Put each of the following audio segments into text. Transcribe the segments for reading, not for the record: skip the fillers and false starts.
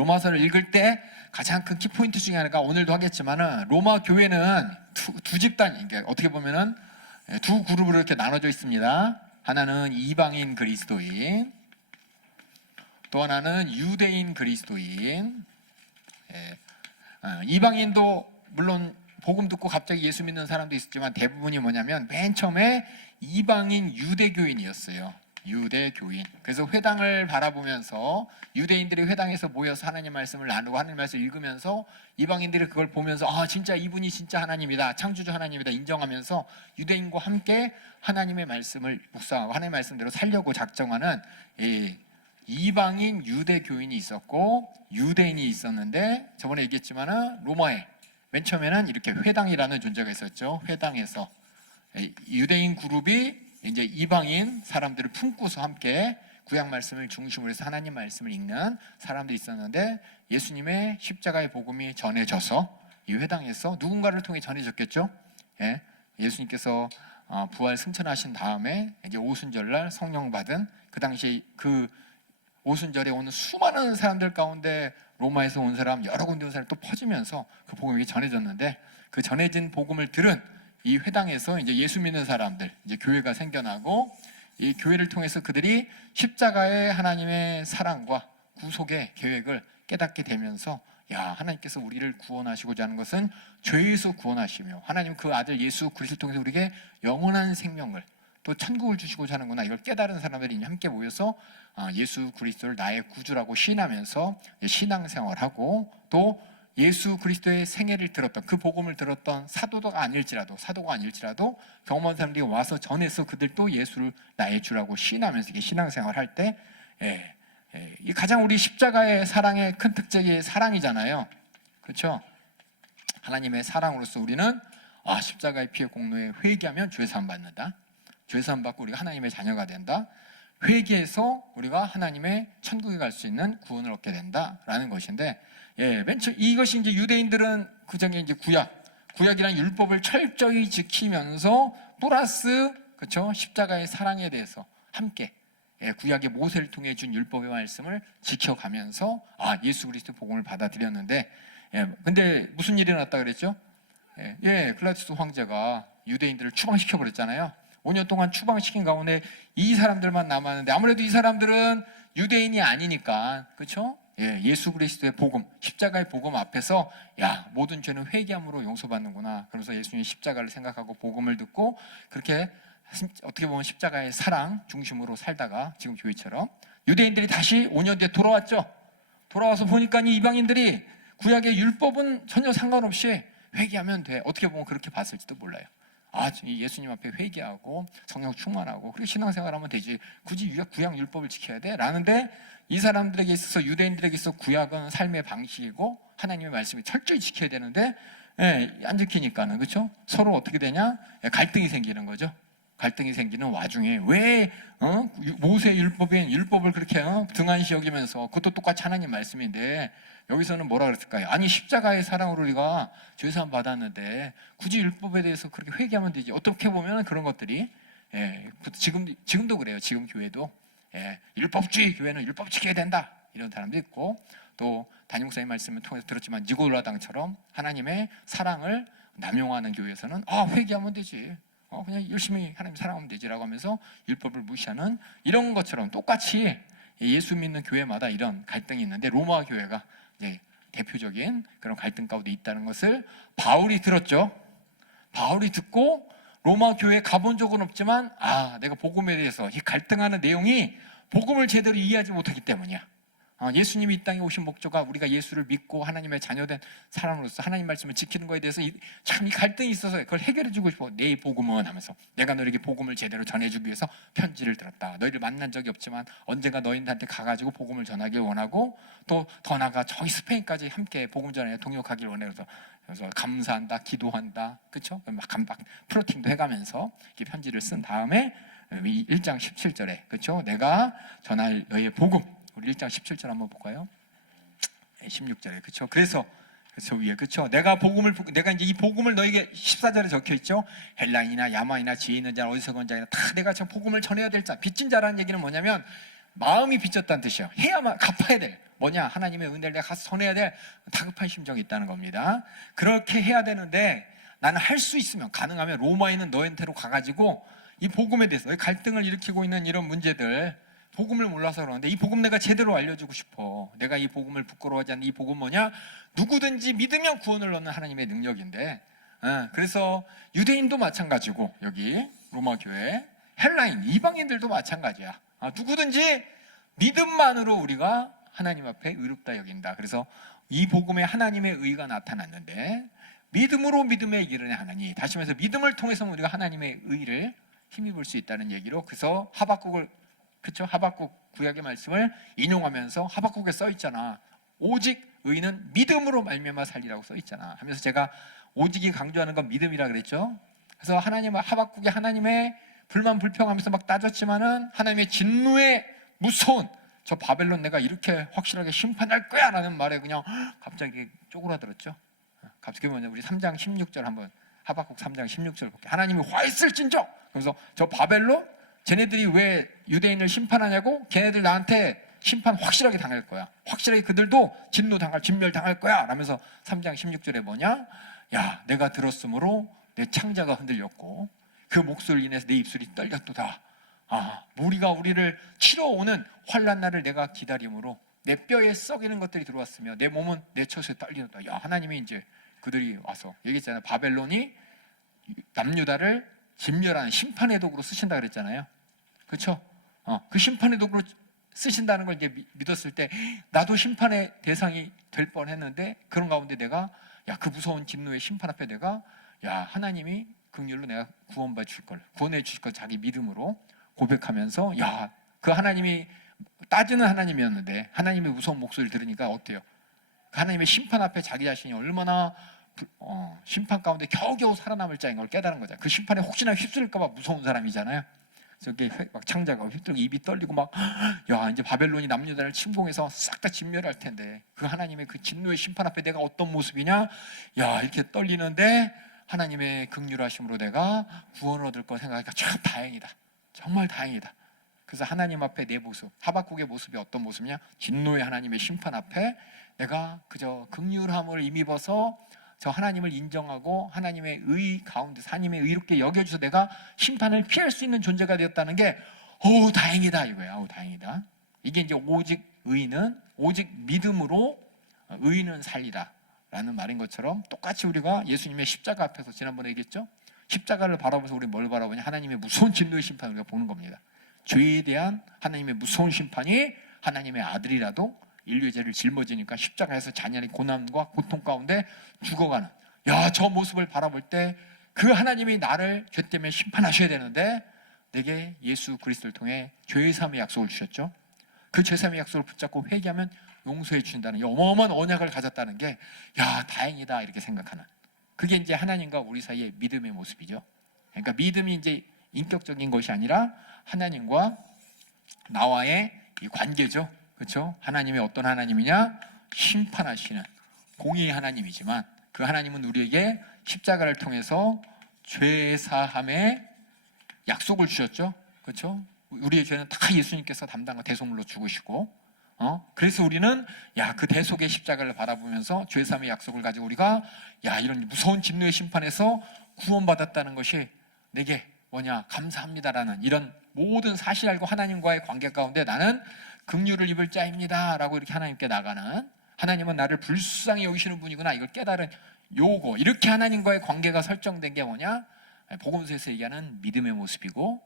로마서를 읽을 때 가장 큰 키포인트 중에 하나가 오늘도 하겠지만은 로마 교회는 두 집단, 그러니까 어떻게 보면은 두 그룹으로 이렇게 나눠져 있습니다. 하나는 이방인 그리스도인, 또 하나는 유대인 그리스도인. 이방인도 물론 복음 듣고 갑자기 예수 믿는 사람도 있었지만 대부분이 뭐냐면 맨 처음에 이방인 유대교인이었어요. 유대교인. 그래서 회당을 바라보면서 유대인들이 회당에서 모여서 하나님 말씀을 나누고 하나님 말씀을 읽으면서 이방인들이 그걸 보면서 아 진짜 이분이 진짜 하나님이다, 창조주 하나님이다 인정하면서 유대인과 함께 하나님의 말씀을 묵상하고 하나님의 말씀대로 살려고 작정하는 이방인 유대교인이 있었고 유대인이 있었는데, 저번에 얘기했지만은 로마에 맨 처음에는 이렇게 회당이라는 존재가 있었죠. 회당에서 유대인 그룹이 이제 이방인 사람들을 품고서 함께 구약 말씀을 중심으로 해서 하나님 말씀을 읽는 사람들이 있었는데, 예수님의 십자가의 복음이 전해져서 이 회당에서 누군가를 통해 전해졌겠죠. 예수님께서 부활 승천하신 다음에 이제 오순절날 성령 받은 그 당시 그 오순절에 오는 수많은 사람들 가운데 로마에서 온 사람, 여러 군데 온 사람 또 퍼지면서 그 복음이 전해졌는데, 그 전해진 복음을 들은 이 회당에서 이제 예수 믿는 사람들, 이제 교회가 생겨나고 이 교회를 통해서 그들이 십자가의 하나님의 사랑과 구속의 계획을 깨닫게 되면서 야, 하나님께서 우리를 구원하시고자 하는 것은 죄에서 구원하시며 하나님 그 아들 예수 그리스도를 통해서 우리에게 영원한 생명을 또 천국을 주시고자 하는구나, 이걸 깨달은 사람들이 함께 모여서 예수 그리스도를 나의 구주라고 시인하면서 신앙생활하고, 또 예수 그리스도의 생애를 들었던 그 복음을 들었던 사도가 아닐지라도 경험한 사람들이 와서 전해서 그들도 예수를 나의 주라고 시인하면서 이게 신앙생활할 때 이 가장 우리 십자가의 사랑의 큰 특징이 사랑이잖아요. 그렇죠? 하나님의 사랑으로서 우리는 십자가의 피의 공로에 회개하면 죄사함 받는다. 죄사함 받고 우리가 하나님의 자녀가 된다. 회개해서 우리가 하나님의 천국에 갈 수 있는 구원을 얻게 된다라는 것인데, 맨 처음 이것이 이제 유대인들은 그 전에 이제 구약이라는 율법을 철저히 지키면서 플러스 그렇죠? 십자가의 사랑에 대해서 함께 구약의 모세를 통해 준 율법의 말씀을 지켜가면서 예수 그리스도 복음을 받아들였는데, 근데 무슨 일이 났다 그랬죠? 클라우디우스 황제가 유대인들을 추방시켜 버렸잖아요. 5년 동안 추방시킨 가운데 이 사람들만 남았는데, 아무래도 이 사람들은 유대인이 아니니까 그렇죠? 예수 그리스도의 복음, 십자가의 복음 앞에서 모든 죄는 회개함으로 용서받는구나, 그러면서 예수님의 십자가를 생각하고 복음을 듣고 그렇게 어떻게 보면 십자가의 사랑 중심으로 살다가 지금 교회처럼 유대인들이 다시 5년 뒤에 돌아왔죠. 돌아와서 보니까 이 이방인들이 구약의 율법은 전혀 상관없이 회개하면 돼, 어떻게 보면 그렇게 봤을지도 몰라요. 예수님 앞에 회개하고 성령 충만하고 그리고 신앙생활하면 되지, 굳이 구약 율법을 지켜야 돼? 라는데, 이 사람들에게 있어서 유대인들에게 있어서 구약은 삶의 방식이고 하나님의 말씀을 철저히 지켜야 되는데 안 지키니까는 그렇죠? 서로 어떻게 되냐? 갈등이 생기는 거죠. 갈등이 생기는 와중에 왜 모세 율법을 그렇게 등한시 여기면서, 그것도 똑같이 하나님 말씀인데 여기서는 뭐라 그랬을까요? 아니 십자가의 사랑으로 우리가 죄사함 받았는데 굳이 율법에 대해서 그렇게 회개하면 되지. 어떻게 보면 그런 것들이 지금도 그래요. 지금 교회도 율법주의 교회는 율법 지켜야 된다 이런 사람도 있고, 또 담임 목사님 말씀을 통해서 들었지만 니고라당처럼 하나님의 사랑을 남용하는 교회에서는 회개하면 되지, 그냥 열심히 하나님 사랑하면 되지라고 하면서 율법을 무시하는 이런 것처럼 똑같이 예수 믿는 교회마다 이런 갈등이 있는데, 로마 교회가 대표적인 그런 갈등 가운데 있다는 것을 바울이 들었죠. 바울이 듣고 로마 교회에 가본 적은 없지만 내가 복음에 대해서 이 갈등하는 내용이 복음을 제대로 이해하지 못하기 때문이야. 예수님이 이 땅에 오신 목적과 우리가 예수를 믿고 하나님의 자녀된 사람으로서 하나님 말씀을 지키는 거에 대해서 참 이 갈등이 있어서 그걸 해결해주고 싶어. 내 복음은 하면서 내가 너에게 복음을 제대로 전해주기 위해서 편지를 들었다. 너희를 만난 적이 없지만 언젠가 너희한테 가가지고 복음을 전하길 원하고, 또 더 나아가 저기 스페인까지 함께 복음 전에 동역하길 원해서 그래서 감사한다, 기도한다, 그렇죠? 막 프로팅도 해가면서 이렇게 편지를 쓴 다음에 1장 17절에 그렇죠? 내가 전할 너의 복음, 우리 1장 17절 한번 볼까요? 16절에 그렇죠? 그래서 위에 그렇죠? 내가 이제 이 복음을 너에게 14절에 적혀 있죠. 헬라인이나 야마이나 지혜 있는 자 어디서 건 자나 다 내가 참 복음을 전해야 될 자, 빚진 자라는 얘기는 뭐냐면 마음이 빚졌다는 뜻이에요. 해야만 갚아야 될 뭐냐? 하나님의 은혜를 내가 가서 전해야 될 다급한 심정이 있다는 겁니다. 그렇게 해야 되는데 나는 할 수 있으면 가능하면 로마에 있는 너희한테로 가가지고 이 복음에 대해서 갈등을 일으키고 있는 이런 문제들 복음을 몰라서 그러는데 이 복음 내가 제대로 알려주고 싶어. 내가 이 복음을 부끄러워하지 않는 이 복음 뭐냐? 누구든지 믿으면 구원을 얻는 하나님의 능력인데 그래서 유대인도 마찬가지고 여기 로마 교회 헬라인 이방인들도 마찬가지야. 누구든지 믿음만으로 우리가 하나님 앞에 의롭다 여긴다. 그래서 이 복음에 하나님의 의가 나타났는데 믿음으로 믿음에 이르는 하나님. 다시 말해서 믿음을 통해서 우리가 하나님의 의를 힘입을 수 있다는 얘기로 그래서 하박국을 그렇죠? 하박국 구약의 말씀을 인용하면서 하박국에 써 있잖아. 오직 의는 믿음으로 말미암아 살리라고 써 있잖아. 하면서 제가 오직이 강조하는 건 믿음이라 그랬죠. 그래서 하박국이 하나님의 불만 불평하면서 막 따졌지만은 하나님의 진노의 무서운 저 바벨론 내가 이렇게 확실하게 심판할 거야 라는 말에 그냥 갑자기 쪼그라들었죠. 갑자기 뭐냐 우리 3장 16절 한번 하박국 3장 16절 볼게요. 하나님이 화했을진저 그래서 저 바벨론 쟤네들이 왜 유대인을 심판하냐고 걔네들 나한테 심판 확실하게 당할 거야. 확실하게 그들도 진멸 당할 거야 라면서 3장 16절에 뭐냐 야 내가 들었으므로 내 창자가 흔들렸고 그 목소리로 인해서 내 입술이 떨렸도다. 무리가 우리를 치러 오는 환난 날을 내가 기다림으로 내 뼈에 썩이는 것들이 들어왔으며 내 몸은 내 처소에 떨리도다. 야 하나님이 이제 그들이 와서 얘기했잖아요. 바벨론이 남유다를 진멸하는 심판의 도구로 쓰신다 그랬잖아요. 그렇죠? 그 심판의 도구로 쓰신다는 걸 이제 믿었을 때 나도 심판의 대상이 될 뻔했는데 그런 가운데 내가 그 무서운 진노의 심판 앞에 내가 하나님이 긍휼로 내가 구원해 주실 걸 자기 믿음으로 고백하면서 그 하나님이 따지는 하나님이었는데 하나님의 무서운 목소리를 들으니까 어때요? 그 하나님의 심판 앞에 자기 자신이 얼마나 심판 가운데 겨우겨우 살아남을 자인 걸 깨달은 거죠. 그 심판에 혹시나 휩쓸릴까 봐 무서운 사람이잖아요. 저기 막 창자가 휩쓸고 입이 떨리고 막 이제 바벨론이 남유다를 침공해서 싹 다 진멸할 텐데 그 하나님의 그 진노의 심판 앞에 내가 어떤 모습이냐? 이렇게 떨리는데 하나님의 긍휼하심으로 내가 구원을 얻을 거 생각하니까 참 다행이다. 정말 다행이다. 그래서 하나님 앞에 내 모습, 하박국의 모습이 어떤 모습이냐? 진노의 하나님의 심판 앞에 내가 그저 긍휼함을 힘입어서 저 하나님을 인정하고 하나님의 의 가운데 하나님의 의롭게 여겨줘서 내가 심판을 피할 수 있는 존재가 되었다는 게 다행이다 이거야. 다행이다. 이게 이제 오직 의는 오직 믿음으로 의는 살리다 라는 말인 것처럼 똑같이 우리가 예수님의 십자가 앞에서 지난번에 얘기했죠. 십자가를 바라보면서 우리 뭘 바라보냐? 하나님의 무서운 진노의 심판을 우리가 보는 겁니다. 죄에 대한 하나님의 무서운 심판이 하나님의 아들이라도 인류의 죄를 짊어지니까 십자가에서 잔인한 고난과 고통 가운데 죽어가는 저 모습을 바라볼 때 그 하나님이 나를 죄 때문에 심판하셔야 되는데 내게 예수 그리스도를 통해 죄의 사함의 약속을 주셨죠. 그 죄 사함의 약속을 붙잡고 회개하면 용서해 주신다는 이 어마어마한 언약을 가졌다는 게 다행이다 이렇게 생각하는 그게 이제 하나님과 우리 사이의 믿음의 모습이죠. 그러니까 믿음이 이제 인격적인 것이 아니라 하나님과 나와의 이 관계죠. 그렇죠? 하나님이 어떤 하나님이냐? 심판하시는 공의의 하나님이지만 그 하나님은 우리에게 십자가를 통해서 죄 사함의 약속을 주셨죠. 그렇죠? 우리의 죄는 다 예수님께서 담당과 대속물로 죽으시고 그래서 우리는 그 대속의 십자가를 바라보면서 죄 사함의 약속을 가지고 우리가 이런 무서운 진노의 심판에서 구원받았다는 것이 내게 뭐냐 감사합니다라는 이런 모든 사실 알고 하나님과의 관계 가운데 나는 긍휼을 입을 자입니다 라고 이렇게 하나님께 나가는 하나님은 나를 불쌍히 여기시는 분이구나 이걸 깨달은 요거 이렇게 하나님과의 관계가 설정된 게 뭐냐 복음서에서 얘기하는 믿음의 모습이고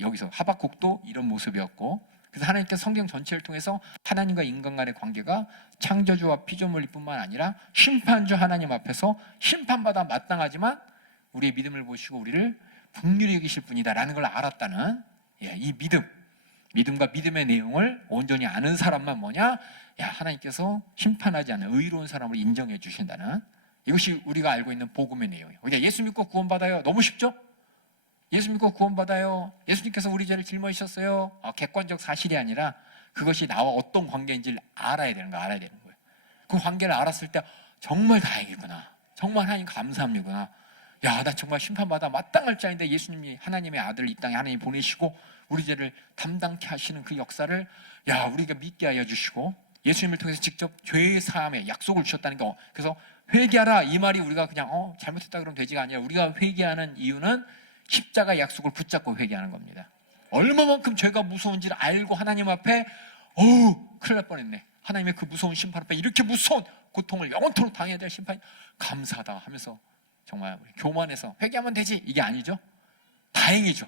여기서 하박국도 이런 모습이었고 그래서 하나님께서 성경 전체를 통해서 하나님과 인간 간의 관계가 창조주와 피조물일 뿐만 아니라 심판주 하나님 앞에서 심판받아 마땅하지만 우리의 믿음을 보시고 우리를 긍휼히 여기실 분이다라는 걸 알았다는 이 믿음과 믿음의 내용을 온전히 아는 사람만 뭐냐? 하나님께서 심판하지 않는 의로운 사람을 인정해 주신다는 이것이 우리가 알고 있는 복음의 내용이에요. 그러니까 예수 믿고 구원받아요. 너무 쉽죠? 예수 믿고 구원받아요. 예수님께서 우리 죄를 짊어지셨어요. 객관적 사실이 아니라 그것이 나와 어떤 관계인지를 알아야 되는 거예요. 그 관계를 알았을 때 정말 다행이구나. 정말 하나님 감사합니다. 야, 나 정말 심판받아 마땅할 자인데 예수님이 하나님의 아들 이 땅에 하나님 보내시고 우리 죄를 담당케 하시는 그 역사를 야, 우리가 믿게 하여 주시고 예수님을 통해서 직접 죄의 사함의 약속을 주셨다는 거. 그래서 회개하라 이 말이 우리가 그냥 잘못했다 그러면 되지가 아니라 우리가 회개하는 이유는 십자가 약속을 붙잡고 회개하는 겁니다. 얼마만큼 죄가 무서운지를 알고 하나님 앞에 큰일 날 뻔했네. 하나님의 그 무서운 심판 앞에 이렇게 무서운 고통을 영원토록 당해야 될 심판이 감사하다 하면서 정말 교만해서 회개하면 되지 이게 아니죠. 다행이죠.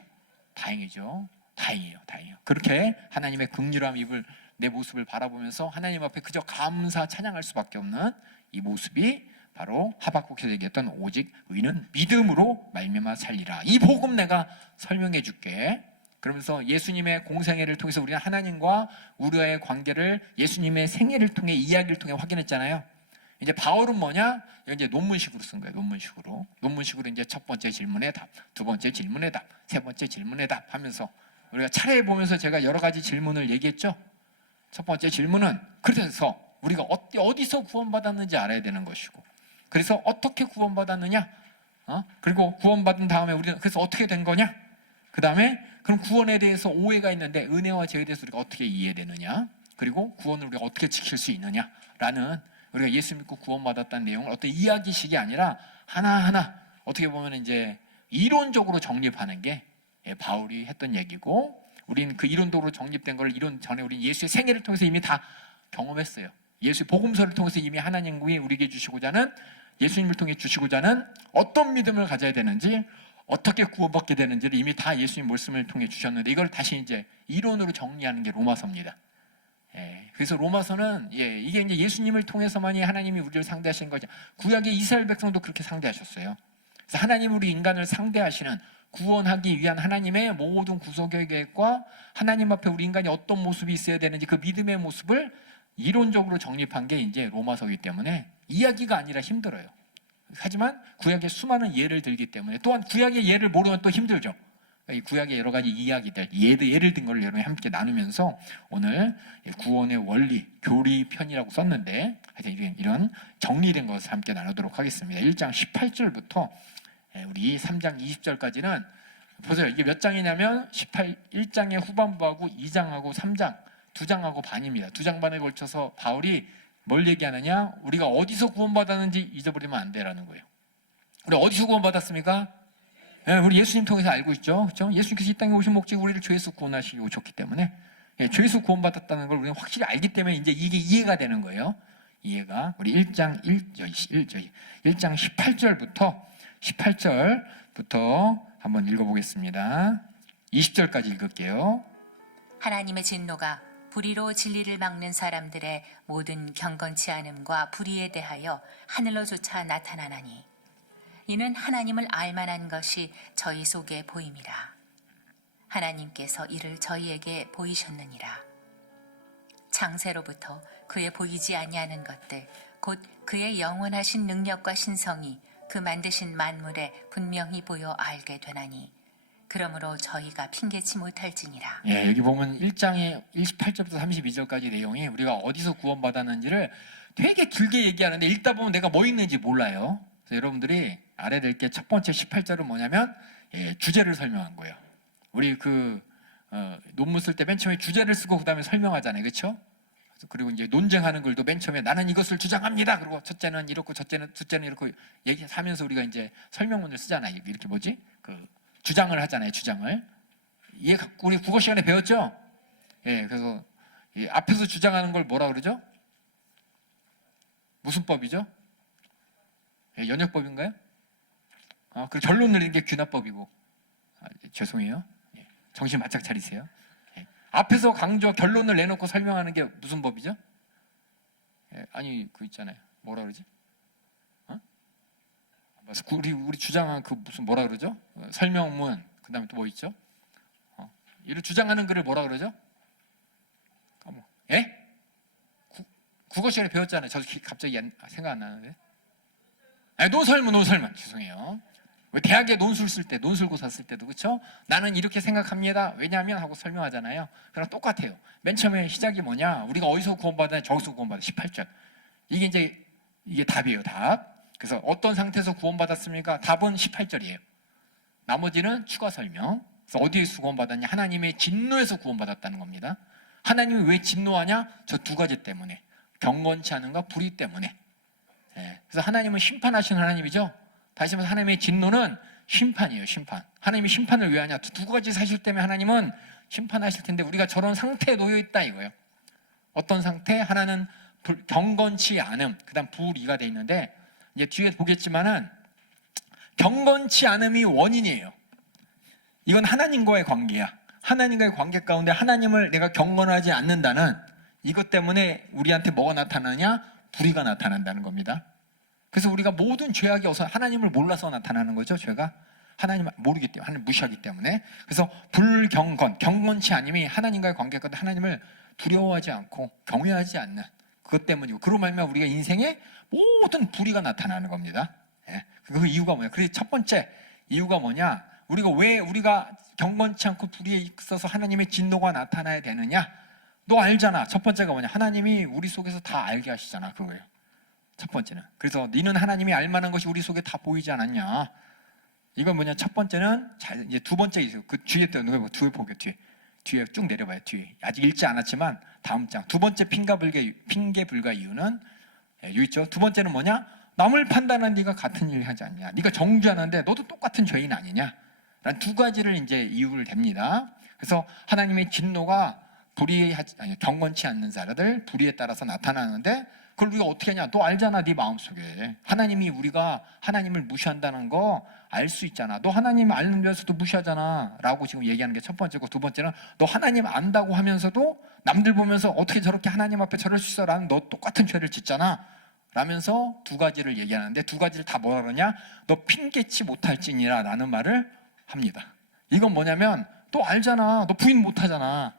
다행이죠. 다행이에요. 다행이에요. 그렇게 하나님의 긍휼함 입을 내 모습을 바라보면서 하나님 앞에 그저 감사 찬양할 수밖에 없는 이 모습이 바로 하박국에서 얘기했던 오직 의는 믿음으로 말미암아 살리라. 이 복음 내가 설명해 줄게. 그러면서 예수님의 공생애를 통해서 우리는 하나님과 우리의 관계를 예수님의 생애를 통해 이야기를 통해 확인했잖아요. 이제 바울은 뭐냐? 이제 논문식으로 쓴 거예요. 논문식으로 이제 첫 번째 질문에 답, 두 번째 질문에 답, 세 번째 질문에 답 하면서 우리가 차례 보면서 제가 여러 가지 질문을 얘기했죠. 첫 번째 질문은 그래서 우리가 어디서 구원받았는지 알아야 되는 것이고, 그래서 어떻게 구원받았느냐? 그리고 구원받은 다음에 우리는 그래서 어떻게 된 거냐? 그 다음에 그럼 구원에 대해서 오해가 있는데 은혜와 죄에 대해서 우리가 어떻게 이해되느냐? 그리고 구원을 우리가 어떻게 지킬 수 있느냐라는 우리가 예수 믿고 구원받았다는 내용을 어떤 이야기식이 아니라 하나하나 어떻게 보면 이제 이론적으로 정립하는 게 바울이 했던 얘기고, 우리는 그 이론적으로 정립된 걸 이론 전에 우리는 예수의 생애를 통해서 이미 다 경험했어요. 예수의 복음서를 통해서 이미 하나님이 우리에게 주시고자 하는 예수님을 통해 주시고자 하는 어떤 믿음을 가져야 되는지 어떻게 구원받게 되는지를 이미 다 예수님 말씀을 통해 주셨는데 이걸 다시 이제 이론으로 정리하는 게 로마서입니다. 그래서 로마서는 이게 이제 예수님을 통해서만이 하나님이 우리를 상대하시는 거죠. 구약의 이스라엘 백성도 그렇게 상대하셨어요. 그래서 하나님 우리 인간을 상대하시는 구원하기 위한 하나님의 모든 구속의 계획과 하나님 앞에 우리 인간이 어떤 모습이 있어야 되는지 그 믿음의 모습을 이론적으로 정립한 게 이제 로마서이기 때문에 이야기가 아니라 힘들어요. 하지만 구약의 수많은 예를 들기 때문에 또한 구약의 예를 모르면 또 힘들죠. 이 구약의 여러 가지 이야기들, 예를 든 걸 여러분이 함께 나누면서 오늘 구원의 원리, 교리편이라고 썼는데 이런 정리된 것을 함께 나누도록 하겠습니다. 1장 18절부터 우리 3장 20절까지는 보세요. 이게 몇 장이냐면 1장의 후반부하고 2장하고 3장, 2장하고 반입니다. 2장 반에 걸쳐서 바울이 뭘 얘기하느냐? 우리가 어디서 구원받았는지 잊어버리면 안 되라는 거예요. 우리 어디서 구원받았습니까? 우리 예수님 통해서 알고 있죠. 그렇죠? 예수님께서 이 땅에 오신 목적이 우리를 죄에서 구원하시기 오셨기 때문에 죄에서 구원받았다는 걸 우리는 확실히 알기 때문에 이제 이게 이해가 되는 거예요. 이해가. 우리 1장 18절부터 한번 읽어보겠습니다. 20절까지 읽을게요. 하나님의 진노가 불의로 진리를 막는 사람들의 모든 경건치 않음과 불의에 대하여 하늘로조차 나타나나니 이는 하나님을 알만한 것이 저희 속에 보임이라. 하나님께서 이를 저희에게 보이셨느니라. 창세로부터 그의 보이지 아니하는 것들 곧 그의 영원하신 능력과 신성이 그 만드신 만물에 분명히 보여 알게 되나니 그러므로 저희가 핑계치 못할지니라. 여기 보면 1장의 28절부터 32절까지 내용이 우리가 어디서 구원받았는지를 되게 길게 얘기하는데 읽다 보면 내가 뭐 읽는지 몰라요. 그래서 여러분들이 알아야 될 게 첫 번째 18절은 뭐냐면 주제를 설명한 거예요. 우리 논문 쓸 때 맨 처음에 주제를 쓰고 그 다음에 설명하잖아요. 그렇죠? 그리고 이제 논쟁하는 글도 맨 처음에 나는 이것을 주장합니다. 그리고 첫째는 이렇고 둘째는 이렇고 얘기하면서 우리가 이제 설명문을 쓰잖아요. 이렇게 주장을 하잖아요. 주장을. 우리 국어 시간에 배웠죠? 그래서 앞에서 주장하는 걸 뭐라 그러죠? 무슨 법이죠? 연역법인가요? 그 결론 내리는 게 귀납법이고. 죄송해요. 정신 바짝 차리세요. 앞에서 결론을 내놓고 설명하는 게 무슨 법이죠? 그 있잖아요. 뭐라 그러지? 우리 주장한 무슨 뭐라 그러죠? 설명문, 그 다음에 또 뭐 있죠? 이를 주장하는 글을 뭐라 그러죠? 국어 시간에 배웠잖아요. 저 갑자기 생각 안 나는데. 논설문. 죄송해요. 왜 대학에 논술고사 쓸 때도 그렇죠? 나는 이렇게 생각합니다. 왜냐하면 하고 설명하잖아요. 그랑 똑같아요. 맨 처음에 시작이 뭐냐? 우리가 어디서 구원받았냐? 저기서 구원받아. 18절. 이게 답이에요. 답. 그래서 어떤 상태에서 구원받았습니까? 답은 18절이에요. 나머지는 추가 설명. 그래서 어디에서 구원받았냐? 하나님의 진노에서 구원받았다는 겁니다. 하나님이 왜 진노하냐? 저 두 가지 때문에. 경건치 않음과 불의 때문에. 그래서 하나님은 심판하시는 하나님이죠. 다시 말해서 하나님의 진노는 심판이에요. 심판. 하나님이 심판을 왜 하냐? 두 가지 사실 때문에 하나님은 심판하실 텐데 우리가 저런 상태에 놓여 있다 이거예요. 어떤 상태? 하나는 경건치 않음, 그 다음 불의가 돼 있는데 이제 뒤에 보겠지만은 경건치 않음이 원인이에요. 이건 하나님과의 관계야. 하나님과의 관계 가운데 하나님을 내가 경건하지 않는다는 이것 때문에 우리한테 뭐가 나타나냐? 불의가 나타난다는 겁니다. 그래서 우리가 모든 죄악이 어서 하나님을 몰라서 나타나는 거죠. 죄가 하나님을 모르기 때문에, 하나님 무시하기 때문에. 그래서 불경건, 경건치 않음이 하나님과의 관계 가운데 하나님을 두려워하지 않고 경외하지 않는 그것 때문이고, 그로 말미암아 우리가 인생에 모든 불의가 나타나는 겁니다. 그 이유가 뭐냐? 그래서 첫 번째 이유가 뭐냐? 우리가 경건치 않고 불의에 있어서 하나님의 진노가 나타나야 되느냐? 너 알잖아. 첫 번째가 뭐냐? 하나님이 우리 속에서 다 알게 하시잖아. 그거예요. 첫 번째는. 그래서 너는 하나님이 알만한 것이 우리 속에 다 보이지 않았냐? 이건 뭐냐? 첫 번째는 이제 두 번째 있어요. 그 뒤에 뒤에 보게 뒤에 쭉 내려봐요. 뒤에 아직 읽지 않았지만 다음 장 두 번째 핑계 불가 이유는 여기 있죠. 두 번째는 뭐냐? 남을 판단한 네가 같은 일을 하지 않냐? 네가 정죄하는데 너도 똑같은 죄인 아니냐? 라는 두 가지를 이제 이유를 댑니다. 그래서 하나님의 진노가 경건치 않는 자들 불의에 따라서 나타나는데 그걸 우리가 어떻게 하냐? 너 알잖아. 네 마음속에 하나님이 우리가 하나님을 무시한다는 거 알 수 있잖아. 너 하나님 알면서도 무시하잖아 라고 지금 얘기하는 게 첫 번째고, 두 번째는 너 하나님 안다고 하면서도 남들 보면서 어떻게 저렇게 하나님 앞에 저럴 수 있어? 라는 너 똑같은 죄를 짓잖아 라면서 두 가지를 얘기하는데, 두 가지를 다 뭐라 그러냐? 너 핑계치 못할지니라 라는 말을 합니다. 이건 뭐냐면 너 알잖아. 너 부인 못하잖아.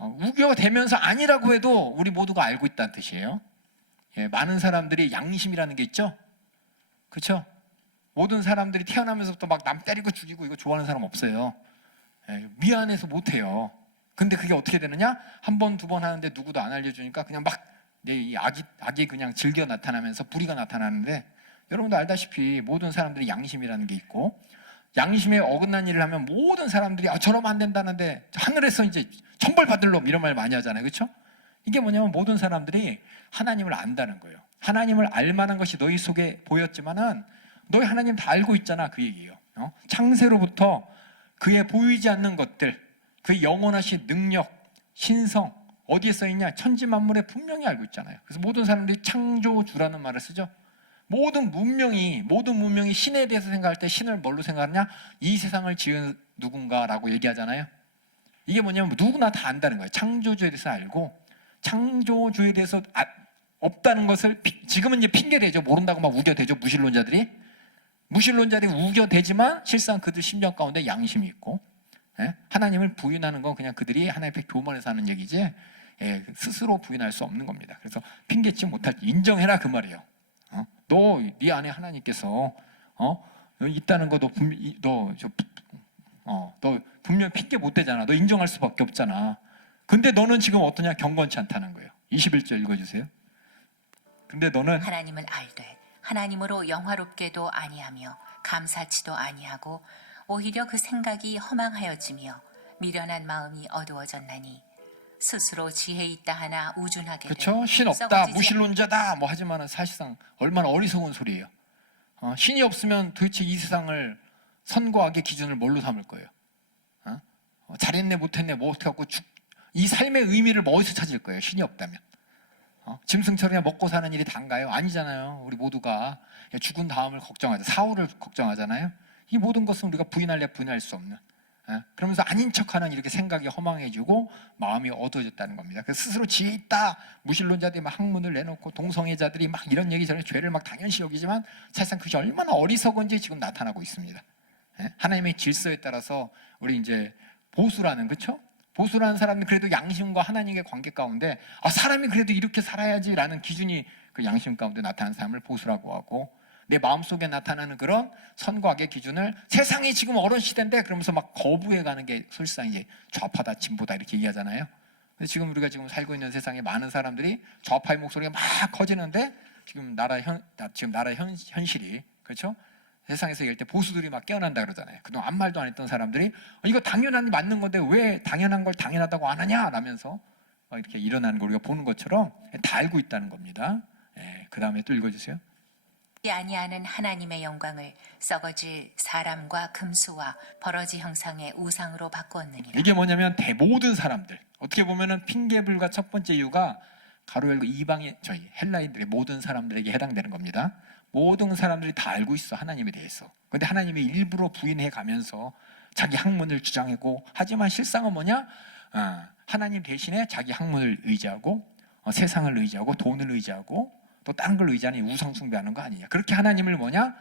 우겨대면서 아니라고 해도 우리 모두가 알고 있다는 뜻이에요. 많은 사람들이 양심이라는 게 있죠. 그렇죠? 모든 사람들이 태어나면서부터 막 남 때리고 죽이고 이거 좋아하는 사람 없어요. 미안해서 못해요. 근데 그게 어떻게 되느냐? 한 번, 두 번 하는데 누구도 안 알려주니까 그냥 막 이 악이 그냥 즐겨 나타나면서 불의가 나타나는데, 여러분도 알다시피 모든 사람들이 양심이라는 게 있고, 양심에 어긋난 일을 하면 모든 사람들이 저러면 안 된다는데 하늘에서 이제 천벌 받을 놈 이런 말 많이 하잖아요. 그렇죠? 이게 뭐냐면 모든 사람들이 하나님을 안다는 거예요. 하나님을 알 만한 것이 너희 속에 보였지만은 너희 하나님 다 알고 있잖아 그 얘기예요. 창세로부터 그의 보이지 않는 것들, 그의 영원하신 능력, 신성 어디에 써있냐? 천지만물에 분명히 알고 있잖아요. 그래서 모든 사람들이 창조주라는 말을 쓰죠. 모든 문명이 신에 대해서 생각할 때 신을 뭘로 생각하느냐? 이 세상을 지은 누군가라고 얘기하잖아요. 이게 뭐냐면 누구나 다 안다는 거예요. 창조주에 대해서 알고, 창조주에 대해서 없다는 것을 지금은 이제 핑계대죠. 모른다고 막 우겨대죠. 무신론자들이 우겨대지만 실상 그들 심령 가운데 양심이 있고, 하나님을 부인하는 건 그냥 그들이 하나님 앞에 교만해서 하는 얘기지 스스로 부인할 수 없는 겁니다. 그래서 핑계치 못할 때 인정해라 그 말이에요. 너 네 안에 하나님께서 있다는 거 너 분명 핑계 못 대잖아. 너 인정할 수밖에 없잖아. 근데 너는 지금 어떠냐? 경건치 않다는 거예요. 21절 읽어주세요. 근데 너는 하나님을 알되 하나님으로 영화롭게도 아니하며 감사치도 아니하고 오히려 그 생각이 허망하여지며 미련한 마음이 어두워졌나니 스스로 지혜 있다 하나 우준하게 그렇죠? 신 없다, 무신론자다 뭐 하지만은 사실상 얼마나 어리석은 소리예요. 신이 없으면 도대체 이 세상을 선과 악의 기준을 뭘로 삼을 거예요? 잘했네 못했네 뭐 어떻게 갖고 이 삶의 의미를 어디서 찾을 거예요? 신이 없다면. 짐승처럼 그냥 먹고 사는 일이 단가요? 아니잖아요. 우리 모두가 죽은 다음을 걱정하죠. 사후를 걱정하잖아요. 이 모든 것은 우리가 부인할 수 없는, 그러면서 아닌 척하는 이렇게 생각이 허망해지고 마음이 어두워졌다는 겁니다. 그래서 스스로 지혜 있다, 무신론자들이 막 학문을 내놓고 동성애자들이 막 이런 얘기 저런 죄를 막 당연시 여기지만 사실상 그것이 얼마나 어리석은지 지금 나타나고 있습니다. 하나님의 질서에 따라서 우리 이제 보수라는, 그렇죠? 보수라는 사람은 그래도 양심과 하나님의 관계 가운데 사람이 그래도 이렇게 살아야지라는 기준이 그 양심 가운데 나타나는 사람을 보수라고 하고, 내 마음속에 나타나는 그런 선과 악의 기준을 세상이 지금 어려운 시대인데 그러면서 막 거부해가는 게 사실상 이제 좌파다 진보다 이렇게 얘기하잖아요. 근데 지금 우리가 지금 살고 있는 세상에 많은 사람들이 좌파의 목소리가 막 커지는데 지금 나라 현실이 그렇죠? 세상에서 얘기할 때 보수들이 막 깨어난다 그러잖아요. 그동안 아무 말도 안 했던 사람들이 이거 당연한 맞는 건데 왜 당연한 걸 당연하다고 안 하냐 라면서 막 이렇게 일어나는 걸 우리가 보는 것처럼 다 알고 있다는 겁니다. 예, 그 다음에 또 읽어주세요. 아니하는 하나님의 영광을 썩어질 사람과 금수와 버러지 형상의 우상으로 바꾸었느니라. 이게 뭐냐면 모든 사람들, 어떻게 보면은 핑계불가 첫 번째 이유가 가로 열고 이방의 저희 헬라인들의 모든 사람들에게 해당되는 겁니다. 모든 사람들이 다 알고 있어 하나님에 대해서. 근데 하나님이 일부러 부인해 가면서 자기 학문을 주장하고, 하지만 실상은 뭐냐? 하나님 대신에 자기 학문을 의지하고 세상을 의지하고 돈을 의지하고 또 다른 걸 의지하는 우상 숭배하는 거 아니냐? 그렇게 하나님을 뭐냐?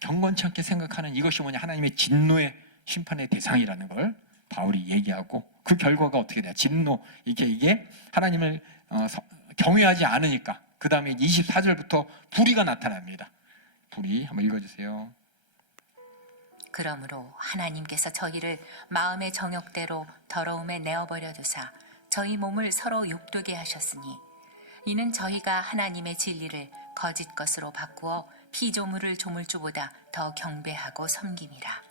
경건치 않게 생각하는 이것이 뭐냐? 하나님의 진노의 심판의 대상이라는 걸 바울이 얘기하고, 그 결과가 어떻게 돼요? 진노, 이게 하나님을 경외하지 않으니까. 그 다음에 24절부터 불의가 나타납니다. 불의 한번 읽어주세요. 그러므로 하나님께서 저희를 마음의 정욕대로 더러움에 내어버려 두사 저희 몸을 서로 욕되게 하셨으니, 이는 저희가 하나님의 진리를 거짓 것으로 바꾸어 피조물을 조물주보다 더 경배하고 섬김이라.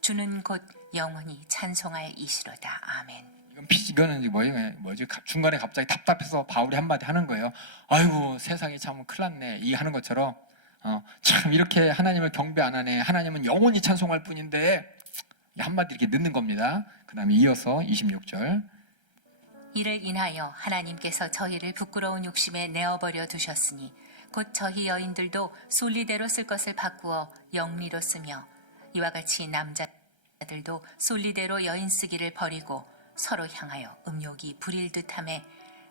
주는 곧 영원히 찬송할 이시로다. 아멘. 이거는 뭐지? 중간에 갑자기 답답해서 바울이 한마디 하는 거예요. 아이고 세상이 참 큰일 났네, 이 하는 것처럼 참 이렇게 하나님을 경배 안 하네, 하나님은 영원히 찬송할 뿐인데, 한마디 이렇게 넣는 겁니다. 그 다음에 이어서 26절. 이를 인하여 하나님께서 저희를 부끄러운 욕심에 내어버려 두셨으니 곧 저희 여인들도 순리대로 쓸 것을 바꾸어 영리로 쓰며, 이와 같이 남자들도 순리대로 여인 쓰기를 버리고 서로 향하여 음욕이 부릴 듯하며,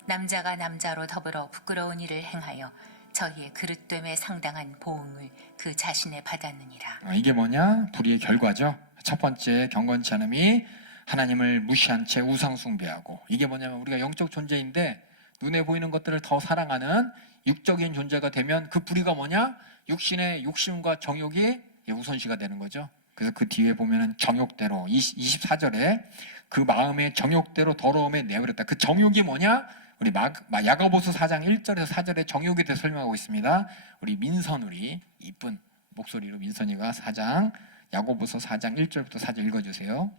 남자가 남자로 더불어 부끄러운 일을 행하여 저희의 그릇됨에 상당한 보응을 그 자신에 받았느니라. 이게 뭐냐? 불의의 결과죠. 첫 번째, 경건치 않음이 하나님을 무시한 채 우상 숭배하고, 이게 뭐냐면 우리가 영적 존재인데 눈에 보이는 것들을 더 사랑하는 육적인 존재가 되면 그 불의가 뭐냐? 육신의 욕심과 정욕이 우선시가 되는 거죠. 그래서 그 뒤에 보면은 정욕대로 24절에 그 마음의 정욕대로 더러움에 내버렸다. 그 정욕이 뭐냐? 우리 야고보서 4장 1절에서 4절에 정욕에 대해 설명하고 있습니다. 우리 민선우리 이쁜 목소리로 민선이가 야고보서 4장 1절부터 4절 읽어주세요.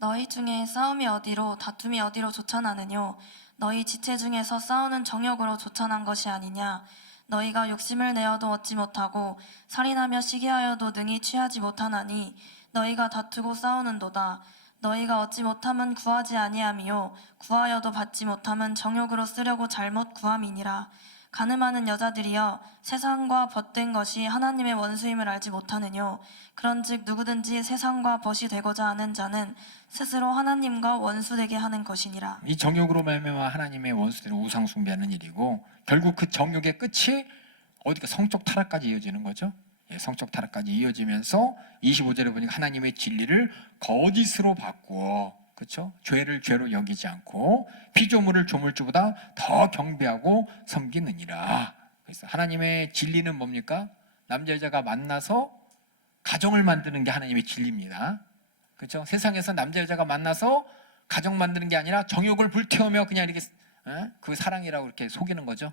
너희 중에 싸움이 어디로 다툼이 어디로 솟아나느뇨? 너희 지체 중에서 싸우는 정욕으로 솟아난 것이 아니냐? 너희가 욕심을 내어도 얻지 못하고 살인하며 시기하여도 능히 취하지 못하나니 너희가 다투고 싸우는도다. 너희가 얻지 못함은 구하지 아니함이요 구하여도 받지 못함은 정욕으로 쓰려고 잘못 구함이니라. 가늠하는 여자들이여, 세상과 벗된 것이 하나님의 원수임을 알지 못하느뇨? 그런즉 누구든지 세상과 벗이 되고자 하는 자는 스스로 하나님과 원수되게 하는 것이니라. 이 정욕으로 말미암아 하나님의 원수들을 우상 숭배하는 일이고, 결국 그 정욕의 끝이 어디가 성적 타락까지 이어지는 거죠. 성적 타락까지 이어지면서 25절에 보니까 하나님의 진리를 거짓으로 바꾸어, 그렇죠? 죄를 죄로 여기지 않고 피조물을 조물주보다 더 경배하고 섬기느니라. 그래서 하나님의 진리는 뭡니까? 남자 여자가 만나서 가정을 만드는 게 하나님의 진리입니다. 그렇죠? 세상에서 남자 여자가 만나서 가정 만드는 게 아니라 정욕을 불태우며 그냥 이렇게 그 사랑이라고 이렇게 속이는 거죠.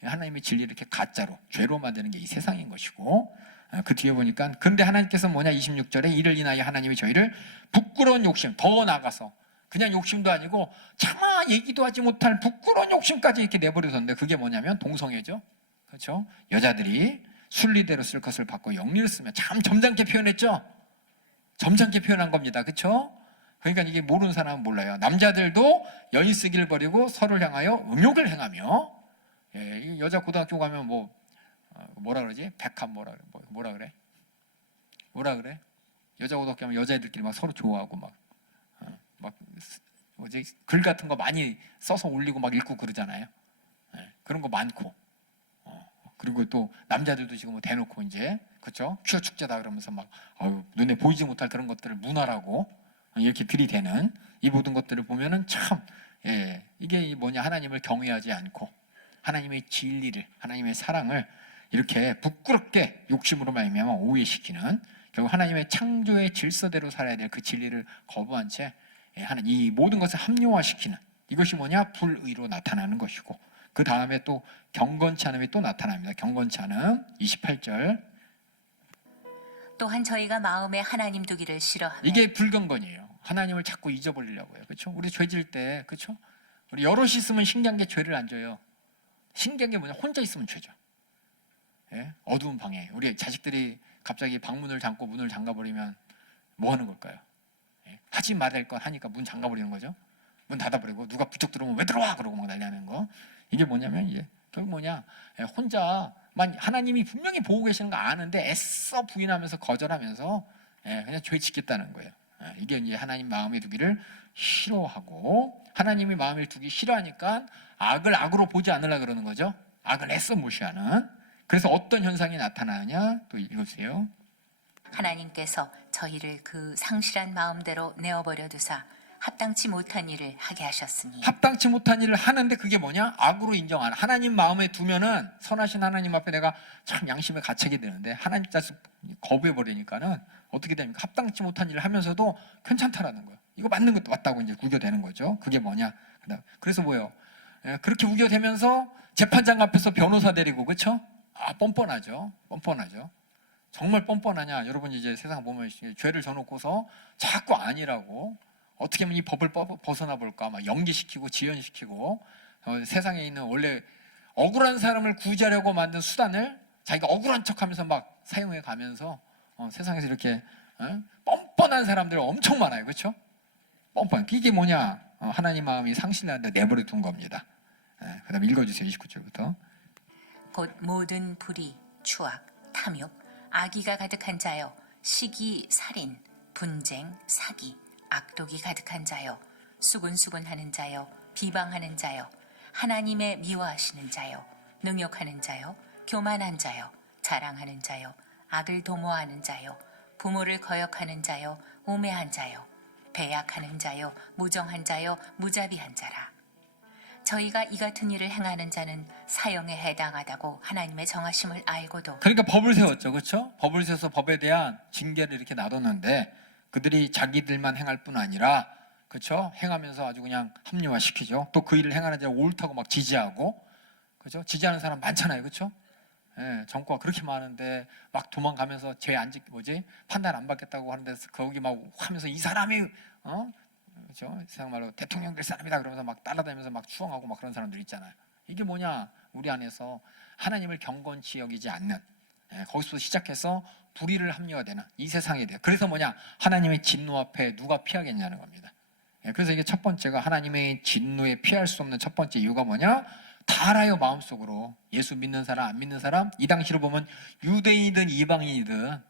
하나님의 진리를 이렇게 가짜로 죄로 만드는 게 이 세상인 것이고, 그 뒤에 보니까 근데 하나님께서 뭐냐? 26절에 이를 인하여 하나님이 저희를 부끄러운 욕심, 더 나아가서 그냥 욕심도 아니고 차마 얘기도 하지 못할 부끄러운 욕심까지 이렇게 내버려뒀는데, 그게 뭐냐면 동성애죠. 그렇죠? 여자들이 순리대로 쓸 것을 받고 영리로 쓰면, 참 점잖게 표현했죠. 점잖게 표현한 겁니다. 그렇죠? 그러니까 이게 모르는 사람은 몰라요. 남자들도 여인 쓰기를 버리고 서로를 향하여 음욕을 행하며, 여자 고등학교 가면 뭐라 그러지? 백합 뭐라 그래? 여자 고등학교 가면 여자애들끼리 막 서로 좋아하고 글 같은 거 많이 써서 올리고 막 읽고 그러잖아요. 그런 거 많고, 그리고 또 남자들도 지금 대놓고 이제, 그렇죠? 퀴어 축제다 그러면서 막 눈에 보이지 못할 그런 것들을 문화라고 이렇게 들이대는 이 모든 것들을 보면은 참, 이게 뭐냐? 하나님을 경외하지 않고 하나님의 진리를, 하나님의 사랑을 이렇게 부끄럽게 욕심으로 말미암아 오해시키는, 결국 하나님의 창조의 질서대로 살아야 될 그 진리를 거부한 채 이 모든 것을 합리화시키는, 이것이 뭐냐? 불의로 나타나는 것이고, 그 다음에 또 경건치 않음이 또 나타납니다. 경건치 않음 28절. 또한 저희가 마음에 하나님 두기를 싫어하며 이게 불경건이에요. 하나님을 자꾸 잊어버리려고 해요. 그렇죠? 우리 죄질 때, 그렇죠? 우리 여럿이 있으면 신기한 게 죄를 안 져요. 신기한 게 뭐냐? 혼자 있으면 죄죠. 예? 어두운 방에 우리 자식들이 갑자기 방문을 잠고 문을 잠가버리면 뭐 하는 걸까요? 예? 하지 말아야 할 건 하니까 문 잠가버리는 거죠. 문 닫아버리고 누가 부쩍 들어오면 왜 들어와? 그러고 막 난리나는 거. 이게 뭐냐면 이제 결국 뭐냐? 예, 혼자만 하나님이 분명히 보고 계시는 거 아는데 애써 부인하면서 거절하면서 예, 그냥 죄 짓겠다는 거예요. 예, 이게 이제 하나님 마음에 두기를 싫어하고 하나님이 마음에 두기 싫어하니까 악을 악으로 보지 않으려 그러는 거죠. 악을 애써 무시하는. 그래서 어떤 현상이 나타나느냐? 또 읽으세요. 하나님께서 저희를 그 상실한 마음대로 내어버려 두사 합당치 못한 일을 하게 하셨으니 합당치 못한 일을 하는데 그게 뭐냐? 악으로 인정하는. 하나님 마음에 두면은 선하신 하나님 앞에 내가 참 양심에 갇히게 되는데 하나님 자식 거부해 버리니까는 어떻게 됩니까? 합당치 못한 일을 하면서도 괜찮다라는 거예요. 이거 맞는 것도 맞다고 이제 우겨대는 거죠. 그게 뭐냐? 그래서 뭐예요? 그렇게 우겨대면서 재판장 앞에서 변호사 데리고, 그렇죠? 아, 뻔뻔하죠. 뻔뻔하죠. 정말 뻔뻔하냐? 여러분 이제 세상 보면 죄를 져놓고서 자꾸 아니라고 어떻게 하면 이 법을 벗어나 볼까? 막 연기시키고 지연시키고 세상에 있는 원래 억울한 사람을 구제하려고 만든 수단을 자기가 억울한 척하면서 막 사용해 가면서 세상에서 이렇게 뻔뻔한 사람들 엄청 많아요, 그렇죠? 뻔뻔. 이게 뭐냐? 하나님 마음이 상실하는데 내버려 둔 겁니다. 그다음 읽어주세요. 29절부터. 곧 모든 불의, 추악, 탐욕, 악의가 가득한 자여, 시기, 살인, 분쟁, 사기, 악독이 가득한 자여, 수군수군하는 자여, 비방하는 자여, 하나님의 미워하시는 자여, 능욕하는 자여, 교만한 자여, 자랑하는 자여, 악을 도모하는 자여, 부모를 거역하는 자여, 우매한 자여, 배약하는 자여, 무정한 자여, 무자비한 자라. 저희가 이 같은 일을 행하는 자는 사형에 해당하다고 하나님의 정하심을 알고도 그러니까 법을 세웠죠, 그렇죠? 법을 세워서 법에 대한 징계를 이렇게 놔뒀는데 그들이 자기들만 행할 뿐 아니라, 그렇죠? 행하면서 아주 그냥 합리화시키죠. 또 그 일을 행하는 자가 옳다고 막 지지하고, 그렇죠? 지지하는 사람 많잖아요, 그렇죠? 예, 정과가 그렇게 많은데 막 도망가면서 죄 안 판단 안 받겠다고 하는데 거기 막 하면서 이 사람이 그렇죠? 세상 말로 대통령 될 사람이다 그러면서 막 따라다니면서 막 추앙하고 막 그런 사람들 있잖아요. 이게 뭐냐? 우리 안에서 하나님을 경건치 여기지 않는, 거기서 시작해서 불의를 합리화되는 이 세상에 대해. 그래서 뭐냐? 하나님의 진노 앞에 누가 피하겠냐는 겁니다. 그래서 이게 첫 번째가 하나님의 진노에 피할 수 없는 첫 번째 이유가 뭐냐? 다 알아요, 마음속으로. 예수 믿는 사람, 안 믿는 사람. 이 당시로 보면 유대인이든 이방인이든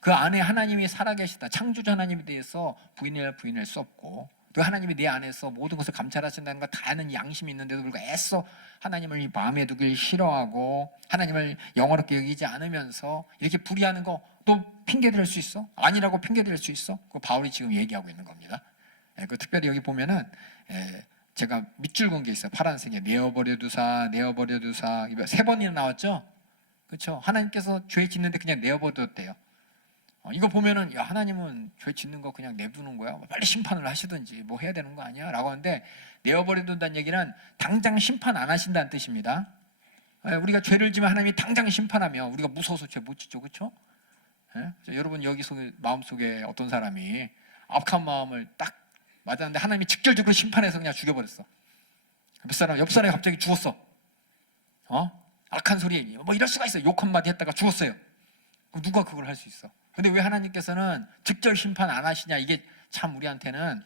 그 안에 하나님이 살아계시다. 창조자 하나님에 대해서 부인할 수 없고, 또 하나님이 내 안에서 모든 것을 감찰하신다는 거 다 아는 양심이 있는데도 불구하고 애써 하나님을 마음에 두길 싫어하고 하나님을 영어롭게 여기지 않으면서 이렇게 불의하는 거 또 핑계댈 수 있어? 아니라고 핑계댈 수 있어? 그 바울이 지금 얘기하고 있는 겁니다. 그 특별히 여기 보면은 제가 밑줄 건 게 있어요. 파란색에 내어버려 두사, 내어버려 두사. 세 번이나 나왔죠? 그렇죠? 하나님께서 죄 짓는데 그냥 내어버렸대요. 이거 보면은 야, 하나님은 죄 짓는 거 그냥 내두는 거야? 빨리 심판을 하시든지 뭐 해야 되는 거 아니야? 라고 하는데 내어버려 둔다는 얘기는 당장 심판 안 하신다는 뜻입니다. 우리가 죄를 지면 하나님이 당장 심판하면 우리가 무서워서 죄 못 짓죠, 그렇죠? 여러분 여기 마음속에 어떤 사람이 악한 마음을 딱 맞았는데 하나님이 직접적으로 심판해서 그냥 죽여버렸어. 옆 사람이 갑자기 죽었어. 악한 소리에 뭐 이럴 수가 있어. 욕 한마디 했다가 죽었어요. 그럼 누가 그걸 할 수 있어? 근데 왜 하나님께서는 직접 심판 안 하시냐? 이게 참 우리한테는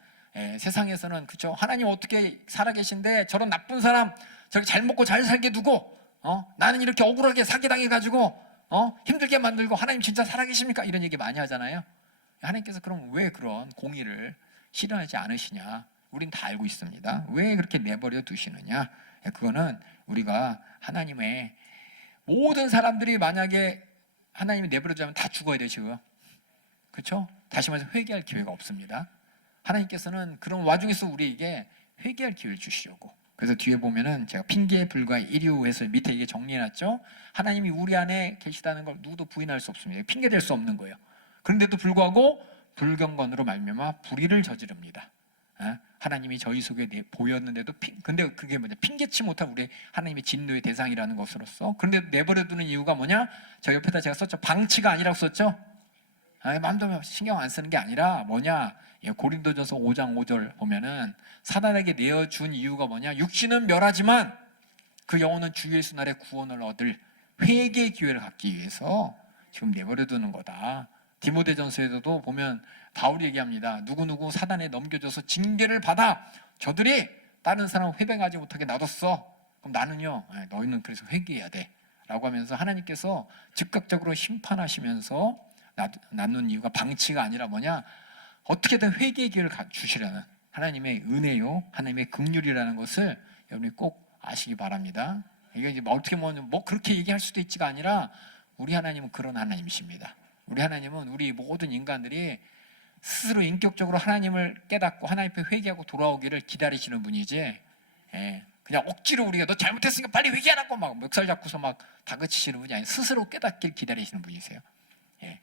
세상에서는, 그렇죠? 하나님 어떻게 살아계신데 저런 나쁜 사람 저렇게 잘 먹고 잘 살게 두고 나는 이렇게 억울하게 사기당해가지고 힘들게 만들고 하나님 진짜 살아계십니까? 이런 얘기 많이 하잖아요. 하나님께서 그럼 왜 그런 공의를 실현하지 않으시냐? 우린 다 알고 있습니다. 왜 그렇게 내버려 두시느냐? 그거는 우리가 하나님의 모든 사람들이 만약에 하나님이 내버려 두면 다 죽어야 돼요, 지금. 그렇죠? 다시 말해서 회개할 기회가 없습니다. 하나님께서는 그런 와중에서 우리에게 회개할 기회를 주시려고. 그래서 뒤에 보면은 제가 핑계에 불과해 일유해서 밑에 이게 정리해놨죠. 하나님이 우리 안에 계시다는 걸 누구도 부인할 수 없습니다. 핑계댈 수 없는 거예요. 그런데도 불구하고 불경건으로 말미암아 불의를 저지릅니다. 하나님이 저희 속에 보였는데도 근데 그게 뭐냐? 핑계치 못한 우리 하나님의 진노의 대상이라는 것으로서 그런데 내버려두는 이유가 뭐냐? 저 옆에다 제가 썼죠. 방치가 아니라고 썼죠. 마음대로 신경 안 쓰는 게 아니라 뭐냐? 고린도전서 5장 5절 보면은 사단에게 내어준 이유가 뭐냐? 육신은 멸하지만 그 영혼은 주 예수 날의 구원을 얻을 회개의 기회를 갖기 위해서 지금 내버려두는 거다. 디모데전서에서도 보면 바울이 얘기합니다. 누구누구 사단에 넘겨져서 징계를 받아 저들이 다른 사람 회방하지 못하게 놔뒀어. 그럼 나는요, 너희는 그래서 회개해야 돼 라고 하면서 하나님께서 즉각적으로 심판하시면서 낳는 이유가 방치가 아니라 뭐냐? 어떻게든 회개의 기회를 주시려는 하나님의 은혜요, 하나님의 긍휼이라는 것을 여러분이 꼭 아시기 바랍니다. 이게 이제 어떻게 뭐 그렇게 얘기할 수도 있지가 아니라 우리 하나님은 그런 하나님이십니다. 우리 하나님은 우리 모든 인간들이 스스로 인격적으로 하나님을 깨닫고 하나님 앞에 회개하고 돌아오기를 기다리시는 분이지, 그냥 억지로 우리가 너 잘못했으니까 빨리 회개하라고 막 멱살 잡고서 막 다그치시는 분이 아니라 스스로 깨닫길 기다리시는 분이세요.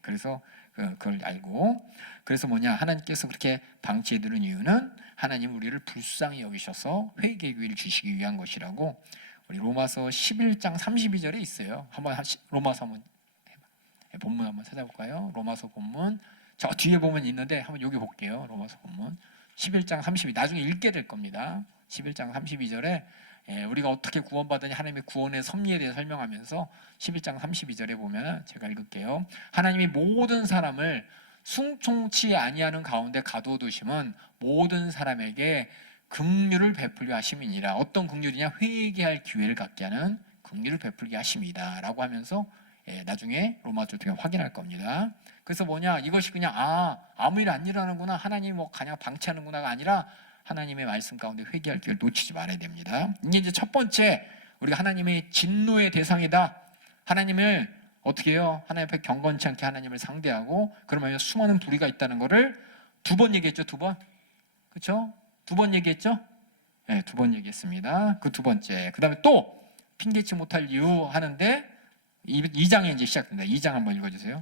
그래서 그걸 알고, 그래서 뭐냐, 하나님께서 그렇게 방치해 두는 이유는 하나님 우리를 불쌍히 여기셔서 회개의 기회를 주시기 위한 것이라고 우리 로마서 11장 32절에 있어요. 한번 로마서 한번 본문 한번 찾아볼까요? 로마서 본문 저 뒤에 보면 있는데 한번 여기 볼게요. 로마서 본문 11장 32, 나중에 읽게 될 겁니다. 11장 32절에 우리가 어떻게 구원받으니 하나님의 구원의 섭리에 대해 설명하면서 11장 32절에 보면 제가 읽을게요. 하나님이 모든 사람을 순종치 아니하는 가운데 가둬두심은 모든 사람에게 긍휼을 베풀게 하심이니라. 어떤 긍휼이냐? 회개할 기회를 갖게 하는 긍휼을 베풀게 하심이다 라고 하면서 나중에 로마서 통해 확인할 겁니다. 그래서 뭐냐, 이것이 그냥 아무 일 안 일어나는구나, 하나님이 뭐 그냥 방치하는구나가 아니라 하나님의 말씀 가운데 회개할 기회를 놓치지 말아야 됩니다. 이제 첫 번째, 우리가 하나님의 진노의 대상이다. 하나님을 어떻게 해요? 하나님 앞에 경건치 않게 하나님을 상대하고 그러면 수많은 불의가 있다는 것을 두 번 얘기했죠. 두 번, 그렇죠? 두 번 얘기했죠? 네, 두 번 얘기했습니다. 그 두 번째, 그 다음에 또 핑계치 못할 이유 하는데 2장에 이제 시작됩니다. 2장 한번 읽어주세요.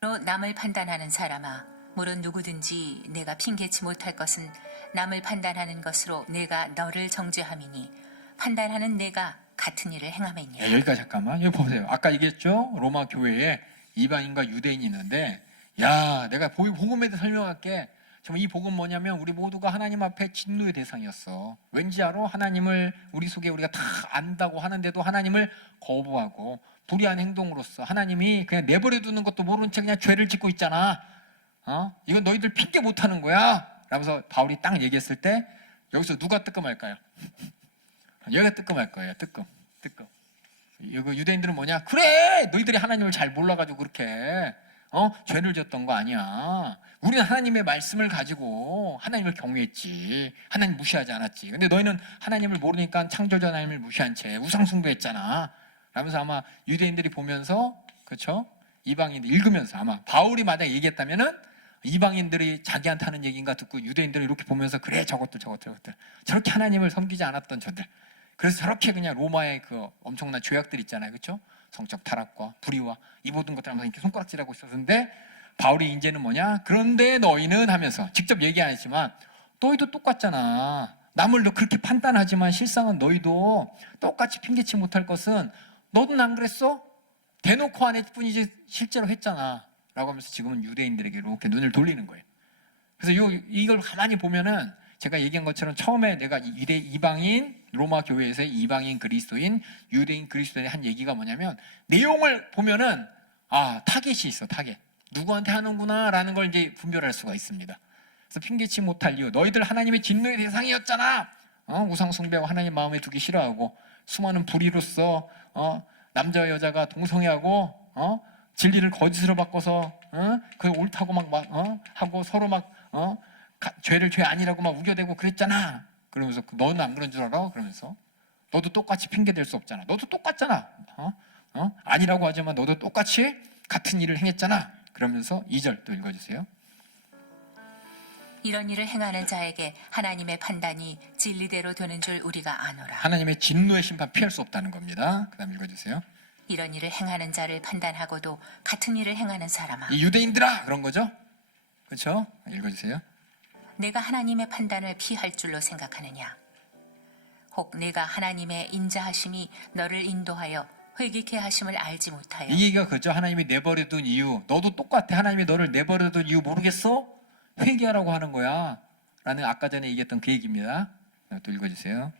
로 남을 판단하는 사람아, 물론 누구든지 내가 핑계치 못할 것은 남을 판단하는 것으로 내가 너를 정죄함이니 판단하는 내가 같은 일을 행함이니라. 여기까지 잠깐만. 여기 보세요. 아까 얘기했죠? 로마 교회에 이방인과 유대인이 있는데, 야, 내가 복음에 대해 설명할게. 정말 이 복음 뭐냐면 우리 모두가 하나님 앞에 진노의 대상이었어. 왠지 알아? 하나님을 우리 속에 우리가 다 안다고 하는데도 하나님을 거부하고 불의한 행동으로서 하나님이 그냥 내버려 두는 것도 모른 채 그냥 죄를 짓고 있잖아. 이건 너희들 핑계 못하는 거야 라면서 바울이 딱 얘기했을 때 여기서 누가 뜨끔할까요? 여기가 뜨끔할 거예요. 뜨끔. 이거 유대인들은 뭐냐? 그래, 너희들이 하나님을 잘 몰라가지고 그렇게 죄를 졌던 거 아니야. 우리는 하나님의 말씀을 가지고 하나님을 경외했지. 하나님 무시하지 않았지. 근데 너희는 하나님을 모르니까 창조자 하나님을 무시한 채 우상숭배했잖아 라면서 아마 유대인들이 보면서, 그렇죠? 이방인들 읽으면서 아마 바울이 만약 얘기했다면은 이방인들이 자기한테 하는 얘기인가 듣고 유대인들이 이렇게 보면서 그래, 저것들 저렇게 하나님을 섬기지 않았던 저들, 그래서 저렇게 그냥 로마의 그 엄청난 죄악들 있잖아요, 그렇죠? 성적 타락과 불의와 이 모든 것들 하면서 이렇게 손가락질하고 있었는데 바울이 이제는 뭐냐? 그런데 너희는 하면서 직접 얘기 안 했지만 너희도 똑같잖아. 남을 너 그렇게 판단하지만 실상은 너희도 똑같이 핑계치 못할 것은 너도 안 그랬어? 대놓고 안 했뿐이지 실제로 했잖아 라고 하면서 지금은 유대인들에게 이렇게 눈을 돌리는 거예요. 그래서 이걸 가만히 보면은 제가 얘기한 것처럼 처음에 내가 이방인 로마 교회에서의 이방인 그리스도인, 유대인 그리스도인의 한 얘기가 뭐냐면 내용을 보면은 타겟이 있어. 타겟. 누구한테 하는구나 라는 걸 이제 분별할 수가 있습니다. 그래서 핑계치 못할 이유, 너희들 하나님의 진노의 대상이었잖아. 우상 숭배와 하나님 마음에 두기 싫어하고 수많은 불의로서 남자와 여자가 동성애하고 진리를 거짓으로 바꿔서 그 옳다고 막 하고 서로 막 죄를 죄 아니라고 막 우겨대고 그랬잖아. 그러면서 너는 안 그런 줄 알아? 그러면서 너도 똑같이 핑계 댈 수 없잖아. 너도 똑같잖아. 아니라고 하지만 너도 똑같이 같은 일을 행했잖아. 그러면서 2절 또 읽어주세요. 이런 일을 행하는 자에게 하나님의 판단이 진리대로 되는 줄 우리가 아노라. 하나님의 진노의 심판 피할 수 없다는 겁니다. 그 다음 읽어주세요. 이런 일을 행하는 자를 판단하고도 같은 일을 행하는 사람아, 이 유대인들아 그런 거죠? 그렇죠? 읽어주세요. 내가 하나님의 판단을 피할 줄로 생각하느냐? 혹 내가 하나님의 인자하심이 너를 인도하여 회개케 하심을 알지 못하여 이 얘기가 그죠. 하나님이 내버려둔 이유. 너도 똑같아. 하나님이 너를 내버려둔 이유 모르겠어? 회개하라고 하는 거야. 라는 아까 전에 얘기했던 그 얘기입니다. 또 읽어주세요.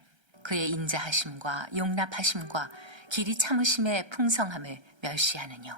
그의 인자하심과 용납하심과 길이 참으심의 풍성함을 멸시하느뇨.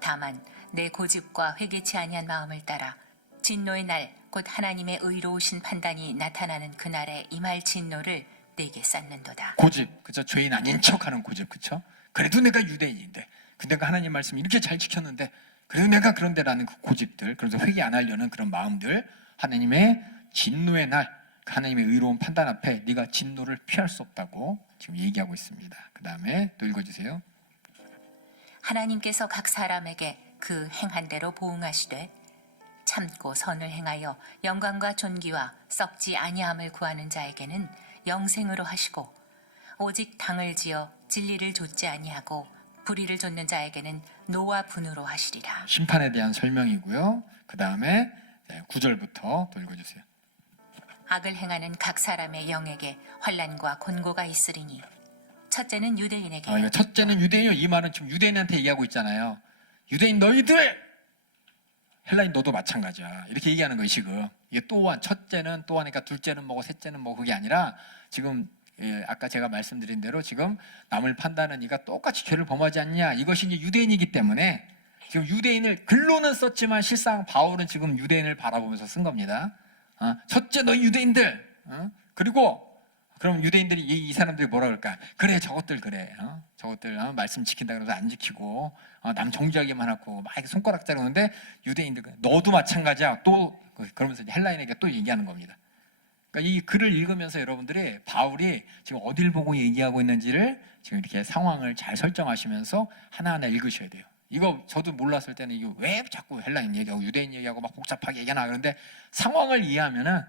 다만 내 고집과 회개치 아니한 마음을 따라 진노의 날 곧 하나님의 의로우신 판단이 나타나는 그날에 임할 진노를 내게 쌓는도다. 고집. 그죠. 죄인 아닌 척하는 고집. 그쵸? 그래도 내가 유대인인데. 근데 내가 하나님 말씀 이렇게 잘 지켰는데 그래도 내가 그런데라는 그 고집들. 그래서 회개 안 하려는 그런 마음들. 하나님의 진노의 날, 하나님의 의로운 판단 앞에 네가 진노를 피할 수 없다고 지금 얘기하고 있습니다. 그 다음에 또 읽어주세요. 하나님께서 각 사람에게 그 행한 대로 보응하시되 참고 선을 행하여 영광과 존귀와 썩지 아니함을 구하는 자에게는 영생으로 하시고 오직 당을 지어 진리를 좇지 아니하고 불의를 좇는 자에게는 노와 분으로 하시리라. 심판에 대한 설명이고요. 그 다음에 9절부터 또 읽어주세요. 악을 행하는 각 사람의 영에게 환난과 곤고가 있으리니 첫째는 유대인에게 이거 첫째는 유대인이요. 이 말은 지금 유대인한테 얘기하고 있잖아요. 유대인 너희들! 헬라인 너도 마찬가지야. 이렇게 얘기하는 거예요, 지금. 이게 또한, 첫째는 또하니까 둘째는 뭐고 셋째는 뭐 그게 아니라 지금 아까 제가 말씀드린 대로 지금 남을 판단하는 이가 똑같이 죄를 범하지 않냐. 이것이 이제 유대인이기 때문에 지금 유대인을 글로는 썼지만 실상 바울은 지금 유대인을 바라보면서 쓴 겁니다. 첫째 너희 유대인들. 그리고 그럼 유대인들이 이 사람들이 뭐라 그럴까? 그래 저것들 그래. 저것들 말씀 지킨다 그래서 안 지키고 남 정죄하기만 하고 막 이렇게 손가락 자르는데 유대인들 너도 마찬가지야. 또 그러면서 이제 헬라인에게 또 얘기하는 겁니다. 그러니까 이 글을 읽으면서 여러분들이 바울이 지금 어딜 보고 얘기하고 있는지를 지금 이렇게 상황을 잘 설정하시면서 하나하나 읽으셔야 돼요. 이거 저도 몰랐을 때는 이거 왜 자꾸 헬라인 얘기하고 유대인 얘기하고 막 복잡하게 얘기하나 그런데 상황을 이해하면은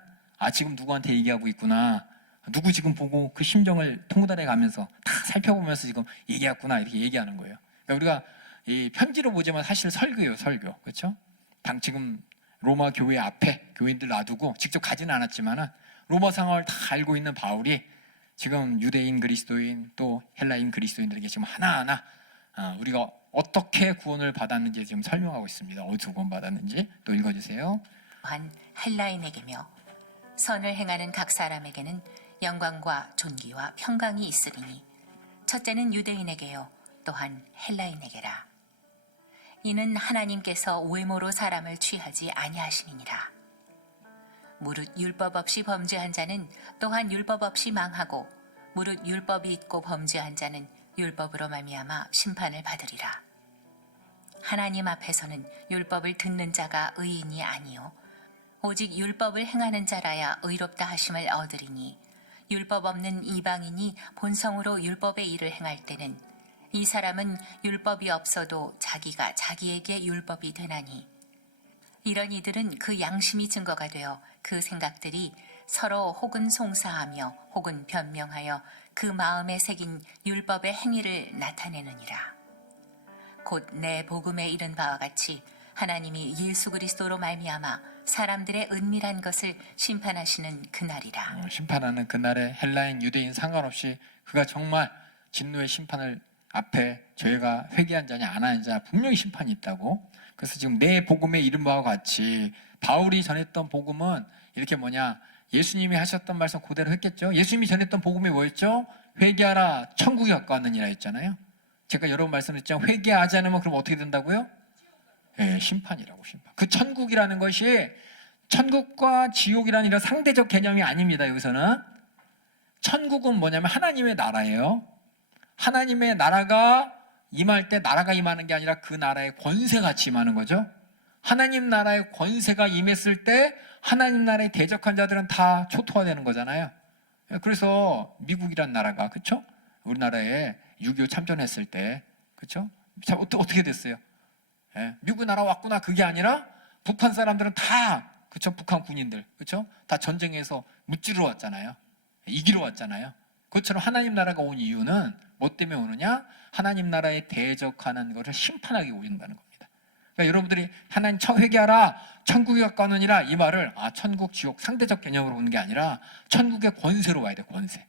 지금 누구한테 얘기하고 있구나. 누구 지금 보고 그 심정을 통달해 가면서 다 살펴보면서 지금 얘기했구나 이렇게 얘기하는 거예요. 그러니까 우리가 이 편지로 보지만 사실 설교예요, 설교. 그렇죠? 지금 로마 교회 앞에 교인들 놔두고 직접 가지는 않았지만은 로마 상황을 다 알고 있는 바울이 지금 유대인 그리스도인 또 헬라인 그리스도인들에게 지금 하나하나 우리가 어떻게 구원을 받았는지 지금 설명하고 있습니다. 어디서 구원 받았는지 또 읽어주세요. 또한 헬라인에게며 선을 행하는 각 사람에게는 영광과 존귀와 평강이 있으리니 첫째는 유대인에게요 또한 헬라인에게라. 이는 하나님께서 외모로 사람을 취하지 아니하심이니라. 무릇 율법 없이 범죄한 자는 또한 율법 없이 망하고 무릇 율법이 있고 범죄한 자는 율법으로 말미암아 심판을 받으리라. 하나님 앞에서는 율법을 듣는 자가 의인이 아니요 오직 율법을 행하는 자라야 의롭다 하심을 얻으리니 율법 없는 이방인이 본성으로 율법의 일을 행할 때는 이 사람은 율법이 없어도 자기가 자기에게 율법이 되나니 이런 이들은 그 양심이 증거가 되어 그 생각들이 서로 혹은 송사하며 혹은 변명하여 그 마음에 새긴 율법의 행위를 나타내느니라. 곧 내 복음에 이른 바와 같이 하나님이 예수 그리스도로 말미암아 사람들의 은밀한 것을 심판하시는 그날이라. 심판하는 그날에 헬라인 유대인 상관없이 그가 정말 진노의 심판을 앞에 저희가 회개한 자냐 안 하는 자 분명히 심판이 있다고. 그래서 지금 내 복음에 이른 바와 같이 바울이 전했던 복음은 이렇게 예수님이 하셨던 말씀 그대로 했겠죠. 예수님이 전했던 복음이 뭐였죠? 회개하라 천국에 가까웠느니라 했잖아요. 제가 여러 번 말씀드렸지만 회개하지 않으면 그럼 어떻게 된다고요? 심판이라고. 심판. 그 천국이라는 것이 천국과 지옥이라는 이런 상대적 개념이 아닙니다. 여기서는 천국은 뭐냐면 하나님의 나라예요. 하나님의 나라가 임할 때 나라가 임하는 게 아니라 그 나라의 권세같이 임하는 거죠. 하나님 나라의 권세가 임했을 때 하나님 나라에 대적한 자들은 다 초토화되는 거잖아요. 그래서 미국이란 나라가 그렇죠? 우리나라에 6.25 참전했을 때 그렇죠? 어떻게 됐어요? 미국 나라 왔구나 그게 아니라 북한 사람들은 다 그렇죠? 북한 군인들 그렇죠? 다 전쟁에서 무찌르러 왔잖아요. 이기러 왔잖아요. 그것처럼 하나님 나라가 온 이유는 뭐 때문에 오느냐? 하나님 나라에 대적하는 것을 심판하기 온다는 겁니다. 그러니까 여러분들이 하나님 회개하라 천국이 가까우니라 이 말을 천국 지옥 상대적 개념으로 보는 게 아니라 천국의 권세로 와야 돼. 권세.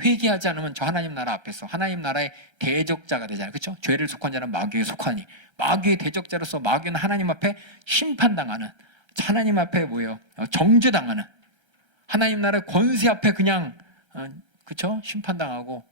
회개하지 않으면 저 하나님 나라 앞에서 하나님 나라의 대적자가 되잖아요. 그렇죠? 죄를 속한 자는 마귀에 속하니 마귀의 대적자로서 마귀는 하나님 앞에 심판당하는, 하나님 앞에 뭐예요? 정죄당하는, 하나님 나라의 권세 앞에 그냥 그렇죠? 심판당하고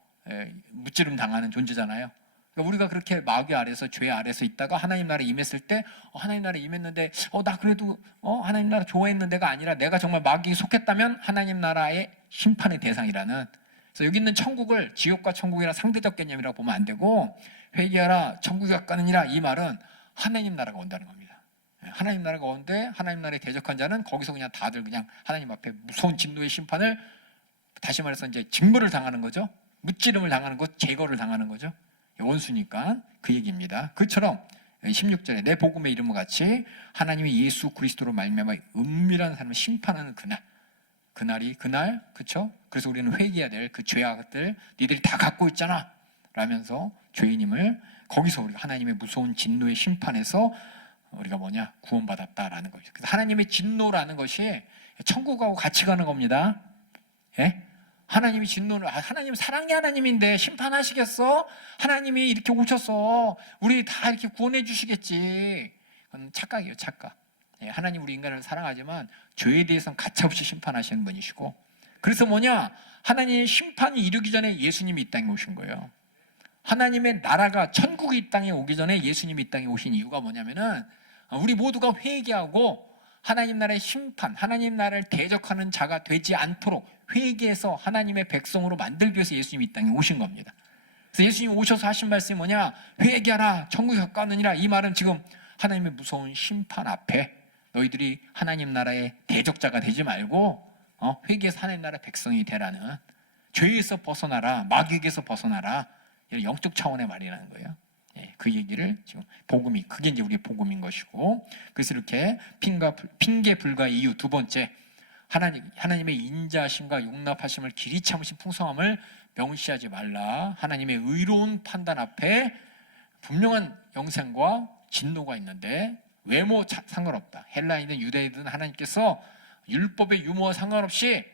무찌름 당하는 존재잖아요. 그러니까 우리가 그렇게 마귀 아래서 죄 아래서 있다가 하나님 나라에 임했을 때 하나님 나라에 임했는데 나 그래도 하나님 나라 좋아했는데가 아니라 내가 정말 마귀에 속했다면 하나님 나라의 심판의 대상이라는. 그래서 여기 있는 천국을 지옥과 천국이라 상대적 개념이라고 보면 안 되고, 회개하라 천국이 가까우니라 이 말은 하나님 나라가 온다는 겁니다. 하나님 나라가 오는데 하나님 나라에 대적한 자는 거기서 그냥 다들 그냥 하나님 앞에 무서운 진노의 심판을, 다시 말해서 이제 징벌을 당하는 거죠. 무찌름을 당하는 것, 제거를 당하는 거죠. 원수니까 그 얘기입니다. 그처럼 16절에 내 복음의 이름과 같이 하나님이 예수 그리스도로 말미암아 은밀한 삶을 심판하는 그날 그쵸? 그래서 우리는 회개해야 될 그 죄악들 니들이 다 갖고 있잖아 라면서 죄인임을, 거기서 우리가 하나님의 무서운 진노의 심판에서 우리가 구원받았다라는 거죠. 그래서 하나님의 진노라는 것이 천국하고 같이 가는 겁니다. 예? 하나님이 진노를, 하나님 사랑의 하나님인데 심판하시겠어? 하나님이 이렇게 오셔서 우리 다 이렇게 구원해 주시겠지. 그건 착각이에요, 착각. 하나님 우리 인간을 사랑하지만 죄에 대해서는 가차없이 심판하시는 분이시고, 그래서 하나님의 심판이 이르기 전에 예수님이 이 땅에 오신 거예요. 하나님의 나라가, 천국이 이 땅에 오기 전에 예수님이 이 땅에 오신 이유가 뭐냐면은 우리 모두가 회개하고 하나님 나라의 심판, 하나님 나라를 대적하는 자가 되지 않도록 회개해서 하나님의 백성으로 만들기 위해서 예수님이 이 땅에 오신 겁니다. 그래서 예수님이 오셔서 하신 말씀이 뭐냐? 회개하라 천국이 가까우니라. 이 말은 지금 하나님의 무서운 심판 앞에 너희들이 하나님 나라의 대적자가 되지 말고 회개해서 하나님 나라의 백성이 되라는, 죄에서 벗어나라, 마귀에게서 벗어나라, 이런 영적 차원의 말이라는 거예요. 그 얘기를 지금 복음이, 그게 이제 우리의 복음인 것이고, 그래서 이렇게 핑계 불가의 이유 두 번째, 하나님의 인자하심과 용납하심을 길이 참으신 풍성함을 명시하지 말라. 하나님의 의로운 판단 앞에 분명한 영생과 진노가 있는데 외모 상관없다. 헬라인이든 유대인이든 하나님께서 율법의 유무와 상관없이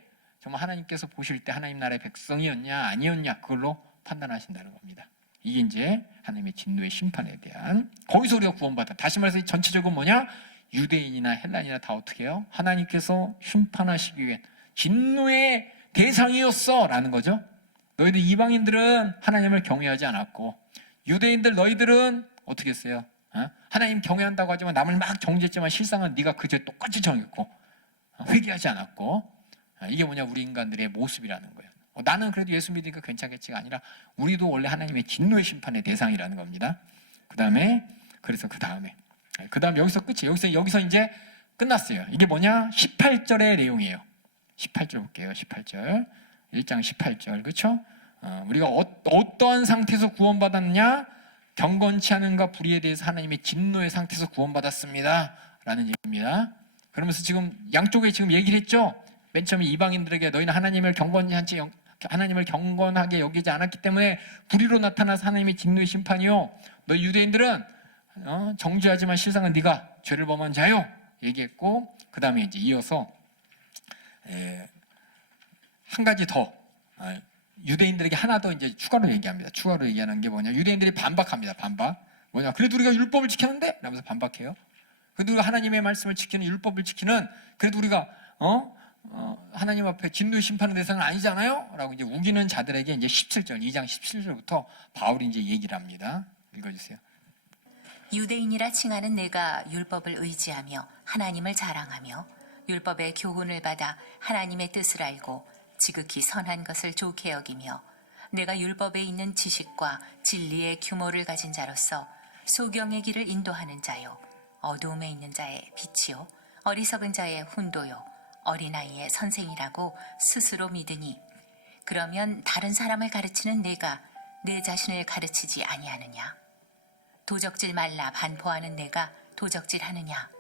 정말 하나님께서 보실 때 하나님 나라의 백성이었냐 아니었냐 그걸로 판단하신다는 겁니다. 이게 이제 하나님의 진노의 심판에 대한, 거기서 우리가 구원받아. 다시 말해서 전체적으로 유대인이나 헬라인이나 다 어떻게 해요? 하나님께서 심판하시기 위해 진노의 대상이었어 라는 거죠. 너희들 이방인들은 하나님을 경외하지 않았고, 유대인들 너희들은 어떻게 했어요? 하나님 경외한다고 하지만 남을 막 정죄했지만 실상은 네가 그 죄 똑같이 정했고 회개하지 않았고, 이게 우리 인간들의 모습이라는 거예요. 나는 그래도 예수 믿으니까 괜찮겠지가 아니라 우리도 원래 하나님의 진노의 심판의 대상이라는 겁니다. 그 다음에 여기서 끝이에요. 여기서 이제 끝났어요. 이게 18절의 내용이에요. 18절 볼게요. 18절 1장 18절 그렇죠? 우리가 어떠한 상태에서 구원받았냐? 경건치 않은가 불의에 대해서 하나님의 진노의 상태에서 구원받았습니다 라는 얘기입니다. 그러면서 지금 양쪽에 지금 얘기를 했죠. 맨 처음에 이방인들에게 너희는 하나님을 경건하게 여기지 않았기 때문에 불의로 나타나서 하나님의 진노의 심판이요, 너희 유대인들은 정죄하지만 실상은 네가 죄를 범한 자요 얘기했고, 그 다음에 이제 이어서 한 가지 더 유대인들에게 하나 더 이제 추가로 얘기합니다. 추가로 얘기하는 게 유대인들이 반박합니다. 그래도 우리가 율법을 지켰는데? 라면서 반박해요. 그래도 우리가 하나님의 말씀을 지키는, 율법을 지키는, 그래도 우리가 하나님 앞에 진노의 심판의 대상은 아니잖아요? 라고 이제 우기는 자들에게 이제 17절, 2장 17절부터 바울이 이제 얘기를 합니다. 읽어주세요. 유대인이라 칭하는 내가 율법을 의지하며 하나님을 자랑하며 율법의 교훈을 받아 하나님의 뜻을 알고 지극히 선한 것을 좋게 여기며 내가 율법에 있는 지식과 진리의 규모를 가진 자로서 소경의 길을 인도하는 자요, 어두움에 있는 자의 빛이요, 어리석은 자의 훈도요, 어린아이의 선생이라고 스스로 믿으니, 그러면 다른 사람을 가르치는 내가 내 자신을 가르치지 아니하느냐? 도적질 말라 반포하는 내가 도적질하느냐?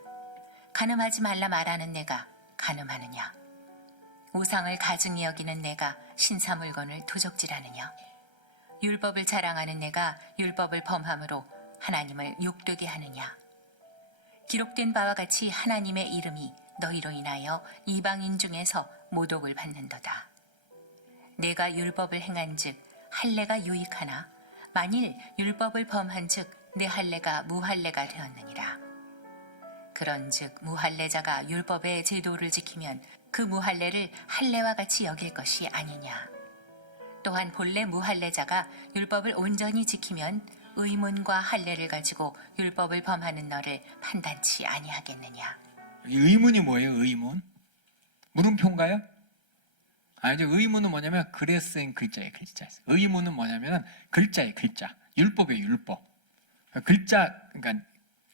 간음하지 말라 말하는 내가 간음하느냐? 우상을 가증히 여기는 내가 신사물건을 도적질하느냐? 율법을 자랑하는 내가 율법을 범함으로 하나님을 욕되게 하느냐? 기록된 바와 같이 하나님의 이름이 너희로 인하여 이방인 중에서 모독을 받는도다. 내가 율법을 행한즉 할례가 유익하나 만일 율법을 범한즉 내 할례가 무할례가 되었느니라. 그런즉 무할례자가 율법의 제도를 지키면 그 무할례를 할례와 같이 여길 것이 아니냐. 또한 본래 무할례자가 율법을 온전히 지키면 의문과 할례를 가지고 율법을 범하는 너를 판단치 아니하겠느냐. 이 의문이 뭐예요? 의문? 물음표인가요? 아니죠. 의문은 뭐냐면 글에 쓴 글자예요. 글자. 의문은 뭐냐면 글자예요. 글자. 율법이에요. 율법. 글자, 그러니까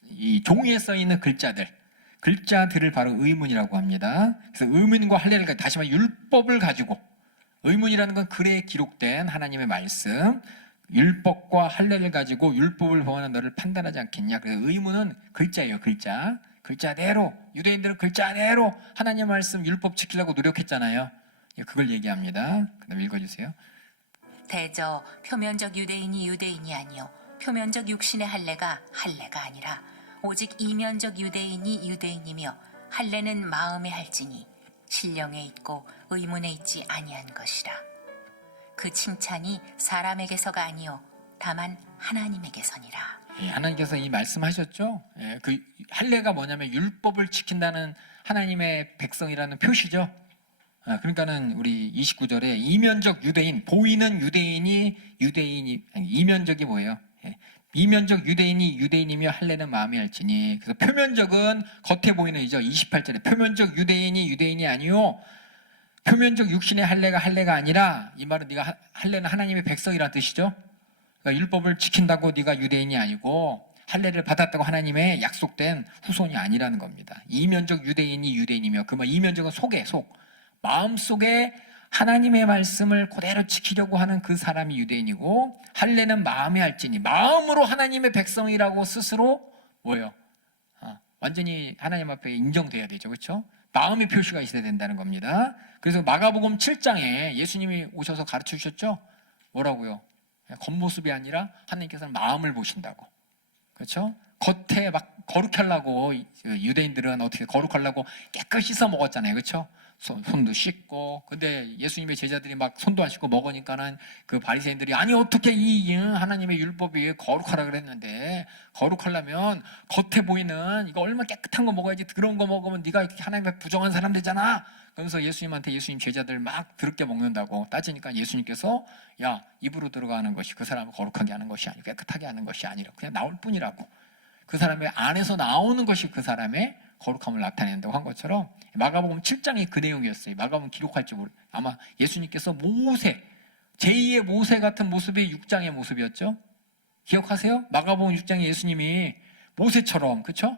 이 종이에 써 있는 글자들을 바로 의문이라고 합니다. 그래서 의문과 할례를 다시 말해 율법을 가지고, 의문이라는 건 글에 기록된 하나님의 말씀, 율법과 할례를 가지고 율법을 범하는 너를 판단하지 않겠냐. 그래서 의문은 글자예요. 글자. 글자대로, 유대인들은 글자대로 하나님의 말씀 율법 지키려고 노력했잖아요. 그걸 얘기합니다. 그다음 읽어주세요. 대저 표면적 유대인이 유대인이 아니요 표면적 육신의 할례가 할례가 아니라 오직 이면적 유대인이 유대인이며 할례는 마음에 할지니 신령에 있고 의문에 있지 아니한 것이라. 그 칭찬이 사람에게서가 아니요 다만 하나님에게서니라. 하나님께서 이 말씀하셨죠. 그 할례가 뭐냐면 율법을 지킨다는 하나님의 백성이라는 표시죠. 그러니까는 우리 29절에 이면적 유대인, 보이는 유대인이 이면적이 뭐예요? 이면적 유대인이 유대인이며 할례는 마음에 할지니. 그래서 표면적은 겉에 보이는 이죠. 28절에 표면적 유대인이 유대인이 아니요 표면적 육신의 할례가 아니라, 이 말은 네가 할례는 하나님의 백성이라는 뜻이죠. 그러니까 율법을 지킨다고 네가 유대인이 아니고 할례를 받았다고 하나님의 약속된 후손이 아니라는 겁니다. 이면적 유대인이 유대인이며, 그 말 이면적은 속 마음속에 하나님의 말씀을 그대로 지키려고 하는 그 사람이 유대인이고, 할례는 마음에 할지니, 마음으로 하나님의 백성이라고 스스로 뭐예요? 완전히 하나님 앞에 인정돼야 되죠. 그렇죠? 마음의 표시가 있어야 된다는 겁니다. 그래서 마가복음 7장에 예수님이 오셔서 가르쳐 주셨죠? 뭐라고요? 겉모습이 아니라 하나님께서는 마음을 보신다고. 그렇죠? 겉에 막 거룩해 하려고, 유대인들은 어떻게 거룩하려고 깨끗이 씻어 먹었잖아요. 그렇죠? 손도 씻고. 근데 예수님의 제자들이 막 손도 안 씻고 먹으니까는 그 바리새인들이, 아니 어떻게 이 하나님의 율법이 거룩하라 그랬는데, 거룩하려면 겉에 보이는 이거 얼마나 깨끗한 거 먹어야지, 더러운 거 먹으면 네가 이렇게 하나님의 부정한 사람 되잖아. 그러면서 예수님한테 예수님 제자들 막 더럽게 먹는다고 따지니까 예수님께서, 야, 입으로 들어가는 것이 그 사람을 거룩하게 하는 것이 아니고 깨끗하게 하는 것이 아니라 그냥 나올 뿐이라고. 그 사람의 안에서 나오는 것이 그 사람의 거룩함을 나타낸다고 한 것처럼, 마가복음 7장이 그 내용이었어요. 마가복음 기록할지 모르. 아마 예수님께서 모세, 제2의 모세 같은 모습이 6장의 모습이었죠. 기억하세요? 마가복음 6장에 예수님이 모세처럼, 그렇죠?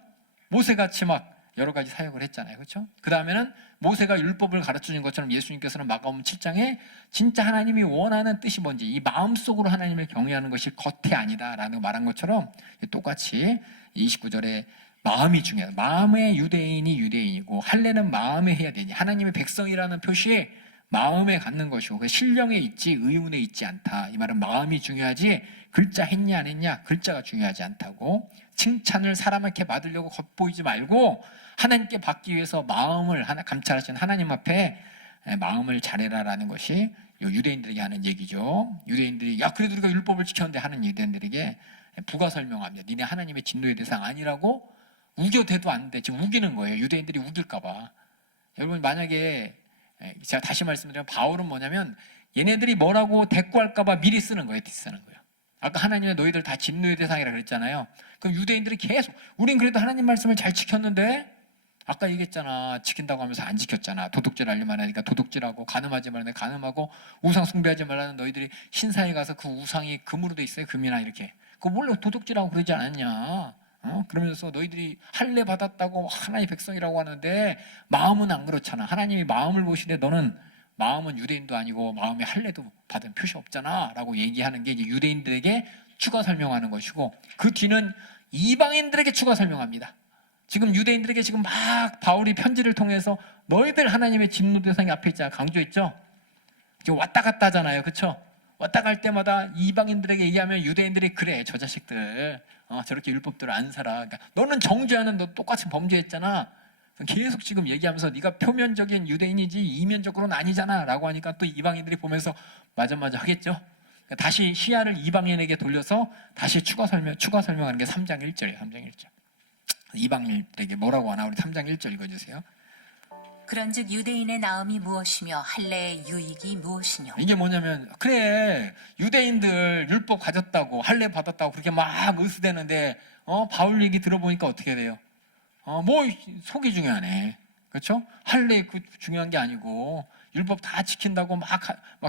모세같이 막 여러 가지 사역을 했잖아요. 그렇죠? 그 다음에는 모세가 율법을 가르쳐준 것처럼 예수님께서는 마가복음 7장에 진짜 하나님이 원하는 뜻이 뭔지, 이 마음속으로 하나님을 경외하는 것이 겉이 아니다라는 말한 것처럼, 똑같이 29절에 마음이 중요해요. 마음의 유대인이 유대인이고 할례는 마음에 해야 되니, 하나님의 백성이라는 표시 마음에 갖는 것이고, 신령에 있지 의문에 있지 않다. 이 말은 마음이 중요하지 글자 했냐 안 했냐, 글자가 중요하지 않다고. 칭찬을 사람에게 받으려고 겉보이지 말고 하나님께 받기 위해서 마음을 감찰하시는 하나님 앞에 마음을 잘해라라는 것이 유대인들에게 하는 얘기죠. 유대인들이, 야 그래도 우리가 율법을 지켰는데 하는 유대인들에게 부가 설명합니다. 니네 하나님의 진노의 대상 아니라고. 우겨대도 안 돼. 지금 우기는 거예요. 유대인들이 우길까 봐. 여러분, 만약에 제가 다시 말씀드리면, 바울은 뭐냐면 얘네들이 뭐라고 대꾸할까 봐 미리 쓰는 거예요. 쓰는 거예요. 아까 하나님의 너희들 다 진노의 대상이라 그랬잖아요. 그럼 유대인들이 계속, 우린 그래도 하나님 말씀을 잘 지켰는데, 아까 얘기했잖아, 지킨다고 하면서 안 지켰잖아. 도둑질 하려면 하니까 도둑질하고, 가늠하지 말라는 가늠하고, 우상 숭배하지 말라는 너희들이 신사에 가서 그 우상이 금으로 돼 있어요. 금이나 이렇게. 그거 몰래 도둑질하고 그러지 않았냐. 그러면서 너희들이 할례 받았다고 하나님의 백성이라고 하는데 마음은 안 그렇잖아. 하나님이 마음을 보시되 너는 마음은 유대인도 아니고 마음에 할례도 받은 표시 없잖아 라고 얘기하는 게 이제 유대인들에게 추가 설명하는 것이고, 그 뒤는 이방인들에게 추가 설명합니다. 지금 유대인들에게 지금 막 바울이 편지를 통해서 너희들 하나님의 진노 대상이 앞에 있잖아, 강조했죠. 지금 왔다 갔다 하잖아요. 그렇죠? 왔다 갈 때마다 이방인들에게 얘기하면 유대인들이 그래 저 자식들 저렇게 율법대로 안 살아. 그러니까 너는 정죄하는 너 똑같이 범죄했잖아. 계속 지금 얘기하면서 네가 표면적인 유대인이지 이면적으로는 아니잖아 라고 하니까 또 이방인들이 보면서 맞아 하겠죠. 그러니까 다시 시야를 이방인에게 돌려서 다시 추가 설명하는 게 3장 1절이에요. 3장 1절. 이방인들에게 뭐라고 하나 우리 3장 1절 읽어주세요. 그런즉 유대인의 나음이 무엇이며 할례의 유익이 무엇이뇨? 이게 뭐냐면 그래 유대인들 율법 가졌다고 할례 받았다고 그렇게 막 으스대는데 바울 얘기 들어보니까 어떻게 돼요? 뭐 속이 중요하네. 그렇죠? 할례 그 중요한 게 아니고 율법 다 지킨다고 막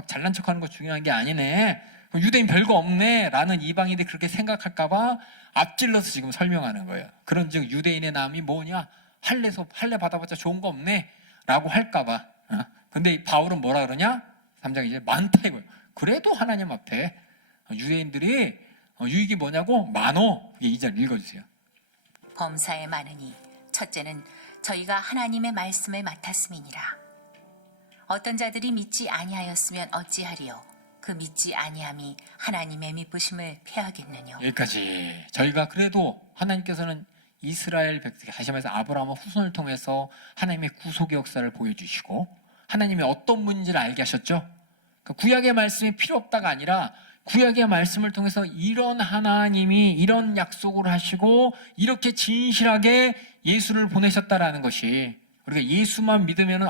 잘난 척하는 거 중요한 게 아니네. 유대인 별거 없네 라는 이방인들이 그렇게 생각할까봐 앞질러서 지금 설명하는 거예요. 그런즉 유대인의 남이 뭐냐? 할례 받아봤자 좋은 거 없네 라고 할까봐. 근데 바울은 뭐라 그러냐? 3장 이제 많다 이거예요. 그래도 하나님 앞에 유대인들이 유익이 뭐냐고? 많어. 2절 읽어주세요. 범사에 많으니 첫째는 저희가 하나님의 말씀을 맡았음이니라. 어떤 자들이 믿지 아니하였으면 어찌하리요? 그 믿지 아니함이 하나님의 미쁘심을 패하겠느뇨? 여기까지. 저희가 그래도 하나님께서는 이스라엘 백성, 다시 말해서 아브라함 후손을 통해서 하나님의 구속의 역사를 보여주시고 하나님이 어떤 분인지를 알게 하셨죠. 구약의 말씀이 필요 없다가 아니라 구약의 말씀을 통해서 이런 하나님이 이런 약속을 하시고 이렇게 진실하게 예수를 보내셨다라는 것이, 우리가 예수만 믿으면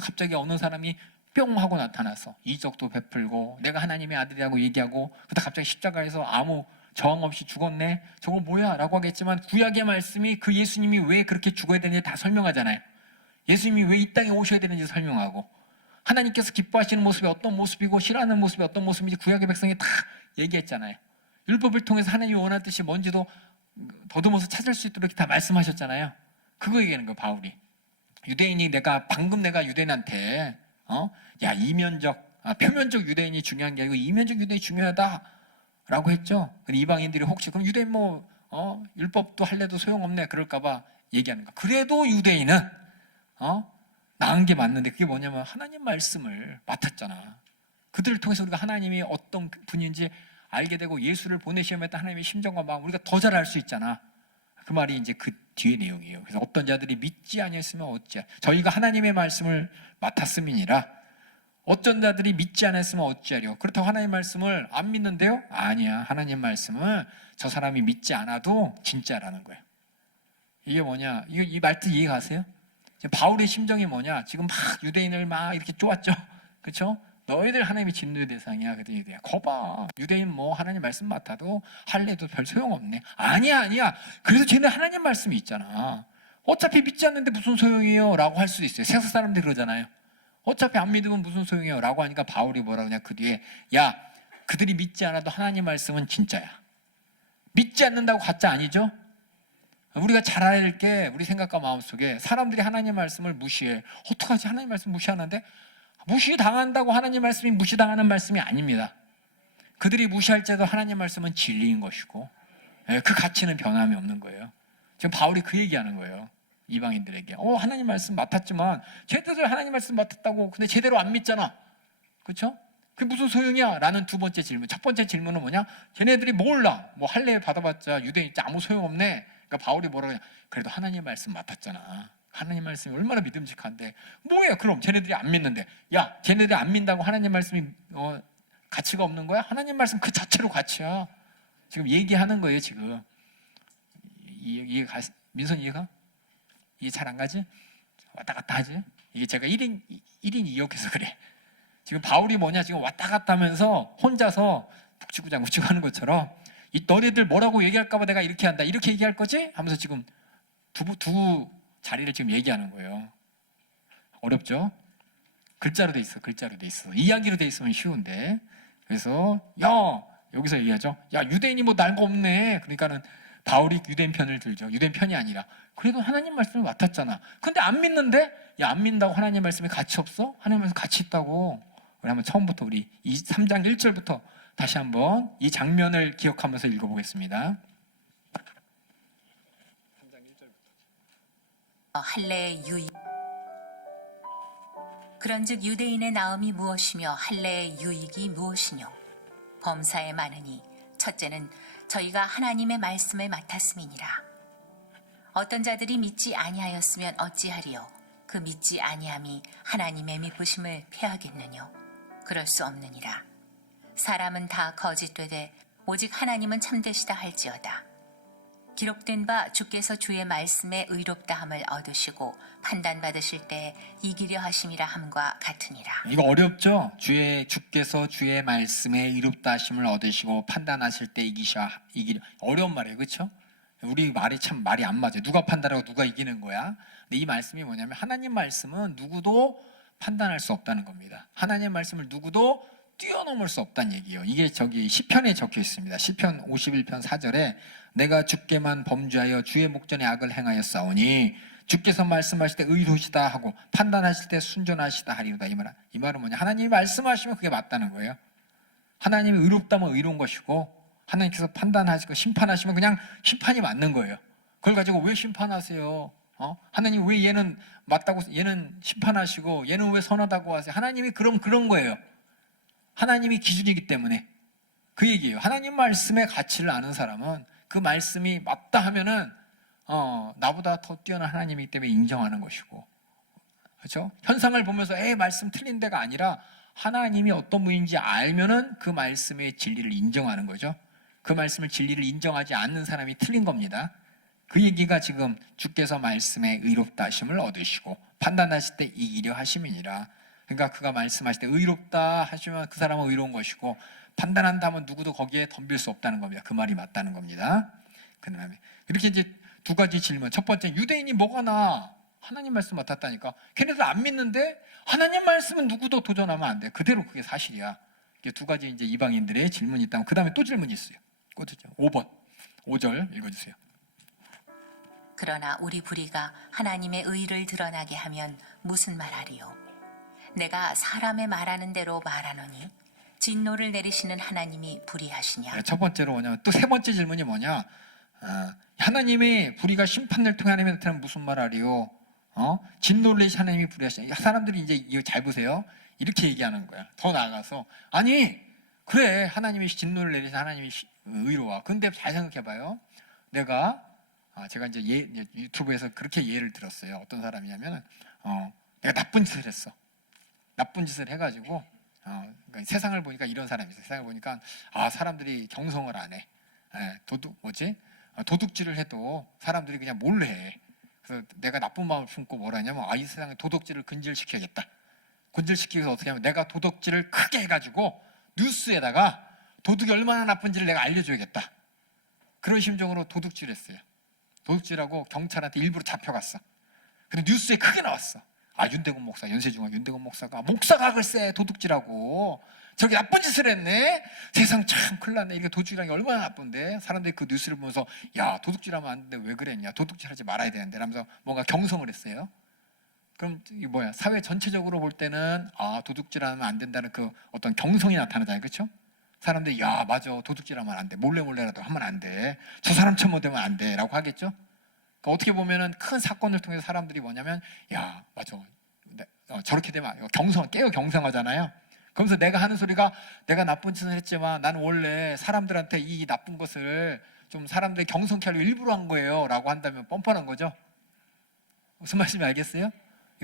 갑자기 어느 사람이 뿅 하고 나타나서 이적도 베풀고 내가 하나님의 아들이라고 얘기하고 그러다 갑자기 십자가에서 아무 저항 없이 죽었네, 저거 뭐야 라고 하겠지만 구약의 말씀이 그 예수님이 왜 그렇게 죽어야 되는지 다 설명하잖아요. 예수님이 왜 이 땅에 오셔야 되는지 설명하고 하나님께서 기뻐하시는 모습이 어떤 모습이고 싫어하는 모습이 어떤 모습인지 구약의 백성이 다 얘기했잖아요. 율법을 통해서 하나님이 원하는 뜻이 뭔지도 더듬어서 찾을 수 있도록 다 말씀하셨잖아요. 그거 얘기하는 거예요, 바울이. 유대인이 방금 내가 유대인한테 야 표면적 유대인이 중요한 게 아니고 이면적 유대인이 중요하다 라고 했죠. 근데 이방인들이 혹시 그럼 유대인 율법도 할래도 소용없네 그럴까봐 얘기하는 거야. 그래도 유대인은 나은 게 맞는데 그게 뭐냐면 하나님 말씀을 맡았잖아. 그들을 통해서 우리가 하나님이 어떤 분인지 알게 되고 예수를 보내시면 했던 하나님의 심정과 마음 우리가 더 잘 알 수 있잖아. 그 말이 이제 그 뒤의 내용이에요. 그래서 어떤 자들이 믿지 아니했으면 어찌하리요? 저희가 하나님의 말씀을 맡았음이니라. 어떤 자들이 믿지 않았으면 어찌하리요? 그렇다고 하나님 말씀을 안 믿는데요? 아니야. 하나님 말씀을 저 사람이 믿지 않아도 진짜라는 거예요. 이게 뭐냐? 이 말뜻 이해가세요? 지금 바울의 심정이 뭐냐? 지금 막 유대인을 막 이렇게 쪼았죠. 그렇죠? 너희들 하나님의 진노의 대상이야. 그랬더니 거봐. 유대인 하나님 말씀 맡아도 할래도 별 소용없네. 아니야. 그래서 쟤는 하나님 말씀이 있잖아. 어차피 믿지 않는데 무슨 소용이에요? 라고 할 수도 있어요. 세상 사람들이 그러잖아요. 어차피 안 믿으면 무슨 소용이에요? 라고 하니까 바울이 뭐라 그러냐? 그 뒤에 그들이 믿지 않아도 하나님 말씀은 진짜야. 믿지 않는다고 가짜 아니죠? 우리가 잘 알아야 될 게 우리 생각과 마음속에 사람들이 하나님 말씀을 무시해. 어떡하지? 하나님 말씀 무시하는데? 무시당한다고 하나님 말씀이 무시당하는 말씀이 아닙니다. 그들이 무시할지라도 하나님 말씀은 진리인 것이고 그 가치는 변함이 없는 거예요. 지금 바울이 그 얘기하는 거예요. 이방인들에게 하나님 말씀 맡았지만 쟤네들 하나님 말씀 맡았다고 근데 제대로 안 믿잖아. 그렇죠? 그게 무슨 소용이야? 라는 두 번째 질문. 첫 번째 질문은 뭐냐? 쟤네들이 몰라. 할례 받아봤자 유대인 진짜 아무 소용없네. 그러니까 바울이 뭐라 그러냐? 그래도 하나님 말씀 맡았잖아. 하나님 말씀이 얼마나 믿음직한데 뭐야 그럼 쟤네들이 안 믿는데 쟤네들이 안 믿는다고 하나님 말씀이 가치가 없는 거야? 하나님 말씀 그 자체로 가치야. 지금 얘기하는 거예요. 지금 민선 이해가? 이해 잘 안 가지? 왔다 갔다 하지? 이게 제가 1인 2역해서 그래. 지금 바울이 뭐냐? 지금 왔다 갔다 하면서 혼자서 북치구장 우치고 하는 것처럼 너네들 뭐라고 얘기할까봐 내가 이렇게 한다. 이렇게 얘기할 거지? 하면서 지금 두 자리를 지금 얘기하는 거예요. 어렵죠? 글자로 돼 있어. 이야기로 돼 있으면 쉬운데. 그래서 여기서 얘기하죠. 유대인이 날 거 없네. 그러니까는 바울이 유대인 편을 들죠. 유대인 편이 아니라 그래도 하나님 말씀을 맡았잖아. 근데 안 믿는데? 안 믿는다고 하나님 말씀이 가치 없어? 하나님 말씀 가치 있다고. 우리 한번 처음부터 우리 3장 1절부터 다시 한번 이 장면을 기억하면서 읽어보겠습니다. 할례의 유익. 그런즉 유대인의 나음이 무엇이며 할례의 유익이 무엇이뇨? 범사에 많으니 첫째는 저희가 하나님의 말씀을 맡았음이니라. 어떤 자들이 믿지 아니하였으면 어찌하리요? 그 믿지 아니함이 하나님의 미쁘심을 패하겠느뇨? 그럴 수 없느니라. 사람은 다 거짓되되 오직 하나님은 참되시다 할지어다. 기록된 바 주께서 주의 말씀에 의롭다함을 얻으시고 판단받으실 때 이기려 하심이라 함과 같으니라. 이거 어렵죠? 주께서 주의 말씀에 의롭다 하심을 얻으시고 판단하실 때 이기려. 어려운 말이에요, 그렇죠? 우리 말이 참 말이 안 맞아요. 누가 판단하고 누가 이기는 거야? 근데 이 말씀이 뭐냐면 하나님 말씀은 누구도 판단할 수 없다는 겁니다. 하나님 말씀을 누구도 뛰어넘을 수 없다는 얘기예요. 이게 저기 시편에 적혀 있습니다. 시편 51편 4절에 내가 주께만 범죄하여 주의 목전에 악을 행하였사오니 주께서 말씀하실 때 의로우시다 하고 판단하실 때 순전하시다 하리로다. 이 말은 뭐냐? 하나님이 말씀하시면 그게 맞다는 거예요. 하나님이 의롭다면 의로운 것이고 하나님께서 판단하시고 심판하시면 그냥 심판이 맞는 거예요. 그걸 가지고 왜 심판하세요? 하나님 왜 얘는 맞다고 얘는 심판하시고 얘는 왜 선하다고 하세요? 하나님이 그런 거예요. 하나님이 기준이기 때문에 그 얘기예요. 하나님 말씀의 가치를 아는 사람은 그 말씀이 맞다 하면은 나보다 더 뛰어난 하나님이기 때문에 인정하는 것이고, 그렇죠? 현상을 보면서 말씀 틀린 데가 아니라 하나님이 어떤 분인지 알면은 그 말씀의 진리를 인정하는 거죠. 그 말씀을 진리를 인정하지 않는 사람이 틀린 겁니다. 그 얘기가 지금 주께서 말씀에 의롭다 하심을 얻으시고 판단하실 때 이기려 하심이니라. 그러니까 그가 말씀하실 때 의롭다 하시면 그 사람은 의로운 것이고 판단한다면 누구도 거기에 덤빌 수 없다는 겁니다. 그 말이 맞다는 겁니다. 그 다음에 이렇게 이제 두 가지 질문. 첫 번째, 유대인이 뭐가 나? 하나님 말씀 맡았다니까. 걔네들 안 믿는데 하나님 말씀은 누구도 도전하면 안 돼. 그대로 그게 사실이야. 이게 두 가지 이제 이방인들의 질문이 있다면 그 다음에 또 질문이 있어요. 그거죠. 5번 5절 읽어주세요. 그러나 우리 불의가 하나님의 의를 드러나게 하면 무슨 말하리요? 내가 사람의 말하는 대로 말하노니 진노를 내리시는 하나님이 불의하시냐? 첫 번째로 뭐냐면 또 세 번째 질문이 뭐냐? 하나님의 불의가 심판을 통해 하나님한테 나타나면 무슨 말하리요? 진노를 내리시는 하나님이 불의하시냐? 사람들이 이제 이거 잘 보세요. 이렇게 얘기하는 거야. 더 나아가서 아니 그래 하나님이 진노를 내리시는 하나님이 의로워. 근데 잘 생각해봐요. 제가 이제 유튜브에서 그렇게 예를 들었어요. 어떤 사람이냐면 내가 나쁜 짓을 했어. 나쁜 짓을 해가지고 그러니까 세상을 보니까 이런 사람이 있어요. 세상을 보니까 사람들이 경성을 안 해. 도둑질을 해도 사람들이 그냥 몰래 해. 그래서 내가 나쁜 마음을 품고 뭐라 하냐면 이 세상에 도둑질을 근절시켜야겠다. 근절시키기 위해서 어떻게 하면 내가 도둑질을 크게 해가지고 뉴스에다가 도둑이 얼마나 나쁜지를 내가 알려줘야겠다. 그런 심정으로 도둑질을 했어요. 도둑질하고 경찰한테 일부러 잡혀갔어. 근데 뉴스에 크게 나왔어. 윤대건 목사, 연세중앙 윤대건 목사가 글쎄 도둑질하고 저기 나쁜 짓을 했네. 세상 참 큰일 났네. 이게 도둑질하는 게 얼마나 나쁜데. 사람들이 그 뉴스를 보면서 야 도둑질하면 안 되는데 왜 그랬냐. 도둑질하지 말아야 되는데 라면서 뭔가 경성을 했어요. 그럼 이게 뭐야? 사회 전체적으로 볼 때는 도둑질하면 안 된다는 그 어떤 경성이 나타나잖아요. 그렇죠? 사람들이 야 맞아 도둑질하면 안 돼. 몰래라도 하면 안 돼. 저 사람처럼 되면 안 돼 라고 하겠죠? 그러니까 어떻게 보면은 큰 사건을 통해서 사람들이 뭐냐면 야 맞아 저렇게 되면 깨어 경성하잖아요. 그러면서 내가 하는 소리가 내가 나쁜 짓을 했지만 나는 원래 사람들한테 이 나쁜 것을 좀 사람들이 경성케 하려고 일부러 한 거예요 라고 한다면 뻔뻔한 거죠. 무슨 말씀인지 알겠어요?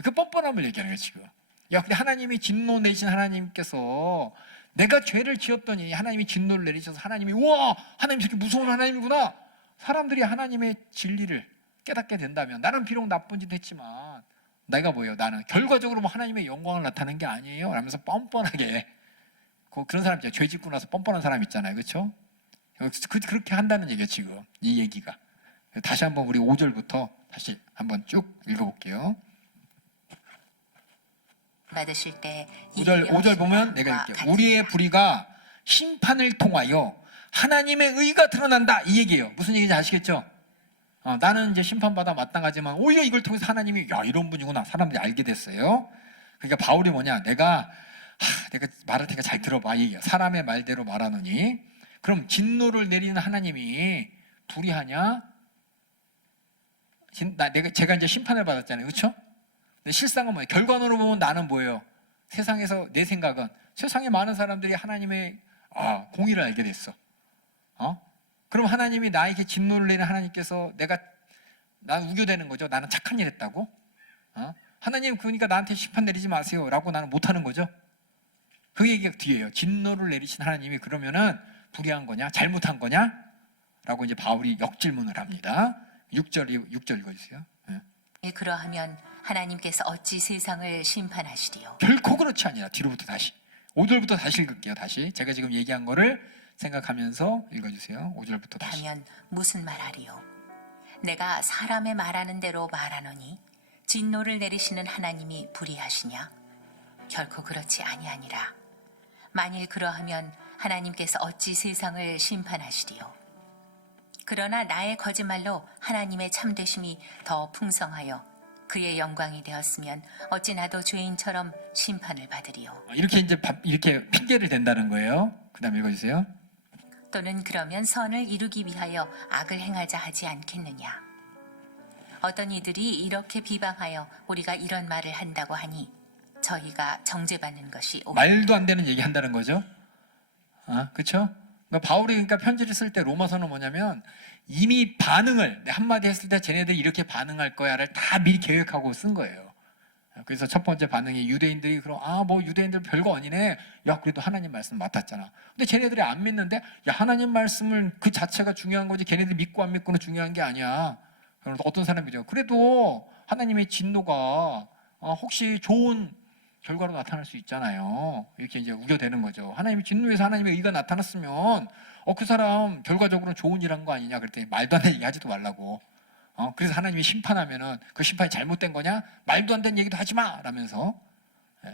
그 뻔뻔함을 얘기하는 거예요 지금. 근데 하나님이 진노 내신 하나님께서 내가 죄를 지었더니 하나님이 진노를 내리셔서 하나님이 우와 하나님 저렇게 무서운 하나님이구나. 사람들이 하나님의 진리를 깨닫게 된다면 나는 비록 나쁜 짓 했지만 내가 뭐예요? 나는 결과적으로 하나님의 영광을 나타내는 게 아니에요 라면서 뻔뻔하게 그런 사람 있잖아요. 죄 짓고 나서 뻔뻔한 사람 있잖아요. 그렇죠? 그렇게 한다는 얘기예요 지금 이 얘기가. 다시 한번 우리 5절부터 다시 한번 쭉 읽어볼게요. 받으실 때 5절 보면 내가 읽게요. 우리의 불의가 심판을 통하여 하나님의 의가 드러난다 이 얘기예요. 무슨 얘기인지 아시겠죠? 나는 이제 심판받아 마땅하지만 오히려 이걸 통해서 하나님이 이런 분이구나 사람들이 알게 됐어요. 그러니까 바울이 뭐냐 내가 말할 테니까 잘 들어봐 이 얘기야. 사람의 말대로 말하노니 그럼 진노를 내리는 하나님이 불의하냐? 제가 이제 심판을 받았잖아요. 그렇죠? 근데 실상은 뭐예요? 결과론으로 보면 나는 뭐예요? 세상에서 내 생각은 세상에 많은 사람들이 하나님의 공의를 알게 됐어. 그럼 하나님이 나에게 진노를 내리는 하나님께서 난 우겨대는 거죠. 나는 착한 일 했다고. 하나님 그러니까 나한테 심판 내리지 마세요 라고 나는 못하는 거죠. 그 얘기가 뒤에요. 진노를 내리신 하나님이 그러면은 불의한 거냐 잘못한 거냐 라고 이제 바울이 역질문을 합니다. 6절 읽어주세요. 그러하면 하나님께서 어찌 세상을 심판하시리요? 결코 그렇지 아니라 뒤로부터 다시 5절부터 다시 읽을게요. 다시 제가 지금 얘기한 거를 생각하면서 읽어주세요. 5절부터 다시. 하면 무슨 말하리요? 내가 사람의 말하는 대로 말하노니 진노를 내리시는 하나님이 불의하시냐? 결코 그렇지 아니하니라. 만일 그러하면 하나님께서 어찌 세상을 심판하시리요? 그러나 나의 거짓말로 하나님의 참되심이 더 풍성하여 그의 영광이 되었으면 어찌 나도 죄인처럼 심판을 받으리요? 이렇게 이제 이렇게 핑계를 댄다는 거예요. 그다음 읽어주세요. 또는 그러면 선을 이루기 위하여 악을 행하자 하지 않겠느냐? 어떤 이들이 이렇게 비방하여 우리가 이런 말을 한다고 하니 저희가 정죄받는 것이 말도 안 되는 얘기 한다는 거죠. 그렇죠? 그러니까 바울이 그러니까 편지를 쓸 때 로마서는 뭐냐면 이미 반응을 한마디 했을 때 쟤네들이 이렇게 반응할 거야를 다 미리 계획하고 쓴 거예요. 그래서 첫 번째 반응이 유대인들이 그럼 뭐 유대인들 별거 아니네. 야 그래도 하나님 말씀 맡았잖아. 근데 쟤네들이 안 믿는데 야 하나님 말씀을 그 자체가 중요한 거지 걔네들 믿고 안 믿고는 중요한 게 아니야. 그래서 어떤 사람이죠. 그래도 하나님의 진노가 혹시 좋은 결과로 나타날 수 있잖아요. 이렇게 이제 우겨대는 거죠. 하나님의 진노에서 하나님의 의가 나타났으면 그 사람 결과적으로 좋은 일 한 거 아니냐 그랬더니 말도 안 되는 얘기 하지도 말라고. 그래서 하나님이 심판하면은 그 심판이 잘못된 거냐? 말도 안 되는 얘기도 하지 마! 라면서.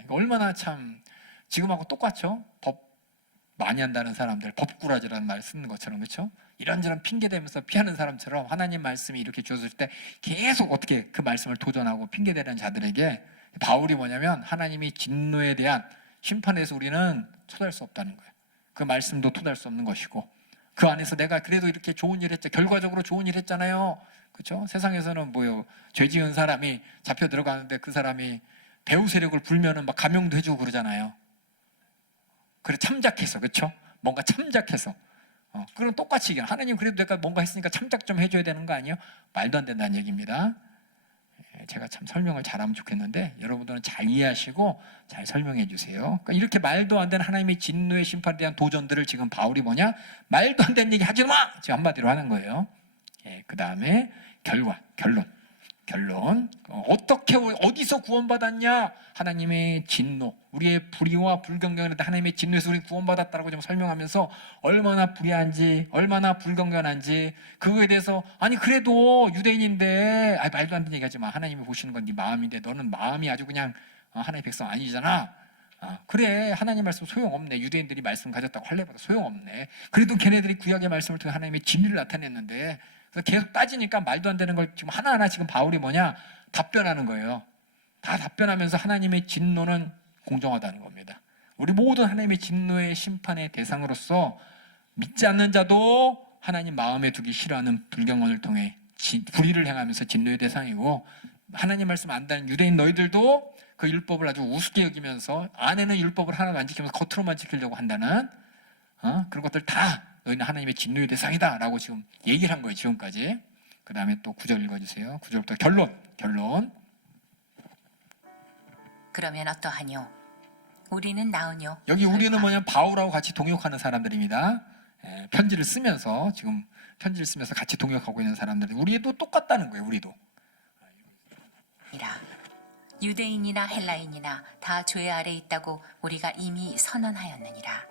얼마나 참 지금하고 똑같죠? 법 많이 한다는 사람들, 법꾸라지라는 말 쓰는 것처럼 그렇죠? 이런저런 핑계대면서 피하는 사람처럼 하나님 말씀이 이렇게 주어질 때 계속 어떻게 그 말씀을 도전하고 핑계대는 자들에게 바울이 뭐냐면 하나님이 진노에 대한 심판에서 우리는 토달할 수 없다는 거예요. 그 말씀도 토달할 수 없는 것이고 그 안에서 내가 그래도 이렇게 좋은 일 했죠. 결과적으로 좋은 일 했잖아요. 그렇죠? 세상에서는 뭐요? 죄 지은 사람이 잡혀 들어가는데 그 사람이 배후 세력을 불면은 막 감형도 해주고 그러잖아요. 그래 참작해서 그렇죠? 뭔가 참작해서 그럼 똑같이 얘기해요. 하나님 그래도 내가 뭔가 했으니까 참작 좀 해줘야 되는 거 아니에요? 말도 안 된다는 얘기입니다. 제가 참 설명을 잘하면 좋겠는데 여러분들은 잘 이해하시고 잘 설명해 주세요. 그러니까 이렇게 말도 안 되는 하나님의 진노의 심판에 대한 도전들을 지금 바울이 뭐냐? 말도 안 되는 얘기 하지 마! 지금 한마디로 하는 거예요. 그 다음에 결론. 어떻게 어디서 구원받았냐? 하나님의 진노, 우리의 불의와 불경건할 때 하나님의 진노에서 우리 구원받았다라고 좀 설명하면서 얼마나 불의한지, 얼마나 불경건한지 그거에 대해서 아니 그래도 유대인인데 말도 안 되는 얘기하지 마. 하나님이 보시는 건 네 마음인데 너는 마음이 아주 그냥 하나님의 백성 아니잖아. 그래 하나님 말씀 소용없네. 유대인들이 말씀 가졌다고 할래보다 소용없네. 그래도 걔네들이 구약의 말씀을 통해 하나님의 진리를 나타냈는데 그래서 계속 따지니까 말도 안 되는 걸 지금 하나하나 지금 바울이 뭐냐 답변하는 거예요. 다 답변하면서 하나님의 진노는 공정하다는 겁니다. 우리 모든 하나님의 진노의 심판의 대상으로서 믿지 않는 자도 하나님 마음에 두기 싫어하는 불경건을 통해 불의를 행하면서 진노의 대상이고 하나님 말씀 안다는 유대인 너희들도 그 율법을 아주 우습게 여기면서 안에는 율법을 하나도 안 지키면서 겉으로만 지키려고 한다는 그런 것들 다 너희는 하나님의 진노의 대상이다 라고 지금 얘기를 한 거예요. 지금까지. 그 다음에 또 9절 읽어주세요. 9절부터 결론. 그러면 어떠하뇨? 우리는 나으뇨? 여기 우리는 뭐냐면 바울하고 같이 동역하는 사람들입니다. 편지를 쓰면서 같이 동역하고 있는 사람들. 우리도 똑같다는 거예요. 우리도. 유대인이나 헬라인이나 다 죄 아래 있다고 우리가 이미 선언하였느니라.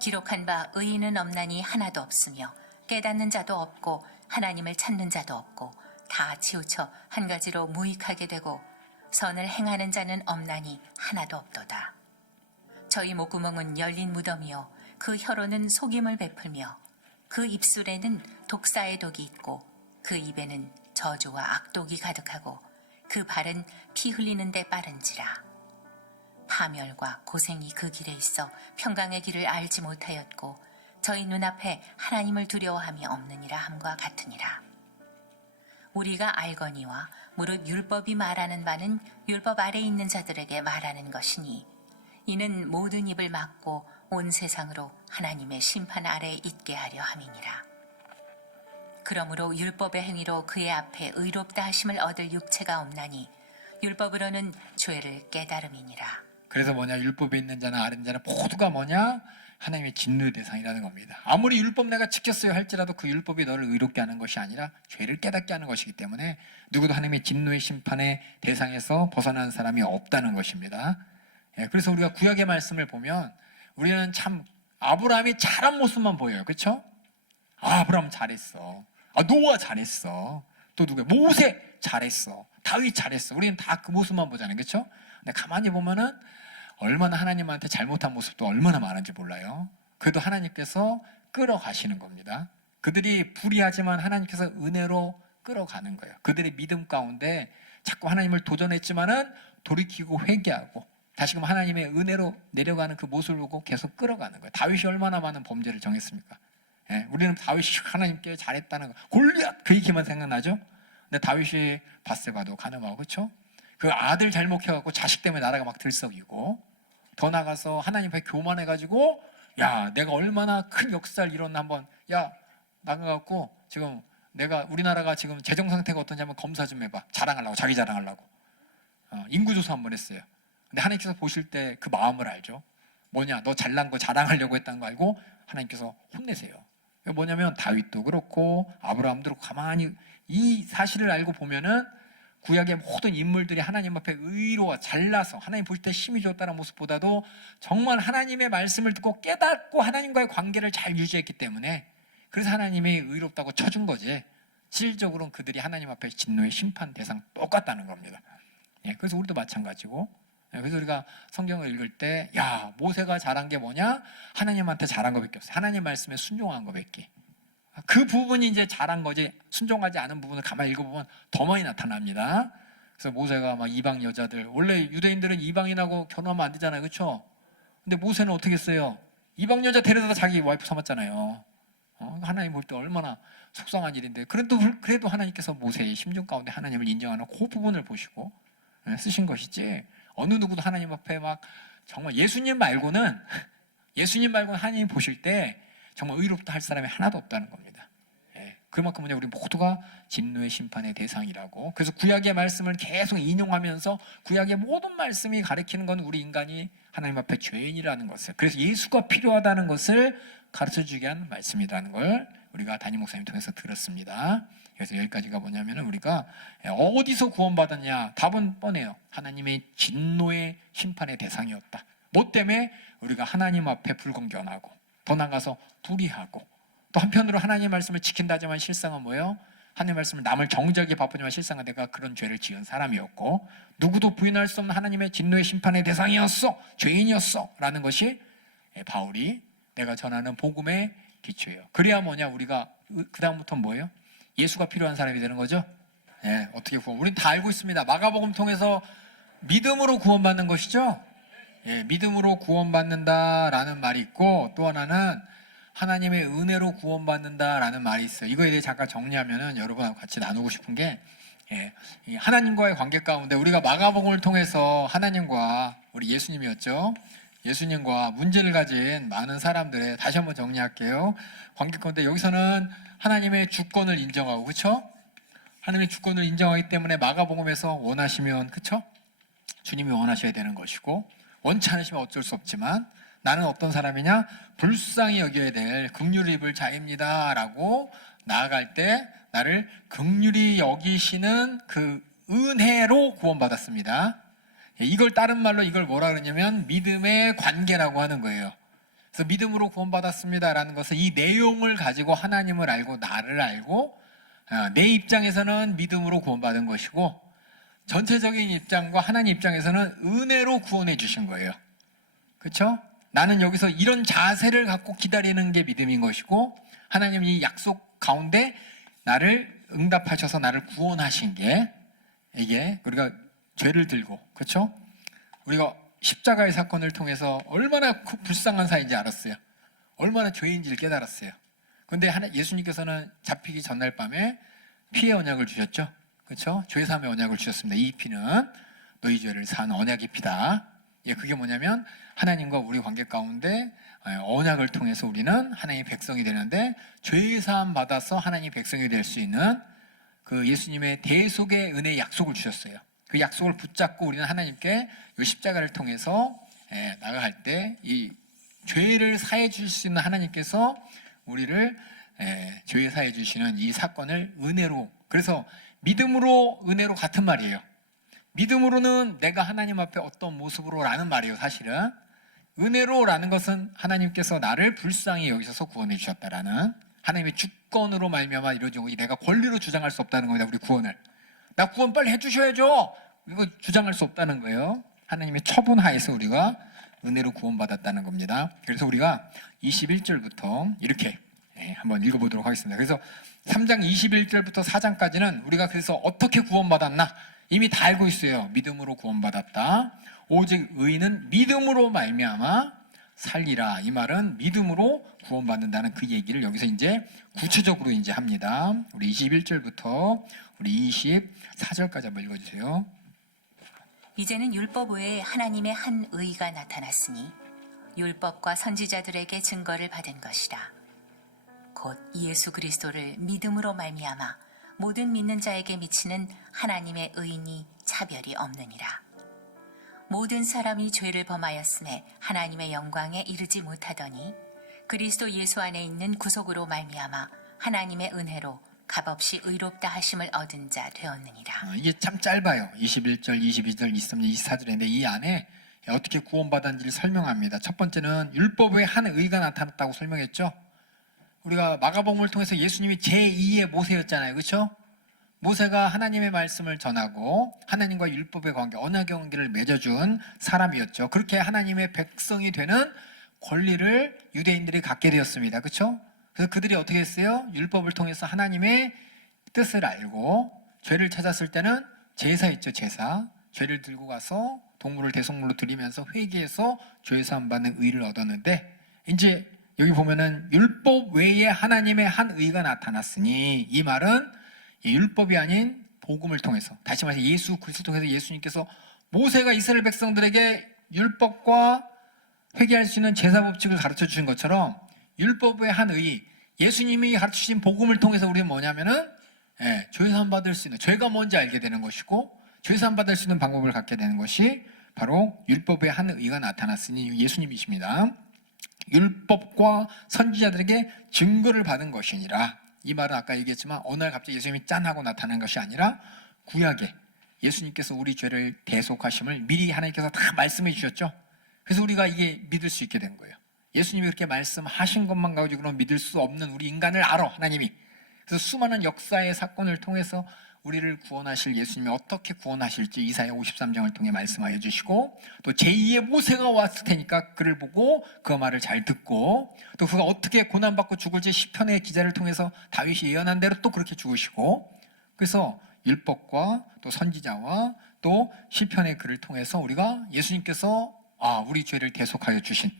기록한 바 의인은 없나니 하나도 없으며 깨닫는 자도 없고 하나님을 찾는 자도 없고 다 치우쳐 한 가지로 무익하게 되고 선을 행하는 자는 없나니 하나도 없도다. 저희 목구멍은 열린 무덤이요 그 혀로는 속임을 베풀며 그 입술에는 독사의 독이 있고 그 입에는 저주와 악독이 가득하고 그 발은 피 흘리는 데 빠른지라. 파멸과 고생이 그 길에 있어 평강의 길을 알지 못하였고 저희 눈앞에 하나님을 두려워함이 없느니라 함과 같으니라. 우리가 알거니와 무릇 율법이 말하는 바는 율법 아래 있는 자들에게 말하는 것이니 이는 모든 입을 막고 온 세상으로 하나님의 심판 아래 있게 하려 함이니라. 그러므로 율법의 행위로 그의 앞에 의롭다 하심을 얻을 육체가 없나니 율법으로는 죄를 깨달음이니라. 그래서 뭐냐, 율법에 있는 자나 아는 자는 모두가 뭐냐, 하나님의 진노의 대상이라는 겁니다. 아무리 율법 내가 지켰어요 할지라도 그 율법이 너를 의롭게 하는 것이 아니라 죄를 깨닫게 하는 것이기 때문에 누구도 하나님의 진노의 심판의 대상에서 벗어나는 사람이 없다는 것입니다. 그래서 우리가 구약의 말씀을 보면 우리는 참 아브라함이 잘한 모습만 보여요. 그렇죠? 아브라함 잘했어. 노아 잘했어. 또 누구야? 모세 잘했어. 다윗 잘했어. 우리는 다 그 모습만 보잖아요. 그렇죠? 근데 가만히 보면은 얼마나 하나님한테 잘못한 모습도 얼마나 많은지 몰라요. 그래도 하나님께서 끌어가시는 겁니다. 그들이 불의하지만 하나님께서 은혜로 끌어가는 거예요. 그들의 믿음 가운데 자꾸 하나님을 도전했지만은 돌이키고 회개하고 다시금 하나님의 은혜로 내려가는 그 모습을 보고 계속 끌어가는 거예요. 다윗이 얼마나 많은 범죄를 정했습니까? 우리는 다윗이 하나님께 잘했다는 거, 골리앗 그 얘기만 생각나죠? 근데 다윗이 밧세바도 가늠하고, 그렇죠? 그 아들 잘못해갖고 자식 때문에 나라가 막 들썩이고, 더 나가서 하나님 앞에 교만해가지고, 야 내가 얼마나 큰 역사를 이뤘나, 한번 야 나가갖고 지금 내가 우리나라가 지금 재정 상태가 어떤지 한번 검사 좀 해봐. 자랑하려고, 자기 자랑하려고 인구조사 한번 했어요. 근데 하나님께서 보실 때 그 마음을 알죠. 뭐냐, 너 잘난 거 자랑하려고 했다는 거 알고 하나님께서 혼내세요. 뭐냐면 다윗도 그렇고 아브라함도 그렇고 가만히 이 사실을 알고 보면은 구약의 모든 인물들이 하나님 앞에 의로워 잘나서 하나님 보실 때 힘이 좋았다는 모습보다도 정말 하나님의 말씀을 듣고 깨닫고 하나님과의 관계를 잘 유지했기 때문에 그래서 하나님이 의롭다고 쳐준 거지, 실질적으로는 그들이 하나님 앞에 진노의 심판 대상 똑같다는 겁니다. 그래서 우리도 마찬가지고, 그래서 우리가 성경을 읽을 때 야 모세가 잘한 게 뭐냐, 하나님한테 잘한 것밖에 없어요. 하나님 말씀에 순종한 것밖에. 그 부분이 이제 잘한 거지, 순종하지 않은 부분을 가만히 읽어보면 더 많이 나타납니다. 그래서 모세가 막 이방 여자들, 원래 유대인들은 이방인하고 결혼하면 안 되잖아요, 그렇죠? 근데 모세는 어떻게 했어요? 이방 여자 데려다가 자기 와이프 삼았잖아요. 하나님 볼 때 얼마나 속상한 일인데, 그래도 하나님께서 모세의 심중 가운데 하나님을 인정하는 그 부분을 보시고 쓰신 것이지, 어느 누구도 하나님 앞에 막 정말 예수님 말고는 하나님 보실 때 정말 의롭다 할 사람이 하나도 없다는 겁니다. 그만큼 우리 모두가 진노의 심판의 대상이라고. 그래서 구약의 말씀을 계속 인용하면서 구약의 모든 말씀이 가리키는 건 우리 인간이 하나님 앞에 죄인이라는 것을, 그래서 예수가 필요하다는 것을 가르쳐주게 한 말씀이라는 걸 우리가 담임 목사님 통해서 들었습니다. 그래서 여기까지가 뭐냐면 우리가 어디서 구원받았냐, 답은 뻔해요. 하나님의 진노의 심판의 대상이었다. 뭐 때문에? 우리가 하나님 앞에 불공견하고, 더 나가서 불의하고, 또 한편으로 하나님의 말씀을 지킨다지만 실상은 뭐예요? 하나님의 말씀을 남을 정죄하기에 바쁘지만 실상은 내가 그런 죄를 지은 사람이었고, 누구도 부인할 수 없는 하나님의 진노의 심판의 대상이었어, 죄인이었어 라는 것이 바울이 내가 전하는 복음의 기초예요. 그래야 뭐냐, 우리가 그 다음부터 뭐예요? 예수가 필요한 사람이 되는 거죠. 어떻게 구원? 우리는 다 알고 있습니다. 마가복음 통해서 믿음으로 구원받는 것이죠. 믿음으로 구원받는다라는 말이 있고, 또 하나는 하나님의 은혜로 구원받는다라는 말이 있어요. 이거에 대해 잠깐 정리하면은 여러분하고 같이 나누고 싶은 게, 하나님과의 관계 가운데 우리가 마가복음을 통해서 하나님과 우리 예수님이었죠. 예수님과 문제를 가진 많은 사람들의, 다시 한번 정리할게요. 관계 가운데 여기서는 하나님의 주권을 인정하고, 그렇죠? 하나님의 주권을 인정하기 때문에 마가복음에서 원하시면, 그렇죠? 주님이 원하셔야 되는 것이고, 원치 않으시면 어쩔 수 없지만 나는 어떤 사람이냐? 불쌍히 여겨야 될 긍휼히 입을 자입니다 라고 나아갈 때 나를 긍휼히 여기시는 그 은혜로 구원받았습니다. 이걸 다른 말로 이걸 뭐라 그러냐면 믿음의 관계라고 하는 거예요. 그래서 믿음으로 구원받았습니다 라는 것은 이 내용을 가지고 하나님을 알고 나를 알고, 내 입장에서는 믿음으로 구원받은 것이고 전체적인 입장과 하나님 입장에서는 은혜로 구원해 주신 거예요. 그렇죠? 나는 여기서 이런 자세를 갖고 기다리는 게 믿음인 것이고, 하나님 이 약속 가운데 나를 응답하셔서 나를 구원하신 게, 이게 우리가 죄를 들고, 그렇죠? 우리가 십자가의 사건을 통해서 얼마나 불쌍한 사이인지 알았어요. 얼마나 죄인지를 깨달았어요. 그런데 예수님께서는 잡히기 전날 밤에 피의 언약을 주셨죠. 그렇죠? 죄 사함의 언약을 주셨습니다. 이 피는 너희 죄를 사는 언약의 피다. 예, 그게 뭐냐면 하나님과 우리 관계 가운데 언약을 통해서 우리는 하나님의 백성이 되는데 죄 사함 받아서 하나님의 백성이 될 수 있는 그 예수님의 대속의 은혜의 약속을 주셨어요. 그 약속을 붙잡고 우리는 하나님께 이 십자가를 통해서 나아갈 때 이 죄를 사해 주실 수 있는 하나님께서 우리를 죄 사해 주시는 이 사건을 은혜로, 그래서 믿음으로 은혜로 같은 말이에요. 믿음으로는 내가 하나님 앞에 어떤 모습으로 라는 말이에요. 사실은 은혜로라는 것은 하나님께서 나를 불쌍히 여기셔서 구원해 주셨다라는 하나님의 주권으로 말미암아 이루어지고 내가 권리로 주장할 수 없다는 겁니다. 우리 구원을 나 구원 빨리 해주셔야죠, 이거 주장할 수 없다는 거예요. 하나님의 처분 하에서 우리가 은혜로 구원받았다는 겁니다. 그래서 우리가 21절부터 이렇게 한번 읽어보도록 하겠습니다. 그래서 3장 21절부터 4장까지는 우리가 그래서 어떻게 구원받았나 이미 다 알고 있어요. 믿음으로 구원받았다. 오직 의인은 믿음으로 말미암아 살리라. 이 말은 믿음으로 구원받는다는 그 얘기를 여기서 이제 구체적으로 이제 합니다. 우리 21절부터 우리 24절까지 한번 읽어주세요. 이제는 율법 외에 하나님의 한 의가 나타났으니 율법과 선지자들에게 증거를 받은 것이라. 곧 예수 그리스도를 믿음으로 말미암아 모든 믿는 자에게 미치는 하나님의 의인이 차별이 없느니라. 모든 사람이 죄를 범하였음에 하나님의 영광에 이르지 못하더니 그리스도 예수 안에 있는 구속으로 말미암아 하나님의 은혜로 값없이 의롭다 하심을 얻은 자 되었느니라. 이게 참 짧아요. 21절, 22절, 23절, 24절인데 이 안에 어떻게 구원받았는지를 설명합니다. 첫 번째는 율법의 한 의가 나타났다고 설명했죠. 우리가 마가복음을 통해서 예수님이 제2의 모세였잖아요. 그렇죠? 모세가 하나님의 말씀을 전하고 하나님과 율법의 관계, 언약의 관계를 맺어준 사람이었죠. 그렇게 하나님의 백성이 되는 권리를 유대인들이 갖게 되었습니다. 그렇죠? 그래서 그들이 어떻게 했어요? 율법을 통해서 하나님의 뜻을 알고 죄를 찾았을 때는 제사 있죠. 제사. 죄를 들고 가서 동물을 대속물로 드리면서 회개해서 죄 사함 받는 의를 얻었는데 이제 여기 보면은 율법 외에 하나님의 한 의가 나타났으니 이 말은 율법이 아닌 복음을 통해서, 다시 말해서 예수 그리스도 통해서 예수님께서 모세가 이스라엘 백성들에게 율법과 회개할 수 있는 제사 법칙을 가르쳐 주신 것처럼 율법의 한 의, 예수님이 가르쳐 주신 복음을 통해서 우리는 뭐냐면은 죄 사함 받을 수 있는, 죄가 뭔지 알게 되는 것이고 죄 사함 받을 수 있는 방법을 갖게 되는 것이 바로 율법의 한 의가 나타났으니 예수님이십니다. 율법과 선지자들에게 증거를 받은 것이니라. 이 말은 아까 얘기했지만 어느 날 갑자기 예수님이 짠 하고 나타난 것이 아니라 구약에 예수님께서 우리 죄를 대속하심을 미리 하나님께서 다 말씀해 주셨죠. 그래서 우리가 이게 믿을 수 있게 된 거예요. 예수님이 그렇게 말씀하신 것만 가지고는 믿을 수 없는 우리 인간을 알아, 하나님이. 그래서 수많은 역사의 사건을 통해서 우리를 구원하실 예수님이 어떻게 구원하실지 이사야 53장을 통해 말씀하여 주시고, 또 제2의 모세가 왔을 테니까 그를 보고 그 말을 잘 듣고, 또 그가 어떻게 고난받고 죽을지 시편의 기자를 통해서 다윗이 예언한 대로 또 그렇게 죽으시고, 그래서 율법과 또 선지자와 또 시편의 글을 통해서 우리가 예수님께서 우리 죄를 대속하여 주신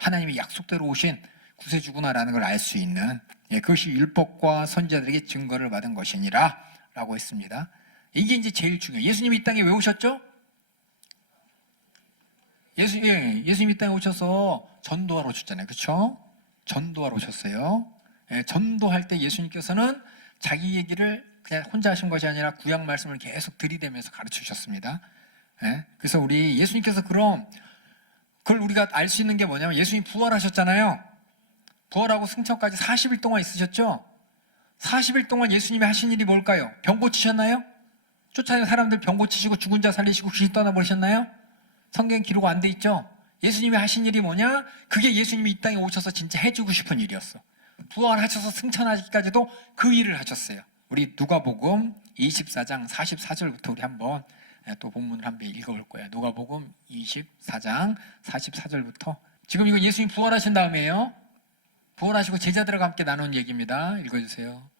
하나님의 약속대로 오신 구세주구나라는 걸 알 수 있는, 그것이 율법과 선지자들에게 증거를 받은 것이니라 라고 했습니다. 이게 이제 제일 중요해요. 예수님이 이 땅에 왜 오셨죠? 예수님이 이 땅에 오셔서 전도하러 오셨잖아요. 그렇죠? 전도하러 오셨어요. 전도할 때 예수님께서는 자기 얘기를 그냥 혼자 하신 것이 아니라 구약 말씀을 계속 들이대면서 가르쳐 주셨습니다. 그래서 우리 예수님께서 그걸 우리가 알 수 있는 게 뭐냐면 예수님이 부활하셨잖아요. 부활하고 승천까지 40일 동안 있으셨죠? 40일 동안 예수님이 하신 일이 뭘까요? 병 고치셨나요? 쫓아다니는 사람들 병 고치시고 죽은 자 살리시고 귀신 떠나버리셨나요? 성경 기록 안 돼 있죠? 예수님이 하신 일이 뭐냐? 그게 예수님이 이 땅에 오셔서 진짜 해주고 싶은 일이었어. 부활하셔서 승천하기까지도 그 일을 하셨어요. 우리 누가복음 24장 44절부터 우리 한번 또 본문을 한번 읽어볼 거예요. 누가복음 24장 44절부터. 지금 이거 예수님 부활하신 다음에요. 부활하시고 제자들과 함께 나눈 얘기입니다. 읽어주세요.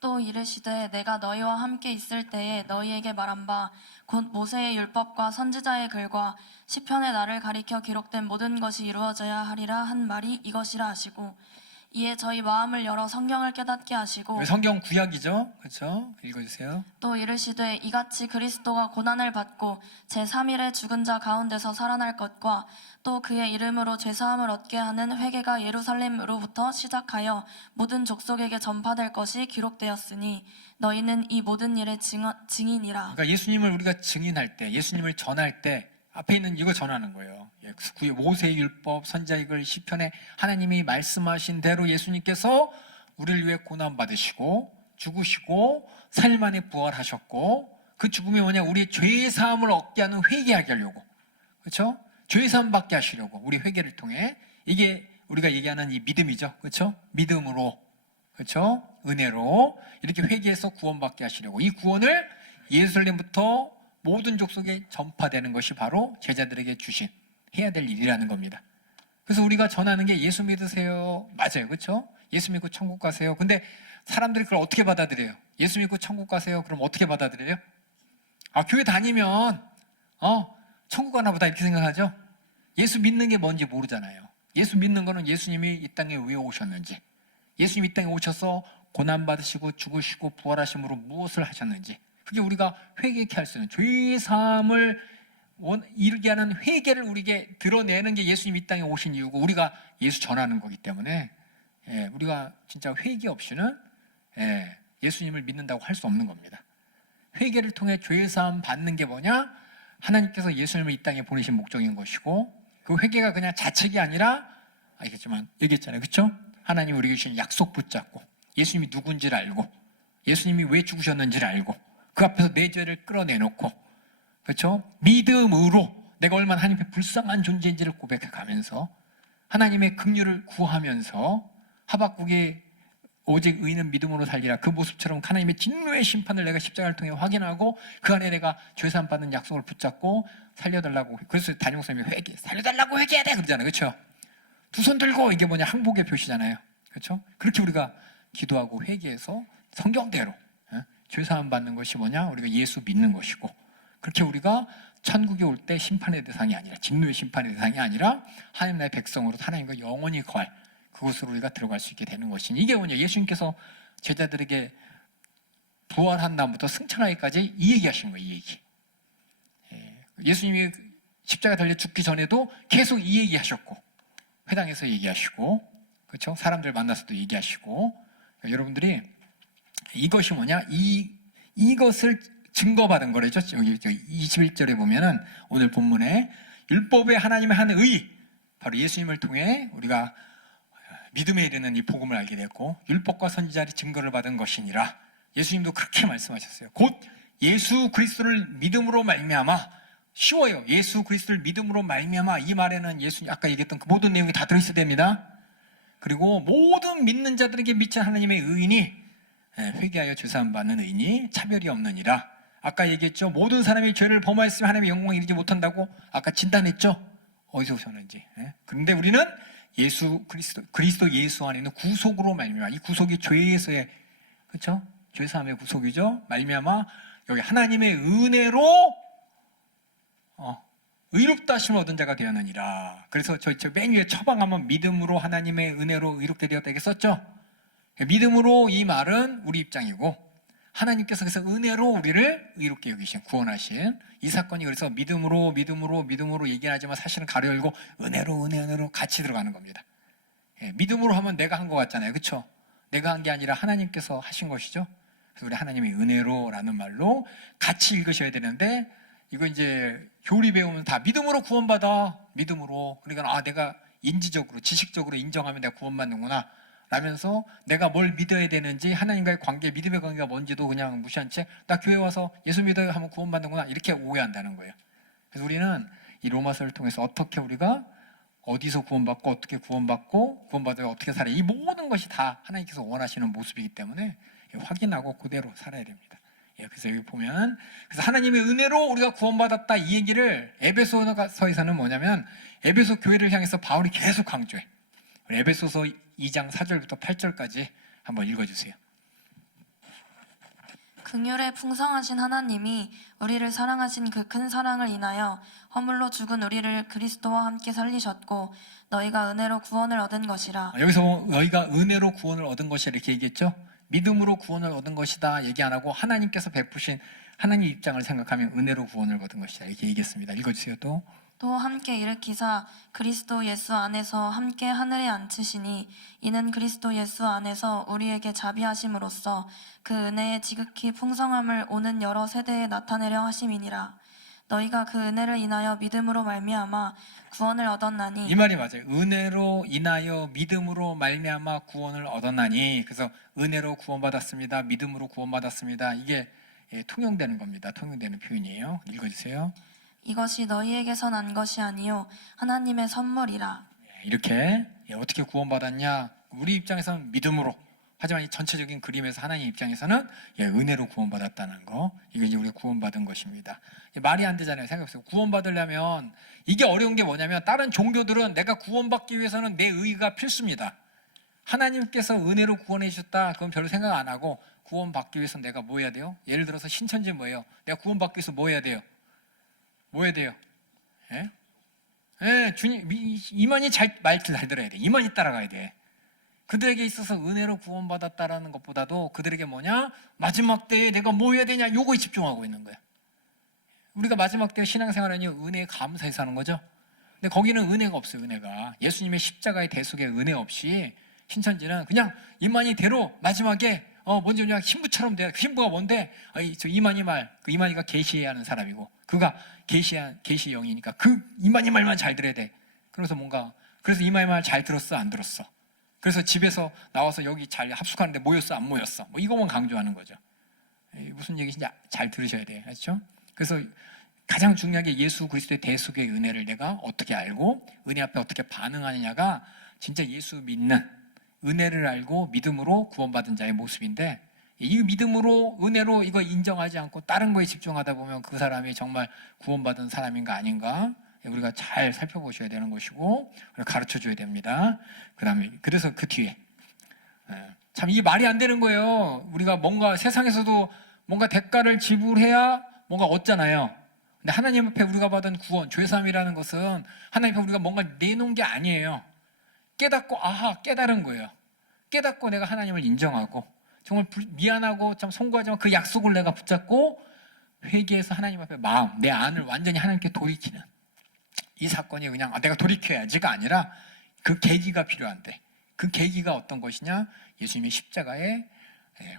또 이르시되 내가 너희와 함께 있을 때에 너희에게 말한 바 곧 모세의 율법과 선지자의 글과 시편의 나를 가리켜 기록된 모든 것이 이루어져야 하리라 한 말이 이것이라 하시고 이에 저희 마음을 열어 성경을 깨닫게 하시고 성경 구약이죠, 그렇죠? 읽어주세요. 또 이르시되 이같이 그리스도가 고난을 받고 제3일에 죽은 자 가운데서 살아날 것과 또 그의 이름으로 죄사함을 얻게 하는 회개가 예루살렘으로부터 시작하여 모든 족속에게 전파될 것이 기록되었으니 너희는 이 모든 일의 증인이라. 그러니까 예수님을 우리가 증인할 때, 예수님을 전할 때 앞에 있는 이거 전하는 거예요. 모세의 율법, 선지자의 글, 시편에 하나님이 말씀하신 대로 예수님께서 우리를 위해 고난 받으시고 죽으시고 3일 만에 부활하셨고 그 죽음이 뭐냐? 우리의 죄 사함을 얻게 하는 회개하게 하려고, 그렇죠? 죄 사함 받게 하시려고 우리 회개를 통해, 이게 우리가 얘기하는 이 믿음이죠, 그렇죠? 믿음으로, 그렇죠? 은혜로 이렇게 회개해서 구원받게 하시려고, 이 구원을 예루살렘부터 모든 족속에 전파되는 것이 바로 제자들에게 주신 해야 될 일이라는 겁니다. 그래서 우리가 전하는 게 예수 믿으세요, 맞아요, 그렇죠? 예수 믿고 천국 가세요. 근데 사람들이 그걸 어떻게 받아들여요? 예수 믿고 천국 가세요, 그럼 어떻게 받아들여요? 아, 교회 다니면 천국 가나 보다 이렇게 생각하죠. 예수 믿는 게 뭔지 모르잖아요. 예수 믿는 거는 예수님이 이 땅에 왜 오셨는지, 예수님 이 땅에 오셔서 고난 받으시고 죽으시고 부활하심으로 무엇을 하셨는지, 그게 우리가 회개케 할 수 있는 죄 사함을 이루게 하는 회개를 우리에게 드러내는 게 예수님 이 땅에 오신 이유고, 우리가 예수 전하는 거기 때문에 우리가 진짜 회개 없이는 예수님을 믿는다고 할 수 없는 겁니다. 회개를 통해 죄 사함 받는 게 뭐냐? 하나님께서 예수님을 이 땅에 보내신 목적인 것이고, 그 회개가 그냥 자책이 아니라, 알겠지만 얘기했잖아요, 그렇죠? 하나님 우리에게 주신 약속 붙잡고, 예수님이 누군지를 알고, 예수님이 왜 죽으셨는지를 알고, 그 앞에서 내 죄를 끌어내놓고, 그렇죠? 믿음으로 내가 얼마나 하나님 앞에 불쌍한 존재인지를 고백해 가면서 하나님의 긍휼을 구하면서, 하박국의 오직 의인은 믿음으로 살리라, 그 모습처럼 하나님의 진노의 심판을 내가 십자가를 통해 확인하고 그 안에 내가 죄사함 받는 약속을 붙잡고 살려달라고. 그래서 담임 목사님이 회개, 살려달라고 회개해야 돼 그러잖아요, 그렇죠? 두 손 들고, 이게 뭐냐? 항복의 표시잖아요, 그렇죠? 그렇게 우리가 기도하고 회개해서 성경대로 죄사함 받는 것이 뭐냐? 우리가 예수 믿는 것이고, 그렇게 우리가 천국에 올 때 심판의 대상이 아니라, 진노의 심판의 대상이 아니라 하나님 나라의 백성으로 하나님과 영원히 거할 그곳으로 우리가 들어갈 수 있게 되는 것이니, 이게 뭐냐? 예수님께서 제자들에게 부활한 다음부터 승천하기까지 이 얘기하신 거예요, 이 얘기. 예수님이 십자가 달려 죽기 전에도 계속 이 얘기하셨고, 회당에서 얘기하시고, 그렇죠? 사람들 만나서도 얘기하시고. 여러분들이 이것이 뭐냐? 이것을 증거받은 거래죠. 여기 21절에 보면은 오늘 본문에 율법의 하나님의 한 의, 바로 예수님을 통해 우리가 믿음에 이르는 이 복음을 알게 됐고, 율법과 선지자의 증거를 받은 것이니라. 예수님도 그렇게 말씀하셨어요. 곧 예수 그리스도를 믿음으로 말미암아. 쉬워요. 예수 그리스도를 믿음으로 말미암아. 이 말에는 예수님 아까 얘기했던 그 모든 내용이 다 들어있어야 됩니다. 그리고 모든 믿는 자들에게 미친 하나님의 의인이 회개하여 죄사함 받는 의인이 차별이 없느니라. 아까 얘기했죠. 모든 사람이 죄를 범하였으면 하나님의 영광에 이르지 못한다고 아까 진단했죠. 어디서 오셨는지. 그런데 우리는 예수 그리스도 예수 안에 있는 구속으로 말미암아. 이 구속이 죄에서의, 그렇죠? 죄사함의 구속이죠. 말미암아 여기 하나님의 은혜로 의롭다 하심을 얻은 자가 되었느니라. 그래서 저 맨 위에 처방하면 믿음으로 하나님의 은혜로 의롭게 되었다 이렇게 썼죠. 믿음으로, 이 말은 우리 입장이고, 하나님께서 그래서 은혜로 우리를 의롭게 여기신, 구원하신 이 사건이, 그래서 믿음으로 얘기하지만 사실은 가려 열고 은혜로 같이 들어가는 겁니다. 믿음으로 하면 내가 한 것 같잖아요, 그렇죠? 내가 한 게 아니라 하나님께서 하신 것이죠. 그래서 우리 하나님의 은혜로라는 말로 같이 읽으셔야 되는데, 이거 이제 교리 배우면 다 믿음으로 구원받아, 믿음으로. 그러니까 내가 인지적으로 지식적으로 인정하면 내가 구원받는구나 라면서 내가 뭘 믿어야 되는지, 하나님과의 관계, 믿음의 관계가 뭔지도 그냥 무시한 채 나 교회 와서 예수 믿어요 하면 구원받는구나, 이렇게 오해한다는 거예요. 그래서 우리는 이 로마서를 통해서 어떻게 우리가 어디서 구원받고 어떻게 구원받고 구원받아야 어떻게 살아야, 이 모든 것이 다 하나님께서 원하시는 모습이기 때문에 확인하고 그대로 살아야 됩니다. 그래서 여기 보면, 그래서 하나님의 은혜로 우리가 구원받았다, 이 얘기를 에베소서에서는 뭐냐면 에베소 교회를 향해서 바울이 계속 강조해. 에베소서 2장 4절부터 8절까지 한번 읽어주세요. 긍휼에 풍성하신 하나님이 우리를 사랑하신 그 큰 사랑을 인하여 허물로 죽은 우리를 그리스도와 함께 살리셨고 너희가 은혜로 구원을 얻은 것이라. 여기서 보면 너희가 은혜로 구원을 얻은 것이라 이렇게 얘기했죠. 믿음으로 구원을 얻은 것이다 얘기 안 하고 하나님께서 베푸신 하나님 입장을 생각하면 은혜로 구원을 얻은 것이다 이렇게 얘기했습니다. 읽어주세요. 또 함께 일으키사 그리스도 예수 안에서 함께 하늘에 앉히시니 이는 그리스도 예수 안에서 우리에게 자비하심으로써 그 은혜의 지극히 풍성함을 오는 여러 세대에 나타내려 하심이니라. 너희가 그 은혜를 인하여 믿음으로 말미암아 구원을 얻었나니. 이 말이 맞아요. 은혜로 인하여 믿음으로 말미암아 구원을 얻었나니. 그래서 은혜로 구원받았습니다. 믿음으로 구원받았습니다. 이게 통용되는 겁니다. 통용되는 표현이에요. 읽어주세요. 이것이 너희에게서 난 것이 아니요 하나님의 선물이라. 이렇게 어떻게 구원받았냐? 우리 입장에서는 믿음으로. 하지만 이 전체적인 그림에서 하나님 입장에서는 은혜로 구원받았다는 거. 이게 이제 우리가 구원받은 것입니다. 말이 안 되잖아요. 생각해보세요. 구원받으려면 이게 어려운 게 뭐냐면 다른 종교들은 내가 구원받기 위해서는 내 의가 필수입니다. 하나님께서 은혜로 구원해 주셨다. 그건 별로 생각 안 하고 구원받기 위해서 내가 뭐 해야 돼요? 예를 들어서 신천지 뭐예요? 내가 구원받기 위해서 뭐 해야 돼요? 뭐 해야 돼요? 주님 이만희 말귀 잘 들어야 돼. 이만희 따라가야 돼. 그들에게 있어서 은혜로 구원받았다라는 것보다도 그들에게 뭐냐? 마지막 때에 내가 뭐 해야 되냐? 요거에 집중하고 있는 거야. 우리가 마지막 때에 신앙생활하니 은혜에 감사해서 하는 거죠. 근데 거기는 은혜가 없어요. 은혜가 예수님의 십자가의 대속의 은혜 없이 신천지는 그냥 이만희대로 마지막에 뭔지 그냥 신부처럼 돼. 그 신부가 뭔데? 저 이만희 말, 그 이만희가 계시하는 사람이고 그가 계시의 영이니까 그 이만희 말만 잘 들어야 돼. 그래서 이만희 말 잘 들었어? 안 들었어? 그래서 집에서 나와서 여기 잘 합숙하는데 모였어? 안 모였어? 뭐 이거만 강조하는 거죠. 무슨 얘기인지 잘 들으셔야 돼요. 그렇죠? 그래서 가장 중요한 게 예수 그리스도의 대속의 은혜를 내가 어떻게 알고 은혜 앞에 어떻게 반응하느냐가 진짜 예수 믿는 은혜를 알고 믿음으로 구원받은 자의 모습인데 이 믿음으로 은혜로 이거 인정하지 않고 다른 거에 집중하다 보면 그 사람이 정말 구원받은 사람인가 아닌가 우리가 잘 살펴보셔야 되는 것이고 가르쳐줘야 됩니다. 그래서 그 뒤에 참 이게 말이 안 되는 거예요. 우리가 뭔가 세상에서도 뭔가 대가를 지불해야 뭔가 얻잖아요. 근데 하나님 앞에 우리가 받은 구원, 죄사함이라는 것은 하나님 앞에 우리가 뭔가 내놓은 게 아니에요. 깨닫고 깨달은 거예요. 깨닫고 내가 하나님을 인정하고 정말 미안하고 참 송구하지만 그 약속을 내가 붙잡고 회개해서 하나님 앞에 내 안을 완전히 하나님께 돌이키는 이 사건이 그냥 내가 돌이켜야지가 아니라 그 계기가 필요한데 그 계기가 어떤 것이냐? 예수님의 십자가의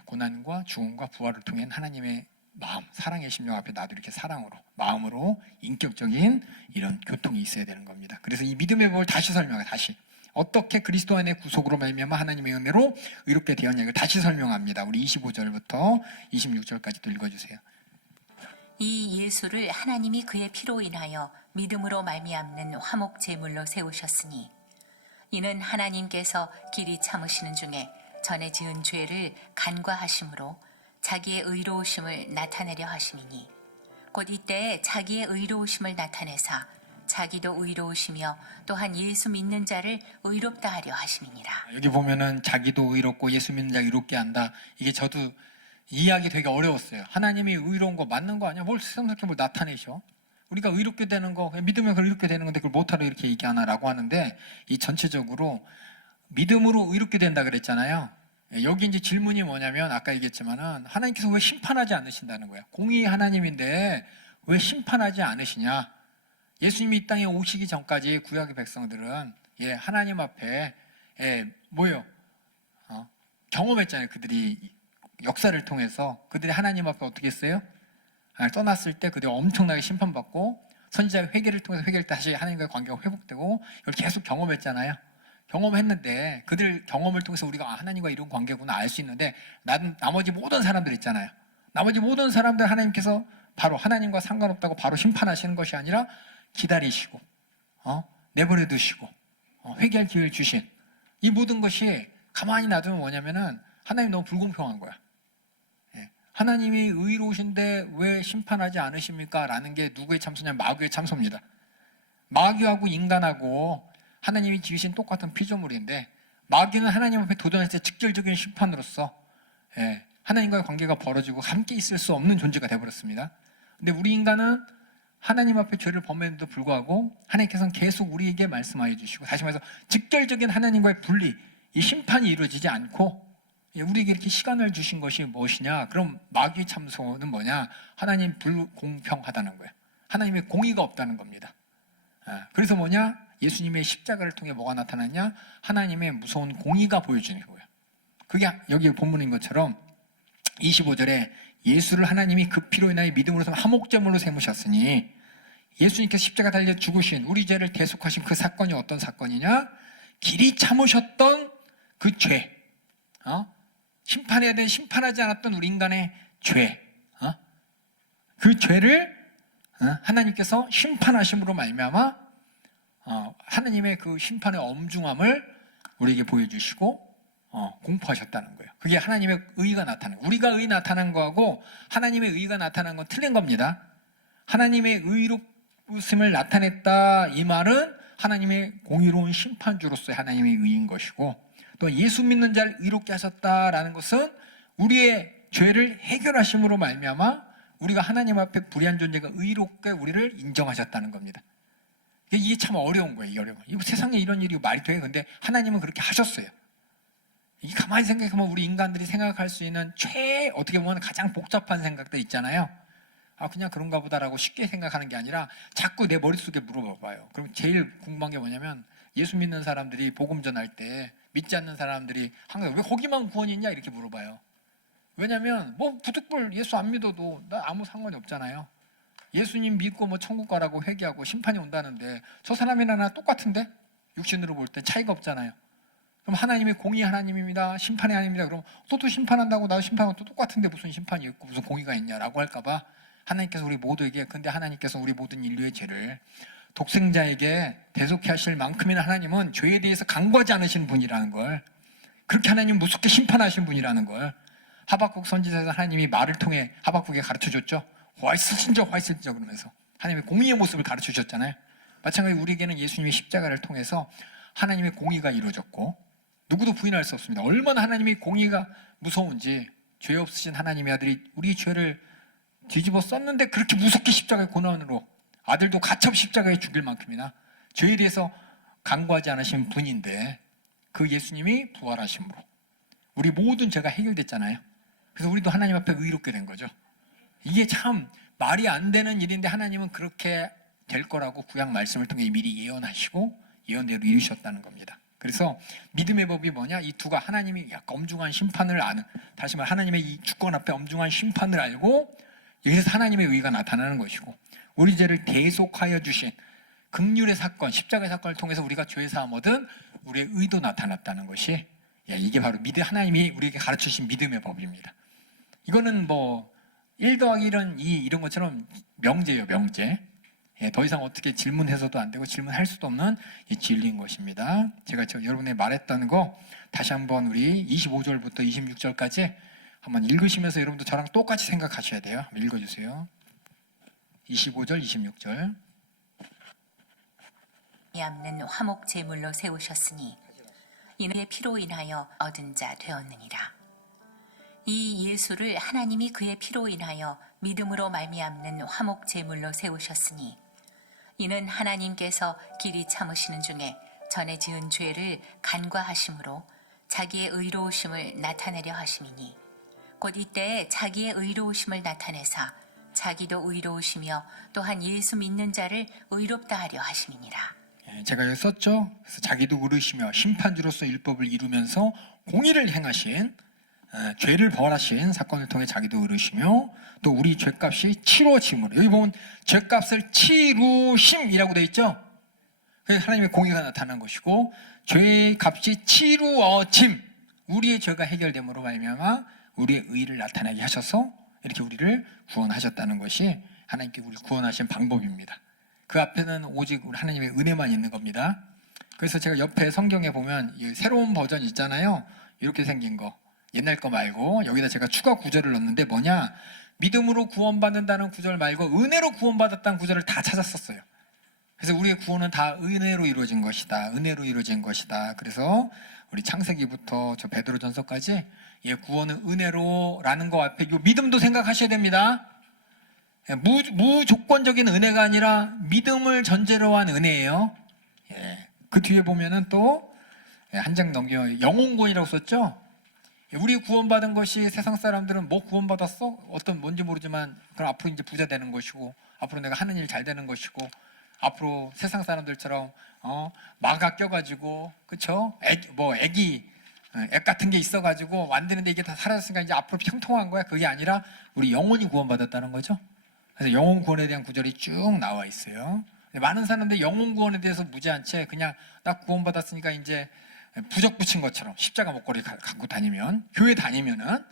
고난과 죽음과 부활을 통해 하나님의 마음, 사랑의 심령 앞에 나도 이렇게 사랑으로, 마음으로 인격적인 이런 교통이 있어야 되는 겁니다. 그래서 이 믿음의 법을 다시 설명해. 다시 어떻게 그리스도 안의 구속으로 말미암아 하나님의 은혜로 의롭게 되었냐 이걸 다시 설명합니다. 우리 25절부터 26절까지도 읽어주세요. 이 예수를 하나님이 그의 피로 인하여 믿음으로 말미암는 화목 제물로 세우셨으니 이는 하나님께서 길이 참으시는 중에 전에 지은 죄를 간과하심으로 자기의 의로우심을 나타내려 하심이니 곧 이때에 자기의 의로우심을 나타내사 자기도 의로우시며 또한 예수 믿는 자를 의롭다 하려 하심이니라. 여기 보면은 자기도 의롭고 예수 믿는 자 의롭게 한다. 이게 저도 이해하기 되게 어려웠어요. 하나님이 의로운 거 맞는 거 아니야? 뭘 새삼스럽게 뭘 나타내셔? 우리가 의롭게 되는 거 믿으면 의롭게 되는 건데 그걸 못하러 이렇게 얘기하나라고 하는데 이 전체적으로 믿음으로 의롭게 된다 그랬잖아요. 여기 이제 질문이 뭐냐면 아까 얘기했지만은 하나님께서 왜 심판하지 않으신다는 거야. 공의의 하나님인데 왜 심판하지 않으시냐? 예수님이 이 땅에 오시기 전까지 구약의 백성들은 하나님 앞에 뭐요? 경험했잖아요. 그들이 역사를 통해서 그들이 하나님 앞에 어떻게 했어요? 떠났을 때 그들이 엄청나게 심판받고 선지자의 회개를 통해서 회개를 다시 하나님과의 관계가 회복되고 이걸 계속 경험했잖아요. 경험했는데 그들 경험을 통해서 우리가 하나님과 이런 관계구나 알 수 있는데 나머지 모든 사람들 있잖아요. 나머지 모든 사람들 하나님께서 바로 하나님과 상관없다고 바로 심판하시는 것이 아니라 기다리시고 내버려 두시고 회개할 기회를 주신 이 모든 것이 가만히 놔두면 뭐냐면은 하나님 너무 불공평한 거야. 하나님이 의로우신데 왜 심판하지 않으십니까? 라는 게 누구의 참소냐면 마귀의 참소입니다. 마귀하고 인간하고 하나님이 지으신 똑같은 피조물인데 마귀는 하나님 앞에 도전할 때 직접적인 심판으로서 하나님과의 관계가 벌어지고 함께 있을 수 없는 존재가 되어버렸습니다. 근데 우리 인간은 하나님 앞에 죄를 범했는데도 불구하고 하나님께서는 계속 우리에게 말씀하여 주시고, 다시 말해서 직결적인 하나님과의 분리, 이 심판이 이루어지지 않고 우리에게 이렇게 시간을 주신 것이 무엇이냐? 그럼 마귀 참소는 뭐냐? 하나님 불공평하다는 거예요. 하나님의 공의가 없다는 겁니다. 그래서 뭐냐? 예수님의 십자가를 통해 뭐가 나타났냐? 하나님의 무서운 공의가 보여지는 거예요. 그게 여기 본문인 것처럼 25절에 예수를 하나님이 그 피로 인하여 믿음으로서 화목제물로 삼으셨으니, 예수님께서 십자가 달려 죽으신 우리 죄를 대속하신 그 사건이 어떤 사건이냐? 길이 참으셨던 그 죄, 심판해야 될 심판하지 않았던 우리 인간의 죄, 그 죄를 하나님께서 심판하심으로 말미암아 하나님의 그 심판의 엄중함을 우리에게 보여주시고 공포하셨다는 거예요. 그게 하나님의 의가 나타나는 거예요. 우리가 의 나타난 거하고 하나님의 의가 나타난 건 틀린 겁니다. 하나님의 의롭음을 나타냈다, 이 말은 하나님의 공의로운 심판주로서의 하나님의 의인 것이고, 또 예수 믿는 자를 의롭게 하셨다라는 것은 우리의 죄를 해결하심으로 말미암아 우리가 하나님 앞에 불의한 존재가 의롭게 우리를 인정하셨다는 겁니다. 이게 참 어려운 거예요. 이게 어려운 거예요. 세상에 이런 일이 말이 돼? 근데 하나님은 그렇게 하셨어요. 이 가만히 생각해보면 우리 인간들이 생각할 수 있는 어떻게 보면 가장 복잡한 생각들 있잖아요. 그냥 그런가 보다라고 쉽게 생각하는 게 아니라 자꾸 내 머릿속에 물어봐봐요. 그럼 제일 궁금한 게 뭐냐면, 예수 믿는 사람들이 복음 전할 때 믿지 않는 사람들이 항상 왜 거기만 구원이 있냐 이렇게 물어봐요. 왜냐면 뭐 부득불 예수 안 믿어도 나 아무 상관이 없잖아요. 예수님 믿고 뭐 천국 가라고 회개하고 심판이 온다는데 저 사람이나 나 똑같은데? 육신으로 볼 때 차이가 없잖아요. 그럼 하나님이 공의 하나님입니다, 심판이 아닙니다. 그럼 또 심판한다고 나도 심판하고 또 똑같은데 무슨 심판이 있고 무슨 공의가 있냐라고 할까봐 하나님께서 우리 모두에게, 근데 하나님께서 우리 모든 인류의 죄를 독생자에게 대속해 하실 만큼이나 하나님은 죄에 대해서 간과하지 않으신 분이라는 걸, 그렇게 하나님 무섭게 심판하신 분이라는 걸 하박국 선지자에서 하나님이 말을 통해 하박국에 가르쳐줬죠. 화 있을진저 그러면서 하나님의 공의의 모습을 가르쳐주셨잖아요. 마찬가지로 우리에게는 예수님의 십자가를 통해서 하나님의 공의가 이루어졌고, 누구도 부인할 수 없습니다. 얼마나 하나님의 공의가 무서운지, 죄 없으신 하나님의 아들이 우리 죄를 뒤집어 썼는데 그렇게 무섭게 십자가의 고난으로 아들도 가차없이 십자가에 죽일 만큼이나 죄에 대해서 간과하지 않으신 분인데, 그 예수님이 부활하심으로 우리 모든 죄가 해결됐잖아요. 그래서 우리도 하나님 앞에 의롭게 된 거죠. 이게 참 말이 안 되는 일인데 하나님은 그렇게 될 거라고 구약 말씀을 통해 미리 예언하시고 예언대로 이루셨다는 겁니다. 그래서 믿음의 법이 뭐냐? 이 두가 하나님이 엄중한 심판을 아는, 다시 말해 하나님의 이 주권 앞에 엄중한 심판을 알고 여기서 하나님의 의가 나타나는 것이고, 우리 죄를 대속하여 주신 긍휼의 사건, 십자가의 사건을 통해서 우리가 죄 사함 얻은 우리의 의도 나타났다는 것이, 이게 바로 하나님이 우리에게 가르치신 믿음의 법입니다. 이거는 뭐 1 더하기 1은 2 이런 것처럼 명제예요, 명제. 더 이상 어떻게 질문해서도 안 되고 질문할 수도 없는 이 진리인 것입니다. 제가 여러분에 말했던 거 다시 한번 우리 25절부터 26절까지 한번 읽으시면서 여러분도 저랑 똑같이 생각하셔야 돼요. 한번 읽어주세요. 25절, 26절. 얌는 화목 제물로 세우셨으니 이는 피로 인하여 얻은 자 되었느니라. 이 예수를 하나님이 그의 피로 인하여 믿음으로 말미암는 화목 제물로 세우셨으니 이는 하나님께서 길이 참으시는 중에 전에 지은 죄를 간과하심으로 자기의 의로우심을 나타내려 하심이니, 곧 이때에 자기의 의로우심을 나타내사 자기도 의로우시며 또한 예수 믿는 자를 의롭다 하려 하심이니라. 제가 여기 썼죠. 그래서 자기도 의로우시며 심판주로서 율법을 이루면서 공의를 행하신, 죄를 벌하신 사건을 통해 자기도 의로우시며 또 우리 죄값이 치루어짐으로, 여기 보면 죄값을 치루심이라고 되어 있죠. 그래서 하나님의 공의가 나타난 것이고, 죄의 값이 치루어짐, 우리의 죄가 해결됨으로 말미암아 우리의 의를 나타나게 하셔서 이렇게 우리를 구원하셨다는 것이 하나님께 우리를 구원하신 방법입니다. 그 앞에는 오직 우리 하나님의 은혜만 있는 겁니다. 그래서 제가 옆에 성경에 보면 새로운 버전 있잖아요. 이렇게 생긴 거, 옛날 거 말고 여기다 제가 추가 구절을 넣었는데 뭐냐, 믿음으로 구원받는다는 구절 말고 은혜로 구원받았다는 구절을 다 찾았었어요. 그래서 우리의 구원은 다 은혜로 이루어진 것이다, 은혜로 이루어진 것이다. 그래서 우리 창세기부터 저 베드로전서까지 구원은 은혜로라는 거 앞에 이 믿음도 생각하셔야 됩니다. 무조건적인 은혜가 아니라 믿음을 전제로 한 은혜예요. 예. 그 뒤에 보면은 또 한 장 넘겨 영혼구원이라고 썼죠. 우리 구원받은 것이 세상 사람들은 뭐 구원받았어? 어떤 뭔지 모르지만 그럼 앞으로 이제 부자 되는 것이고 앞으로 내가 하는 일 잘 되는 것이고 앞으로 세상 사람들처럼 마가 껴가지고 그쵸? 액 같은 게 있어가지고 만드는데 이게 다 사라졌으니까 이제 앞으로 평통한 거야. 그게 아니라 우리 영혼이 구원받았다는 거죠. 그래서 영혼 구원에 대한 구절이 쭉 나와 있어요. 많은 사람들이 영혼 구원에 대해서 무지한 채 그냥 나 구원받았으니까 이제 부적 붙인 것처럼 십자가 목걸이 갖고 다니면 교회 다니면은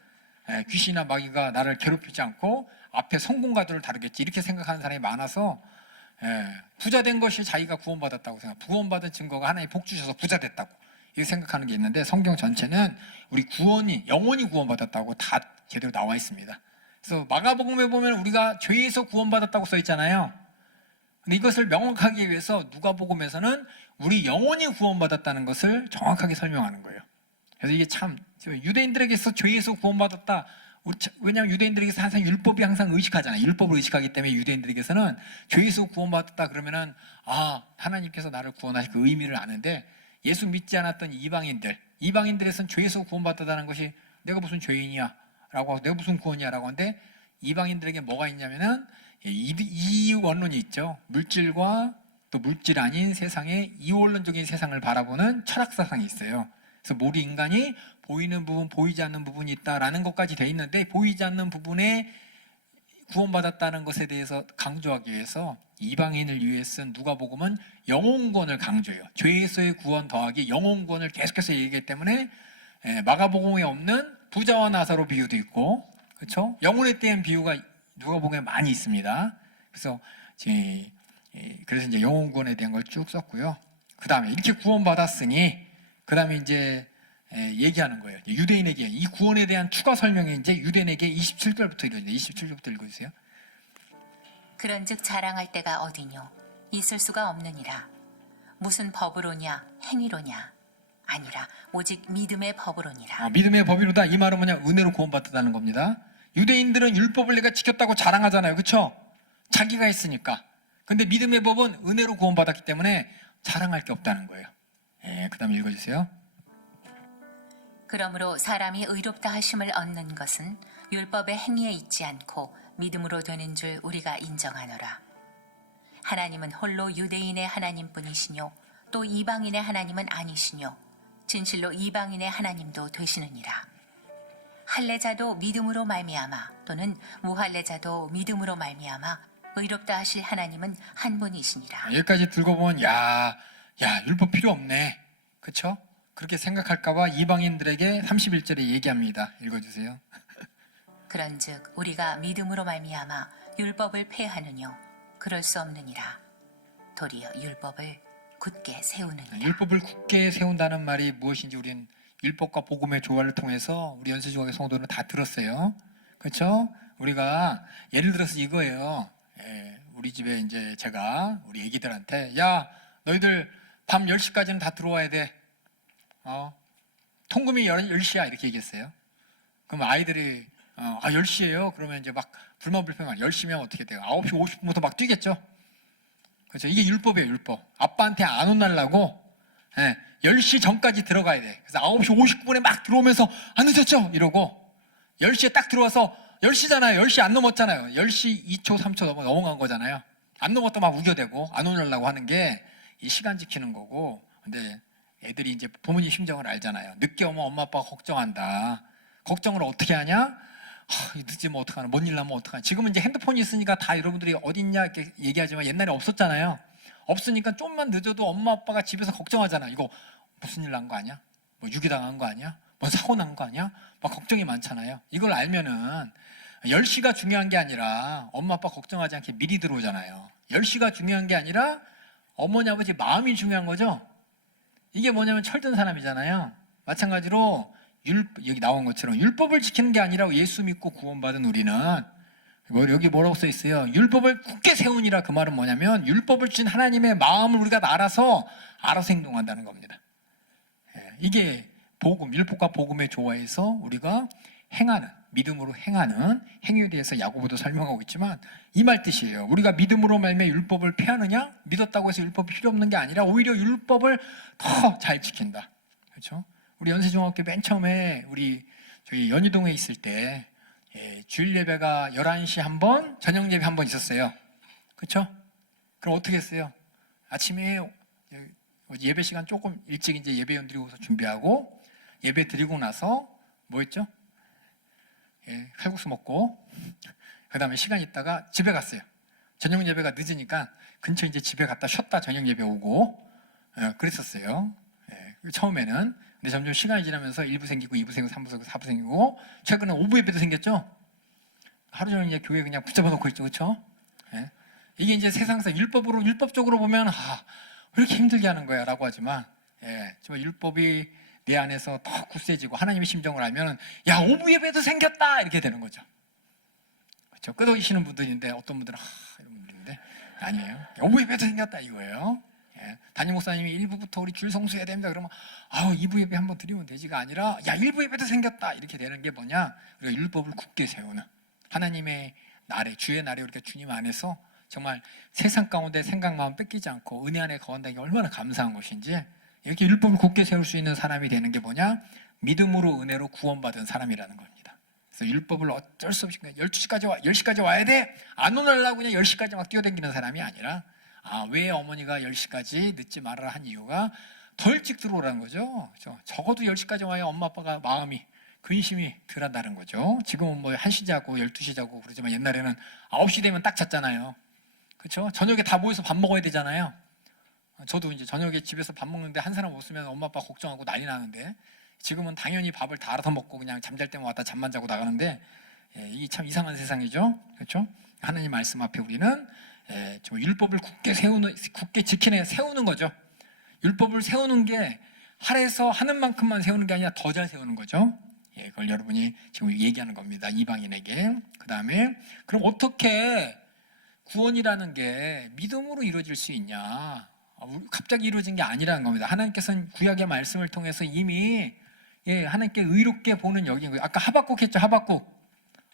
귀신이나 마귀가 나를 괴롭히지 않고 앞에 성공가들을 다루겠지 이렇게 생각하는 사람이 많아서 부자 된 것이 자기가 구원받았다고 생각. 구원받은 증거가 하나님 복 주셔서 부자 됐다고 이렇게 생각하는 게 있는데 성경 전체는 우리 구원이 영원히 구원받았다고 다 제대로 나와 있습니다. 그래서 마가복음에 보면 우리가 죄에서 구원받았다고 써 있잖아요. 근데 이것을 명확하게 위해서 누가복음에서는 우리 영혼이 구원받았다는 것을 정확하게 설명하는 거예요. 그래서 이게 참 유대인들에게서 죄에서 구원받았다. 왜냐하면 유대인들에게서 항상 율법이 항상 의식하잖아요. 율법을 의식하기 때문에 유대인들에게서는 죄에서 구원받았다 그러면은 하나님께서 나를 구원하실 그 의미를 아는데 예수 믿지 않았던 이방인들에서는 죄에서 구원받았다는 것이 내가 무슨 죄인이야 라고 하고 내가 무슨 구원이야 라고 하는데 이방인들에게 뭐가 있냐면은 이 원론이 있죠. 물질과 또 물질 아닌 세상의 이원론적인 세상을 바라보는 철학사상이 있어요. 그래서 우리 인간이 보이는 부분, 보이지 않는 부분이 있다라는 것까지 돼 있는데 보이지 않는 부분에 구원받았다는 것에 대해서 강조하기 위해서 이방인을 위해 쓴 누가복음은 영혼구원을 강조해요. 죄에서의 구원 더하기 영혼구원을 계속해서 얘기하기 때문에 마가복음에 없는 부자와 나사로 비유도 있고 그렇죠? 영혼에 대한 비유가 누가복음에 많이 있습니다. 그래서 이제 영혼구원에 대한 걸 쭉 썼고요. 그 다음에 이렇게 구원받았으니 그 다음에 이제 얘기하는 거예요. 유대인에게 이 구원에 대한 추가 설명이 이제 유대인에게 27절부터 이루어집니다. 27절부터 읽어주세요. 그런즉 자랑할 데가 어디뇨? 있을 수가 없느니라. 무슨 법으로냐? 행위로냐? 아니라 오직 믿음의 법으로니라. 믿음의 법이로다. 이 말은 뭐냐? 은혜로 구원받았다는 겁니다. 유대인들은 율법을 내가 지켰다고 자랑하잖아요. 그렇죠? 자기가 했으니까. 근데 믿음의 법은 은혜로 구원받았기 때문에 자랑할 게 없다는 거예요. 그 다음에 읽어주세요. 그러므로 사람이 의롭다 하심을 얻는 것은 율법의 행위에 있지 않고 믿음으로 되는 줄 우리가 인정하노라. 하나님은 홀로 유대인의 하나님뿐이시뇨 또 이방인의 하나님은 아니시뇨 진실로 이방인의 하나님도 되시느니라. 할례자도 믿음으로 말미암아 또는 무할례자도 믿음으로 말미암아 의롭다 하실 하나님은 한 분이시니라. 여기까지 들고 보면 야 율법 필요 없네. 그렇죠? 그렇게 생각할까봐 이방인들에게 31절에 얘기합니다. 읽어주세요. 그런즉 우리가 믿음으로 말미암아 율법을 폐하느뇨 그럴 수 없느니라. 도리어 율법을 굳게 세우느니라. 율법을 굳게 세운다는 말이 무엇인지 우리는 율법과 복음의 조화를 통해서 우리 연세조각의 성도는 다 들었어요. 그렇죠? 우리가 예를 들어서 이거예요. 우리 집에 이제 제가 우리 애기들한테 야 너희들 밤 10시까지는 다 들어와야 돼. 통금이 10시야 이렇게 얘기했어요. 그럼 아이들이 10시예요? 그러면 이제 막 불만불평 10시면 어떻게 돼요? 9시 50분부터 막 뛰겠죠? 그렇죠? 이게 율법이에요, 율법. 아빠한테 안 혼날라고 10시 전까지 들어가야 돼. 그래서 9시 50분에 막 들어오면서 안 늦었죠? 이러고 10시에 딱 들어와서 10시잖아요. 10시 안 넘었잖아요. 10시 2초, 3초 넘어간 거잖아요. 안 넘었다 막 우겨대고 안 혼내려고 하는 게 이 시간 지키는 거고. 근데 애들이 이제 부모님 심정을 알잖아요. 늦게 오면 엄마 아빠가 걱정한다. 걱정을 어떻게 하냐? 늦으면 어떡하나? 뭔 일 나면 어떡하나? 지금은 이제 핸드폰이 있으니까 다 여러분들이 어딨냐 이렇게 얘기하지만 옛날에 없었잖아요. 없으니까 좀만 늦어도 엄마 아빠가 집에서 걱정하잖아. 이거 무슨 일 난 거 아니야? 뭐 유기당한 거 아니야? 뭐 사고 난 거 아니야? 막 걱정이 많잖아요. 이걸 알면은 10시가 중요한 게 아니라 엄마 아빠 걱정하지 않게 미리 들어오잖아요. 10시가 중요한 게 아니라 어머니 아버지 마음이 중요한 거죠. 이게 뭐냐면 철든 사람이잖아요. 마찬가지로 여기 나온 것처럼 율법을 지키는 게 아니라 예수 믿고 구원받은 우리는 여기 뭐라고 써 있어요? 율법을 굳게 세우니라. 그 말은 뭐냐면 율법을 주신 하나님의 마음을 우리가 알아서 행동한다는 겁니다. 이게 복음, 율법과 복음의 조화에서 우리가 행하는 믿음으로 행하는 행위에 대해서 야고보도 설명하고 있지만 이 말 뜻이에요. 우리가 믿음으로 말미암아 율법을 폐하느냐? 믿었다고 해서 율법이 필요 없는 게 아니라 오히려 율법을 더 잘 지킨다. 그렇죠? 우리 연세중학교 맨 처음에 저희 연희동에 있을 때 주일 예배가 11시 한 번, 저녁 예배 한 번 있었어요. 그렇죠? 그럼 어떻게 했어요? 아침에 예배 시간 조금 일찍 이제 예배원 드리고서 준비하고 예배 드리고 나서 뭐 했죠? 칼국수 먹고 그 다음에 시간 있다가 집에 갔어요. 저녁 예배가 늦으니까 근처 이제 집에 갔다 쉬었다 저녁 예배 오고 그랬었어요. 처음에는. 근데 점점 시간이 지나면서 1부 생기고 2부 생기고 3부 생기고 4부 생기고 최근에 5부 예배도 생겼죠. 하루 종일 이제 교회 그냥 붙잡아 놓고 있죠. 그렇죠? 이게 이제 세상에서 율법적으로 보면 왜 이렇게 힘들게 하는 거야 라고 하지만 정말 율법이 내 안에서 더 굳세지고 하나님의 심정을 알면 야 5부 예배도 생겼다 이렇게 되는 거죠. 그렇죠? 끄덕이시는 분들인데 어떤 분들은 이런 분들인데 아니에요. 5부 예배도 생겼다 이거예요. 담임 목사님이 1부부터 우리 줄 성수해야 됩니다. 그러면 2부 예배 한번 드리면 되지가 아니라 야 1부 예배도 생겼다 이렇게 되는 게 뭐냐? 우리가 율법을 굳게 세우는 하나님의 날에 주의 날에 우리가 주님 안에서 정말 세상 가운데 생각 마음 뺏기지 않고 은혜 안에 거한다는 게 얼마나 감사한 것인지 이렇게 율법을 굳게 세울 수 있는 사람이 되는 게 뭐냐? 믿음으로 은혜로 구원받은 사람이라는 겁니다. 그래서 율법을 어쩔 수 없이 12시까지 10시까지 와야 돼? 안 오느라고 그냥 10시까지 막 뛰어다니는 사람이 아니라 왜 어머니가 10시까지 늦지 말아라 한 이유가 더 일찍 들어오라는 거죠. 그렇죠? 적어도 10시까지 와야 엄마 아빠가 마음이 근심이 덜 한다는 거죠. 지금은 뭐 1시 자고 12시 자고 그러지만 옛날에는 9시 되면 딱 잤잖아요. 그렇죠? 저녁에 다 모여서 밥 먹어야 되잖아요. 저도 이제 저녁에 집에서 밥 먹는데 한 사람 없으면 엄마 아빠 걱정하고 난리 나는데 지금은 당연히 밥을 다 알아서 먹고 그냥 잠잘 때만 왔다 잠만 자고 나가는데 이게 참 이상한 세상이죠. 그렇죠? 하나님 말씀 앞에 우리는 율법을 굳게 세우는 거죠. 율법을 세우는 게 할에서 하는 만큼만 세우는 게 아니라 더 잘 세우는 거죠. 그걸 여러분이 지금 얘기하는 겁니다. 이방인에게. 그 다음에 그럼 어떻게 구원이라는 게 믿음으로 이루어질 수 있냐? 갑자기 이루어진 게 아니라는 겁니다. 하나님께서는 구약의 말씀을 통해서 이미 하나님께 의롭게 보는 여긴 거예요. 아까 하박국 했죠.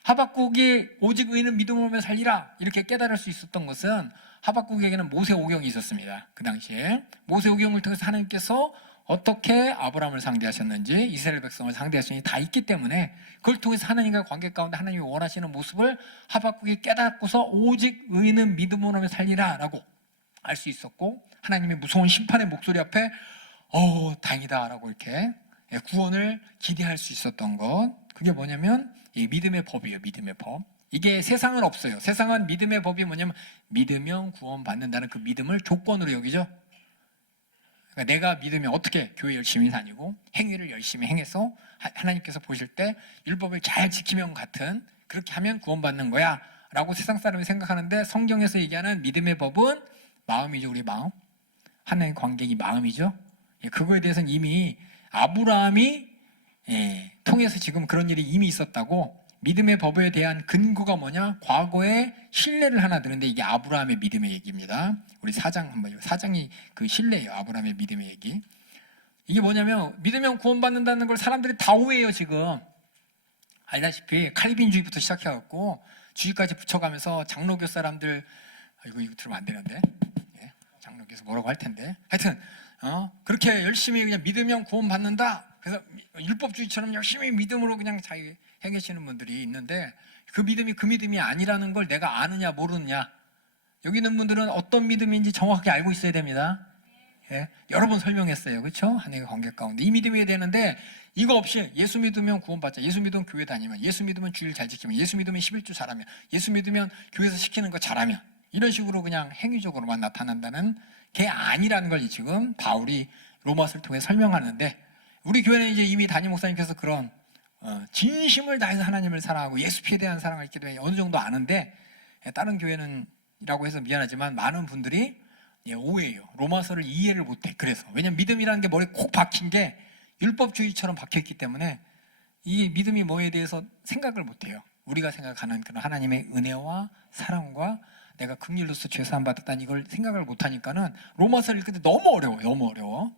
하박국이 오직 의인은 믿음으로 살리라 이렇게 깨달을 수 있었던 것은 하박국에게는 모세오경이 있었습니다. 그 당시에 모세오경을 통해서 하나님께서 어떻게 아브라함을 상대하셨는지 이스라엘 백성을 상대하셨는지 다 있기 때문에 그걸 통해서 하나님과 관계 가운데 하나님이 원하시는 모습을 하박국이 깨닫고서 오직 의인은 믿음으로 살리라 라고 알 수 있었고 하나님의 무서운 심판의 목소리 앞에 다행이다 라고 이렇게 구원을 기대할 수 있었던 것 그게 뭐냐면 이 믿음의 법이에요. 믿음의 법. 이게 세상은 없어요. 세상은 믿음의 법이 뭐냐면 믿으면 구원받는다는 그 믿음을 조건으로 여기죠. 그러니까 내가 믿으면 어떻게 교회 열심히 다니고 행위를 열심히 행해서 하나님께서 보실 때 율법을 잘 지키면 같은 그렇게 하면 구원받는 거야 라고 세상 사람이 생각하는데 성경에서 얘기하는 믿음의 법은 마음이죠. 우리 마음. 하나님의 관계이 마음이죠. 그거에 대해서는 이미 아브라함이 통해서 지금 그런 일이 이미 있었다고 믿음의 법에 대한 근거가 뭐냐? 과거에 신뢰를 하나 드는데 이게 아브라함의 믿음의 얘기입니다. 우리 4장 한번 4장이 그 신뢰예요. 아브라함의 믿음의 얘기. 이게 뭐냐면 믿으면 구원받는다는 걸 사람들이 다 오해해요. 지금 알다시피 칼빈주의부터 시작해갖고 주의까지 붙여가면서 장로교 사람들 이거 들으면 안 되는데 장로교에서 뭐라고 할 텐데 하여튼 그렇게 열심히 그냥 믿으면 구원받는다. 그래서 율법주의처럼 열심히 믿음으로 그냥 자기 행하시는 분들이 있는데 그 믿음이 아니라는 걸 내가 아느냐 모르느냐 여기 있는 분들은 어떤 믿음인지 정확하게 알고 있어야 됩니다. 여러 번 설명했어요. 그렇죠? 하나님의 관계 가운데 이 믿음이 되는데 이거 없이 예수 믿으면 구원받자. 예수 믿으면 교회 다니면 예수 믿으면 주일 잘 지키면 예수 믿으면 11조 잘하면 예수 믿으면 교회에서 시키는 거 잘하면 이런 식으로 그냥 행위적으로만 나타난다는 게 아니라는 걸 지금 바울이 로마서를 통해 설명하는데 우리 교회는 이제 이미 담임 목사님께서 그런 진심을 다해서 하나님을 사랑하고 예수 피에 대한 사랑을 있기 때문에 어느 정도 아는데 다른 교회는 이라고 해서 미안하지만 많은 분들이 오해해요. 로마서를 이해를 못해. 그래서 왜냐면 믿음이라는 게 머리에 콕 박힌 게 율법주의처럼 박혀있기 때문에 이 믿음이 뭐에 대해서 생각을 못해요. 우리가 생각하는 그런 하나님의 은혜와 사랑과 내가 긍휼로서 죄사함 받았다는 이걸 생각을 못하니까는 로마서를 읽을 때 너무 어려워.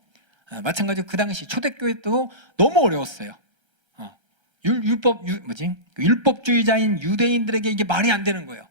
마찬가지로 그 당시 초대교회 도 너무 어려웠어요. 율법주의자인 유대인들에게 이게 말이 안 되는 거예요.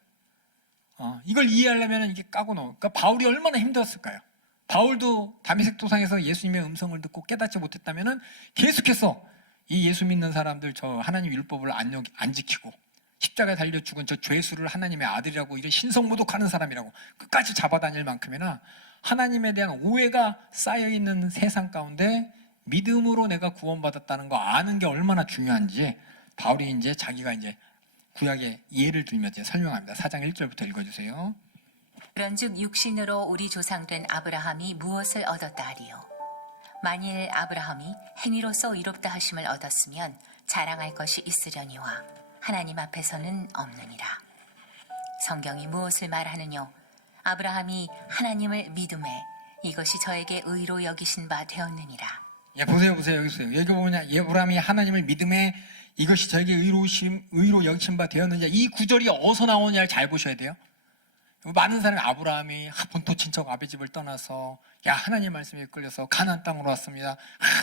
이걸 이해하려면 이게 까고 나오. 그러니까 바울이 얼마나 힘들었을까요? 바울도 다메섹 도상에서 예수님의 음성을 듣고 깨닫지 못했다면은 계속해서 이 예수 믿는 사람들 저 하나님 율법을 안 지키고 십자가에 달려 죽은 저 죄수를 하나님의 아들이라고 이런 신성모독하는 사람이라고 끝까지 잡아다닐 만큼이나 하나님에 대한 오해가 쌓여있는 세상 가운데 믿음으로 내가 구원받았다는 거 아는 게 얼마나 중요한지 바울이 이제 자기가 이제 구약의 예를 들면서 설명합니다. 4장 1절부터 읽어주세요. 그런즉 육신으로 우리 조상된 아브라함이 무엇을 얻었다 하리요? 만일 아브라함이 행위로서 의롭다 하심을 얻었으면 자랑할 것이 있으려니와 하나님 앞에서는 없느니라. 성경이 무엇을 말하느뇨? 아브라함이 하나님을 믿음에 이것이 저에게 의로 여기신 바 되었느니라. 보세요. 여기 있어요. 여기 보면 아브라함이 하나님을 믿음에 이것이 저에게 의로 여기신 바 되었느냐. 이 구절이 어디서 나오느냐를 잘 보셔야 돼요. 많은 사람이 아브라함이 본토 친척 아베 집을 떠나서 하나님 말씀에 이끌려서 가나안 땅으로 왔습니다.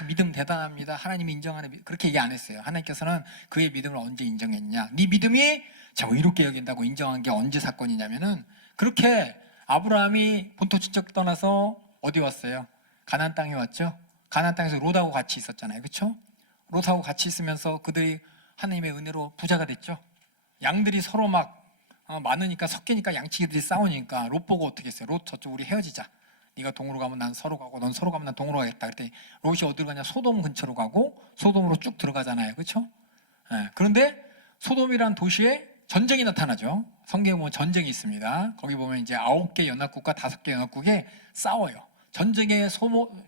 믿음 대단합니다. 하나님이 인정하는 그렇게 얘기 안 했어요. 하나님께서는 그의 믿음을 언제 인정했냐? 네 믿음이 저 의롭게 여긴다고 인정한 게 언제 사건이냐면은 그렇게 아브라함이 본토 친척 떠나서 어디 왔어요? 가나안 땅에 왔죠. 가나안 땅에서 롯하고 같이 있었잖아요. 그렇죠? 롯하고 같이 있으면서 그들이 하나님의 은혜로 부자가 됐죠. 양들이 서로 막 많으니까 섞이니까 양치기들이 싸우니까 롯 보고 어떻게 했어요? 롯 저쪽 우리 헤어지자. 네가 동으로 가면 난 서로 가고 넌 서로 가면 난 동으로 가겠다. 그랬더니 롯이 어디로 가냐? 소돔 근처로 가고 소돔으로 쭉 들어가잖아요. 그렇죠? 그런데 소돔이란 도시에 전쟁이 나타나죠. 성경에 보면 전쟁이 있습니다. 거기 보면 이제 9개 연합국과 5개 연합국에 싸워요. 전쟁의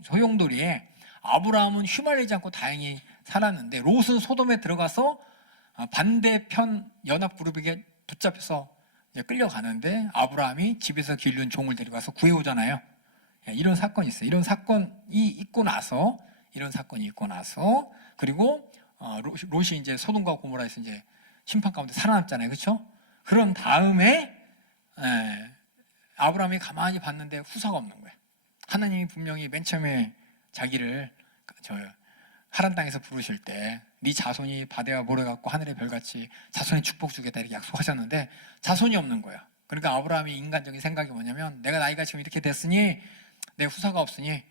소용돌이에 아브라함은 휘말리지 않고 다행히 살았는데 롯은 소돔에 들어가서 반대편 연합그룹에게 붙잡혀서 끌려가는데 아브라함이 집에서 기르는 종을 데려가서 구해오잖아요. 이런 사건이 있어요. 이런 사건이 있고 나서 그리고 롯이 이제 소돔과 고모라에서 이제 심판 가운데 살아남잖아요. 그렇죠? 그런 다음에 아브라함이 가만히 봤는데 후사가 없는 거예요. 하나님이 분명히 맨 처음에 자기를 하란 땅에서 부르실 때 네 자손이 바다와 모래 같고 하늘의 별같이 자손이 축복 주겠다 이렇게 약속하셨는데 자손이 없는 거야. 그러니까 아브라함이 인간적인 생각이 뭐냐면 내가 나이가 지금 이렇게 됐으니 내 후사가 없으니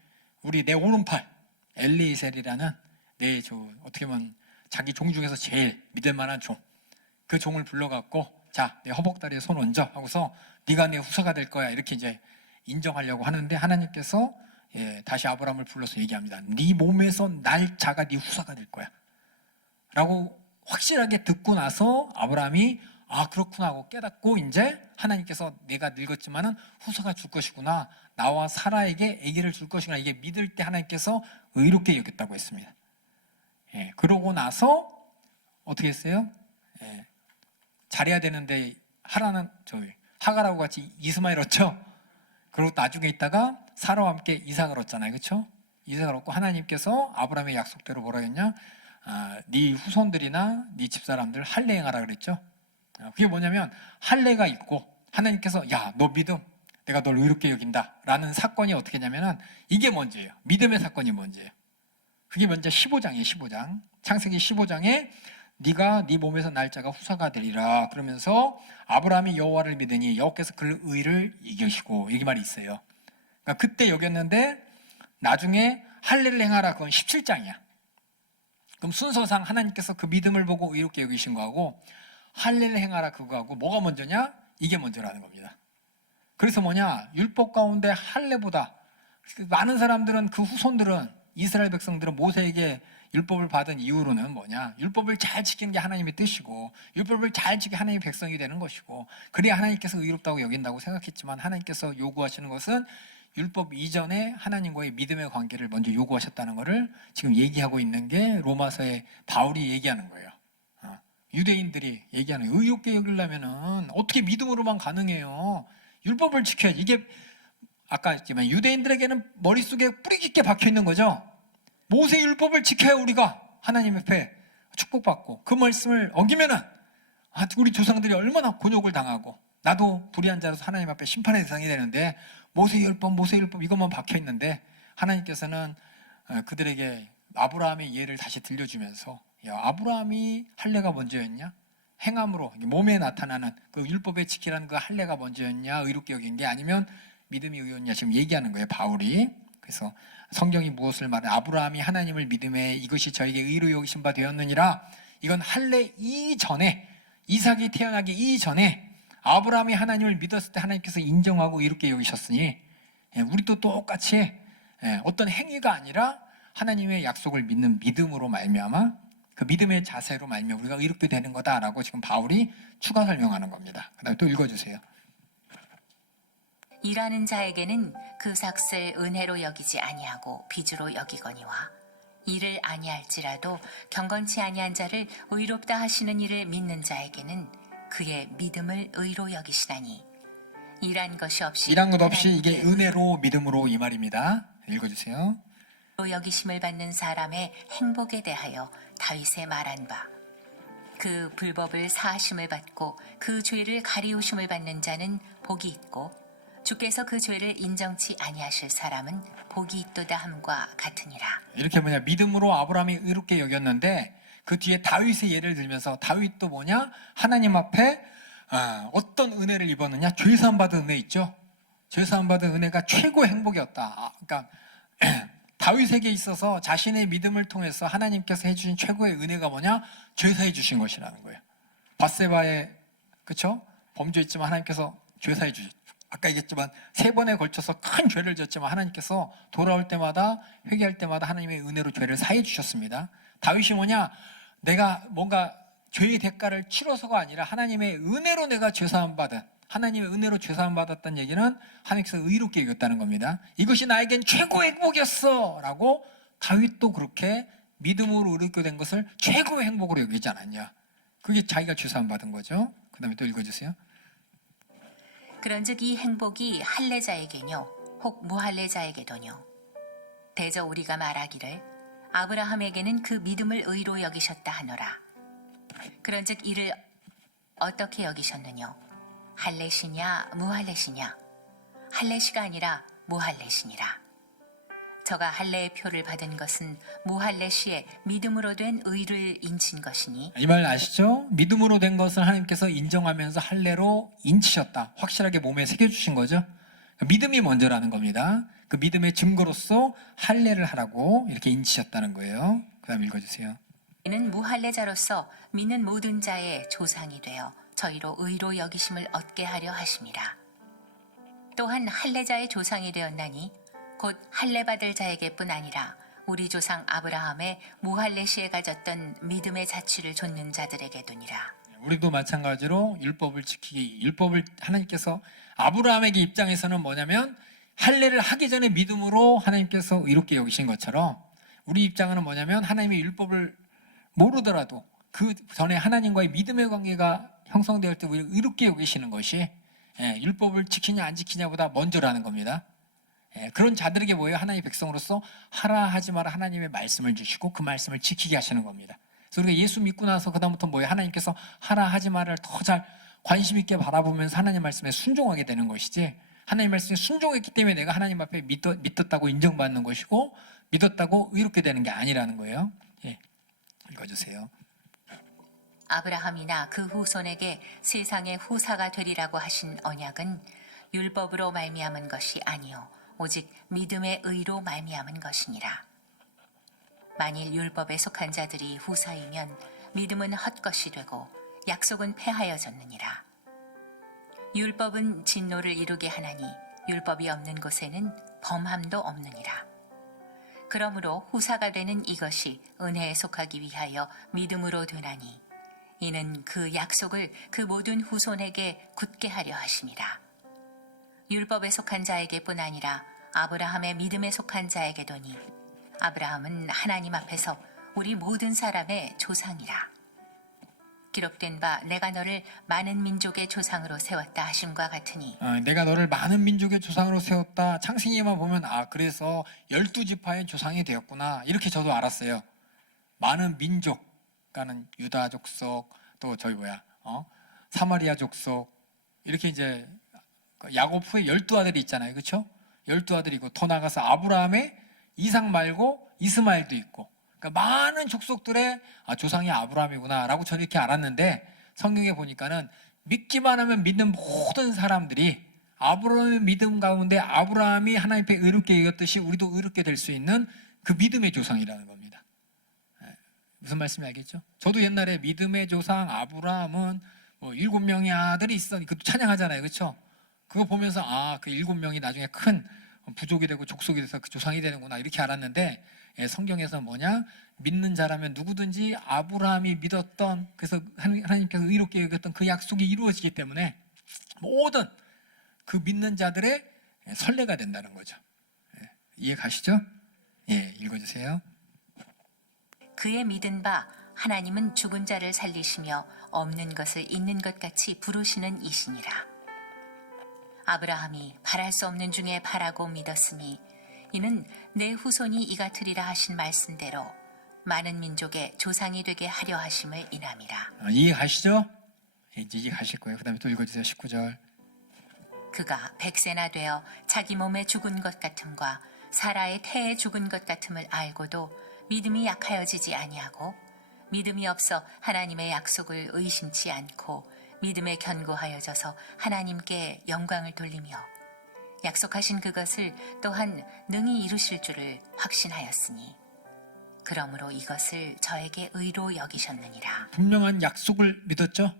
내 오른팔 엘리에셀이라는 어떻게 보면 자기 종 중에서 제일 믿을 만한 종, 그 종을 불러갖고 자, 내 허벅다리에 손 얹어 하고서 네가 내 후사가 될 거야 이렇게 이제 인정하려고 하는데 하나님께서 다시 아브라함을 불러서 얘기합니다. 네 몸에서 날 자가 네 후사가 될 거야 라고 확실하게 듣고 나서 아브라함이 그렇구나 하고 깨닫고 이제 하나님께서 내가 늙었지만은 후사가 줄 것이구나, 나와 사라에게 아기를 줄 것이구나, 이게 믿을 때 하나님께서 의롭게 여겼다고 했습니다. 그러고 나서 어떻게 했어요? 잘해야 되는데 하가라고 같이 이스마엘 얻죠. 그리고 나중에 있다가 사라와 함께 이삭을 얻잖아요. 그렇죠? 이삭을 얻고 하나님께서 아브라함의 약속대로 뭐라 했냐? 네 후손들이나 네 집사람들 할례 행하라 그랬죠. 그게 뭐냐면 할례가 있고 하나님께서 너 믿음 내가 널 의롭게 여긴다 라는 사건이 어떻게 냐면은 이게 먼저예요. 믿음의 사건이 먼저예요. 그게 먼저 15장이에요. 15장 창세기 15장에 네가 네 몸에서 날짜가 후사가 되리라 그러면서 아브라함이 여호와를 믿으니 여호와께서 그를 의를 이기시고 이 말이 있어요. 그러니까 그때 여겼는데 나중에 할례를 행하라 그건 17장이야. 그럼 순서상 하나님께서 그 믿음을 보고 의롭게 여기신 거하고 할례를 행하라 그거하고 뭐가 먼저냐? 이게 먼저라는 겁니다. 그래서 율법 가운데 할례보다 많은 사람들은 그 후손들은 이스라엘 백성들은 모세에게 율법을 받은 이후로는 율법을 잘 지키는 게 하나님의 뜻이고 율법을 잘 지키는 하나님의 백성이 되는 것이고 그래야 하나님께서 의롭다고 여긴다고 생각했지만 하나님께서 요구하시는 것은 율법 이전에 하나님과의 믿음의 관계를 먼저 요구하셨다는 것을 지금 얘기하고 있는 게 로마서에 바울이 얘기하는 거예요. 유대인들이 얘기하는 거예요. 의롭게 여기려면은 어떻게 믿음으로만 가능해요? 율법을 지켜야지. 이게 아까 했지만 유대인들에게는 머릿속에 뿌리 깊게 박혀 있는 거죠. 모세 율법을 지켜야 우리가 하나님 앞에 축복받고 그 말씀을 어기면은 우리 조상들이 얼마나 곤욕을 당하고 나도 불의한 자로서 하나님 앞에 심판의 대상이 되는데 모세 율법 이것만 박혀 있는데 하나님께서는 그들에게 아브라함의 예를 다시 들려주면서 야, 아브라함이 할례가 먼저였냐? 행함으로 몸에 나타나는 그 율법에 지키라는 그 할례가 먼저였냐? 의롭게 여긴 게 아니면 믿음이 의였냐? 지금 얘기하는 거예요, 바울이. 그래서 성경이 무엇을 말해? 아브라함이 하나님을 믿음에 이것이 저에게 의로 여기신 바 되었느니라. 이건 할례 이전에, 이삭이 태어나기 이전에 아브라함이 하나님을 믿었을 때 하나님께서 인정하고 이롭게 여기셨으니 우리도 똑같이 어떤 행위가 아니라 하나님의 약속을 믿는 믿음으로 말미암아 그 믿음의 자세로 말미암아 우리가 이롭게 되는 거다라고 지금 바울이 추가 설명하는 겁니다. 그다음에 또 읽어주세요. 일하는 자에게는 그 삭을 은혜로 여기지 아니하고 빚으로 여기거니와 이를 아니할지라도 경건치 아니한 자를 의롭다 하시는 이를 믿는 자에게는 그의 믿음을 의로 여기시나니 일한 것이 없이 일한 것 없이 이게 하나님께 은혜로 믿음으로 이 말입니다. 읽어주세요. 의로 여기심을 받는 사람의 행복에 대하여 다윗의 말한 바 그 불법을 사하심을 받고 그 죄를 가리우심을 받는 자는 복이 있고 주께서 그 죄를 인정치 아니하실 사람은 복이 있도다 함과 같으니라. 이렇게 믿음으로 아브라함이 의롭게 여겼는데 그 뒤에 다윗의 예를 들면서 다윗도 하나님 앞에 어떤 은혜를 입었느냐? 죄사함 받은 은혜 있죠. 죄사함 받은 은혜가 최고의 행복이었다. 그러니까 다윗에게 있어서 자신의 믿음을 통해서 하나님께서 해주신 최고의 은혜가 뭐냐? 죄사해 주신 것이라는 거예요. 밧세바의 그렇죠? 범죄했지만 하나님께서 죄사해 주셨죠. 아까 얘기했지만 3번에 걸쳐서 큰 죄를 졌지만 하나님께서 돌아올 때마다 회개할 때마다 하나님의 은혜로 죄를 사해 주셨습니다. 다윗이 내가 뭔가 죄의 대가를 치러서가 아니라 하나님의 은혜로 내가 죄사함 받은 하나님의 은혜로 죄사함 받았다는 얘기는 하나님께서 의롭게 여겼다는 겁니다. 이것이 나에겐 최고의 행복이었어 라고 다윗도 그렇게 믿음으로 의롭게 된 것을 최고의 행복으로 여기지 않았냐. 그게 자기가 죄사함 받은 거죠. 그 다음에 또 읽어주세요. 그런즉 이 행복이 할례자에게뇨 혹 무할례자에게도뇨 대저 우리가 말하기를 아브라함에게는 그 믿음을 의로 여기셨다 하노라. 그런즉 이를 어떻게 여기셨느뇨? 할례시냐 무할례시냐? 할례시가 아니라 무할례시니라. 저가 할례의 표를 받은 것은 무할례시에 믿음으로 된 의를 인친 것이니 이 말 아시죠? 믿음으로 된 것을 하나님께서 인정하면서 할례로 인치셨다. 확실하게 몸에 새겨주신 거죠. 믿음이 먼저라는 겁니다. 그 믿음의 증거로서 할례를 하라고 이렇게 인치셨다는 거예요. 그 다음 읽어주세요. 이는 무할례자로서 믿는 모든 자의 조상이 되어 저희로 의로 여기심을 얻게 하려 하심이라. 또한 할례자의 조상이 되었나니 곧 할례 받을 자에게뿐 아니라 우리 조상 아브라함의 무할례 시에 가졌던 믿음의 자취를 좇는 자들에게도니라. 우리도 마찬가지로 율법을 지키기, 율법을 하나님께서 아브라함에게 입장에서는 뭐냐면 할례를 하기 전에 믿음으로 하나님께서 의롭게 여기신 것처럼 우리 입장은 뭐냐면 하나님의 율법을 모르더라도 그 전에 하나님과의 믿음의 관계가 형성될 때 우리를 의롭게 여기시는 것이 율법을 지키냐 안 지키냐보다 먼저라는 겁니다. 그런 자들에게 뭐예요? 하나님의 백성으로서 하라 하지 마라 하나님의 말씀을 주시고 그 말씀을 지키게 하시는 겁니다. 그래서 우리가 예수 믿고 나서 그다음부터 뭐예요? 하나님께서 하라 하지 마라를 더 잘 관심 있게 바라보면서 하나님 말씀에 순종하게 되는 것이지 하나님 말씀에 순종했기 때문에 내가 하나님 앞에 믿었다고 인정받는 것이고 믿었다고 의롭게 되는 게 아니라는 거예요. 읽어주세요. 아브라함이나 그 후손에게 세상의 후사가 되리라고 하신 언약은 율법으로 말미암은 것이 아니요 오직 믿음의 의로 말미암은 것이니라. 만일 율법에 속한 자들이 후사이면 믿음은 헛것이 되고 약속은 폐하여졌느니라. 율법은 진노를 이루게 하나니 율법이 없는 곳에는 범함도 없느니라. 그러므로 후사가 되는 이것이 은혜에 속하기 위하여 믿음으로 되나니 이는 그 약속을 그 모든 후손에게 굳게 하려 하심이라. 율법에 속한 자에게뿐 아니라 아브라함의 믿음에 속한 자에게도니 아브라함은 하나님 앞에서 우리 모든 사람의 조상이라. 기록된 바 내가 너를 많은 민족의 조상으로 세웠다 하심과 같으니 내가 너를 많은 민족의 조상으로 세웠다. 창세기에만 보면 그래서 12지파의 조상이 되었구나 이렇게 저도 알았어요. 많은 민족 그러니까는 유다 족속 또 사마리아 족속 이렇게 이제 야곱 후에 12아들이 있잖아요. 그렇죠? 12아들이 있고 더 나가서 아브라함의 이삭 말고 이스마엘도 있고 그러니까 많은 족속들의 조상이 아브라함이구나라고 저는 이렇게 알았는데 성경에 보니까는 믿기만 하면 믿는 모든 사람들이 아브라함의 믿음 가운데 아브라함이 하나님께 의롭게 여겼듯이 우리도 의롭게 될 수 있는 그 믿음의 조상이라는 겁니다. 무슨 말씀이 알겠죠? 저도 옛날에 믿음의 조상 아브라함은 뭐 7명의 아들이 있어, 그것도 찬양하잖아요, 그렇죠? 그거 보면서 그 7명이 나중에 큰 부족이 되고 족속이 돼서 그 조상이 되는구나 이렇게 알았는데, 성경에서 뭐냐? 믿는 자라면 누구든지 아브라함이 믿었던, 그래서 하나님께서 의롭게 여겼던 그 약속이 이루어지기 때문에 모든 그 믿는 자들의 선례가 된다는 거죠. 이해 가시죠? 읽어주세요. 그의 믿은 바 하나님은 죽은 자를 살리시며 없는 것을 있는 것 같이 부르시는 이시니라. 아브라함이 바랄 수 없는 중에 바라고 믿었으니 이는 내 후손이 이같으리라 하신 말씀대로 많은 민족의 조상이 되게 하려 하심을 인함이라. 이해 가시죠? 이제 이해 가실 거예요. 그 다음에 또 읽어주세요. 19절. 그가 100세나 되어 자기 몸에 죽은 것 같음과 사라의 태에 죽은 것 같음을 알고도 믿음이 약하여지지 아니하고 믿음이 없어 하나님의 약속을 의심치 않고 믿음에 견고하여져서 하나님께 영광을 돌리며 약속하신 그것을 또한 능히 이루실 줄을 확신하였으니 그러므로 이것을 저에게 의로 여기셨느니라. 분명한 약속을 믿었죠?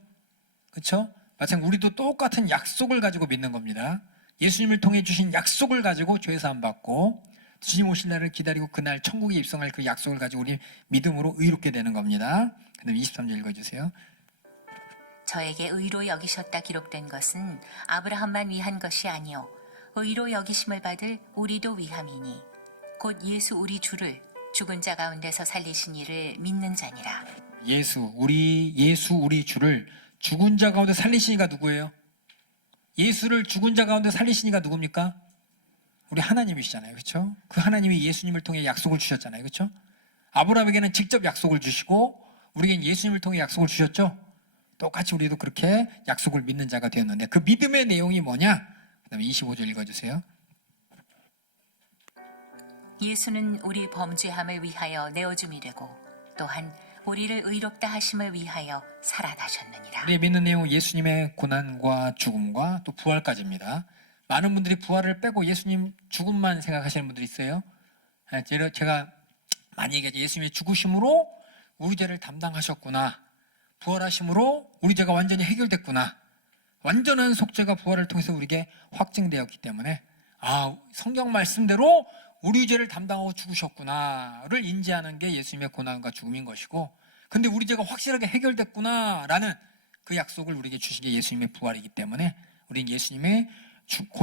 그렇죠? 마찬가지로 우리도 똑같은 약속을 가지고 믿는 겁니다. 예수님을 통해 주신 약속을 가지고 죄 사함 받고 주님 오실 날을 기다리고 그날 천국에 입성할 그 약속을 가지고 우리 믿음으로 의롭게 되는 겁니다. 그 다음에 23절 읽어주세요. 저에게 의로 여기셨다 기록된 것은 아브라함만 위한 것이 아니요 의로 여기심을 받을 우리도 위함이니 곧 예수 우리 주를 죽은 자 가운데서 살리신 이를 믿는 자니라. 예수 우리 주를 죽은 자 가운데 살리신 이가 누구예요? 예수를 죽은 자 가운데 살리신 이가 누굽니까? 우리 하나님이시잖아요. 그렇죠? 그 하나님이 예수님을 통해 약속을 주셨잖아요. 그렇죠? 아브라함에게는 직접 약속을 주시고 우리에겐 예수님을 통해 약속을 주셨죠? 똑같이 우리도 그렇게 약속을 믿는 자가 되었는데 그 믿음의 내용이 뭐냐? 그 다음에 25절 읽어주세요. 예수는 우리 범죄함을 위하여 내어줌이 되고 또한 우리를 의롭다 하심을 위하여 살아나셨느니라. 우리 믿는 내용은 예수님의 고난과 죽음과 또 부활까지입니다. 많은 분들이 부활을 빼고 예수님 죽음만 생각하시는 분들이 있어요. 제가 많이 얘기하죠. 예수님의 죽으심으로 우리 죄를 담당하셨구나. 부활하심으로 우리 죄가 완전히 해결됐구나. 완전한 속죄가 부활을 통해서 우리에게 확증되었기 때문에 성경 말씀대로 우리 죄를 담당하고 죽으셨구나를 인지하는 게 예수님의 고난과 죽음인 것이고, 근데 우리 죄가 확실하게 해결됐구나라는 그 약속을 우리에게 주신 게 예수님의 부활이기 때문에 우리는 예수님의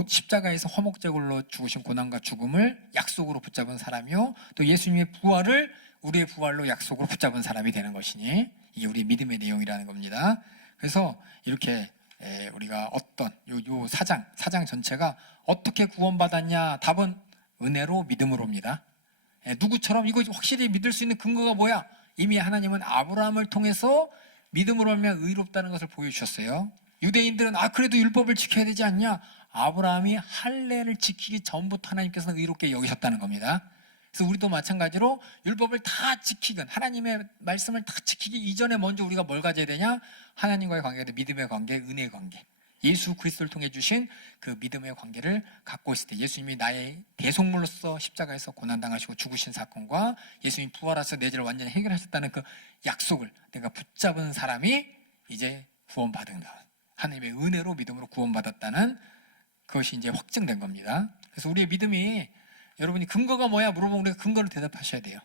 십자가에서 화목제물로 죽으신 고난과 죽음을 약속으로 붙잡은 사람이요, 또 예수님의 부활을 우리의 부활로 약속으로 붙잡은 사람이 되는 것이니 이게 우리 믿음의 내용이라는 겁니다. 그래서 이렇게 우리가 어떤 요 사장 전체가 어떻게 구원받았냐? 답은 은혜로 믿음으로입니다. 누구처럼 이거 확실히 믿을 수 있는 근거가 뭐야? 이미 하나님은 아브라함을 통해서 믿음으로 하면 의롭다는 것을 보여주셨어요. 유대인들은 그래도 율법을 지켜야 되지 않냐? 아브라함이 할례를 지키기 전부터 하나님께서 의롭게 여기셨다는 겁니다. 그래서 우리도 마찬가지로 율법을 다 지키건 하나님의 말씀을 다 지키기 이전에 먼저 우리가 뭘 가져야 되냐? 하나님과의 관계가 믿음의 관계, 은혜의 관계, 예수 그리스도를 통해 주신 그 믿음의 관계를 갖고 있을 때 예수님이 나의 대속물로서 십자가에서 고난당하시고 죽으신 사건과 예수님이 부활하셔서 내 죄를 완전히 해결하셨다는 그 약속을 내가 붙잡은 사람이 이제 구원받은 것, 하나님의 은혜로 믿음으로 구원받았다는 그것이 이제 확증된 겁니다. 그래서 우리의 믿음이, 여러분이 근거가 뭐야 물어보면 우리가 근거를 대답하셔야 돼요.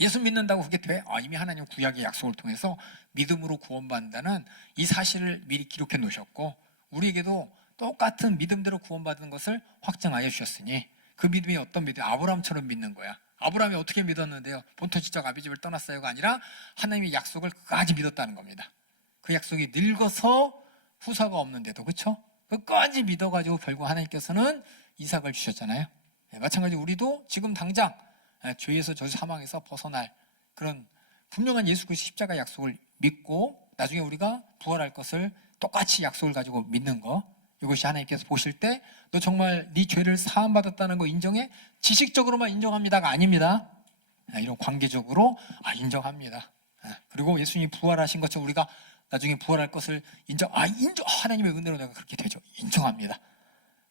예수 믿는다고 그게 돼? 이미 하나님 구약의 약속을 통해서 믿음으로 구원받는다는 이 사실을 미리 기록해 놓으셨고 우리에게도 똑같은 믿음대로 구원받은 것을 확증하여 주셨으니 그 믿음이 어떤 믿음? 아브라함처럼 믿는 거야. 아브라함이 어떻게 믿었는데요? 본토 지적 아비 집을 떠났어요가 아니라 하나님의 약속을 끝까지 믿었다는 겁니다. 그 약속이 늙어서 후사가 없는데도, 그렇죠? 끝까지 믿어가지고 결국 하나님께서는 이삭을 주셨잖아요. 마찬가지로 우리도 지금 당장 죄에서 저주 사망에서 벗어날 그런 분명한 예수 그리스도 십자가 약속을 믿고 나중에 우리가 부활할 것을 똑같이 약속을 가지고 믿는 거, 이것이 하나님께서 보실 때 너 정말 네 죄를 사함받았다는 거 인정해? 지식적으로만 인정합니다가 아닙니다. 이런 관계적으로 인정합니다. 그리고 예수님이 부활하신 것처럼 우리가 나중에 부활할 것을 인정, 하나님의 은혜로 내가 그렇게 되죠. 인정합니다.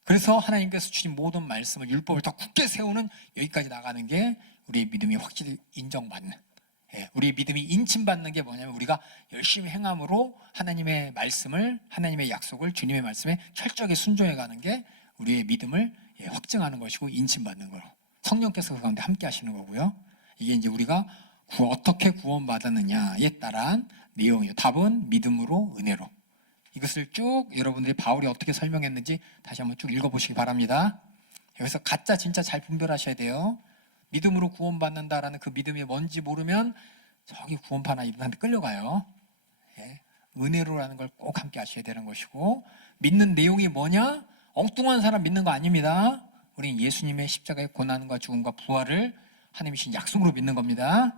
그래서 하나님께서 주신 모든 말씀을, 율법을 더 굳게 세우는 여기까지 나가는 게 우리의 믿음이 확실히 인정받는, 우리의 믿음이 인침받는 게 뭐냐면 우리가 열심히 행함으로 하나님의 말씀을, 하나님의 약속을, 주님의 말씀에 철저하게 순종해 가는 게 우리의 믿음을 확증하는 것이고 인침받는 거로 성령께서 그 가운데 함께 하시는 거고요. 이게 이제 우리가 어떻게 구원받았느냐에 따른 내용이에요. 답은 믿음으로, 은혜로. 이것을 쭉 여러분들이 바울이 어떻게 설명했는지 다시 한번 쭉 읽어보시기 바랍니다. 여기서 가짜 진짜 잘 분별하셔야 돼요. 믿음으로 구원받는다라는 그 믿음이 뭔지 모르면 저기 구원파나 이런 데한테 끌려가요. 은혜로라는 걸 꼭 함께 아셔야 되는 것이고, 믿는 내용이 뭐냐? 엉뚱한 사람 믿는 거 아닙니다. 우리는 예수님의 십자가의 고난과 죽음과 부활을 하나님이 신 약속으로 믿는 겁니다.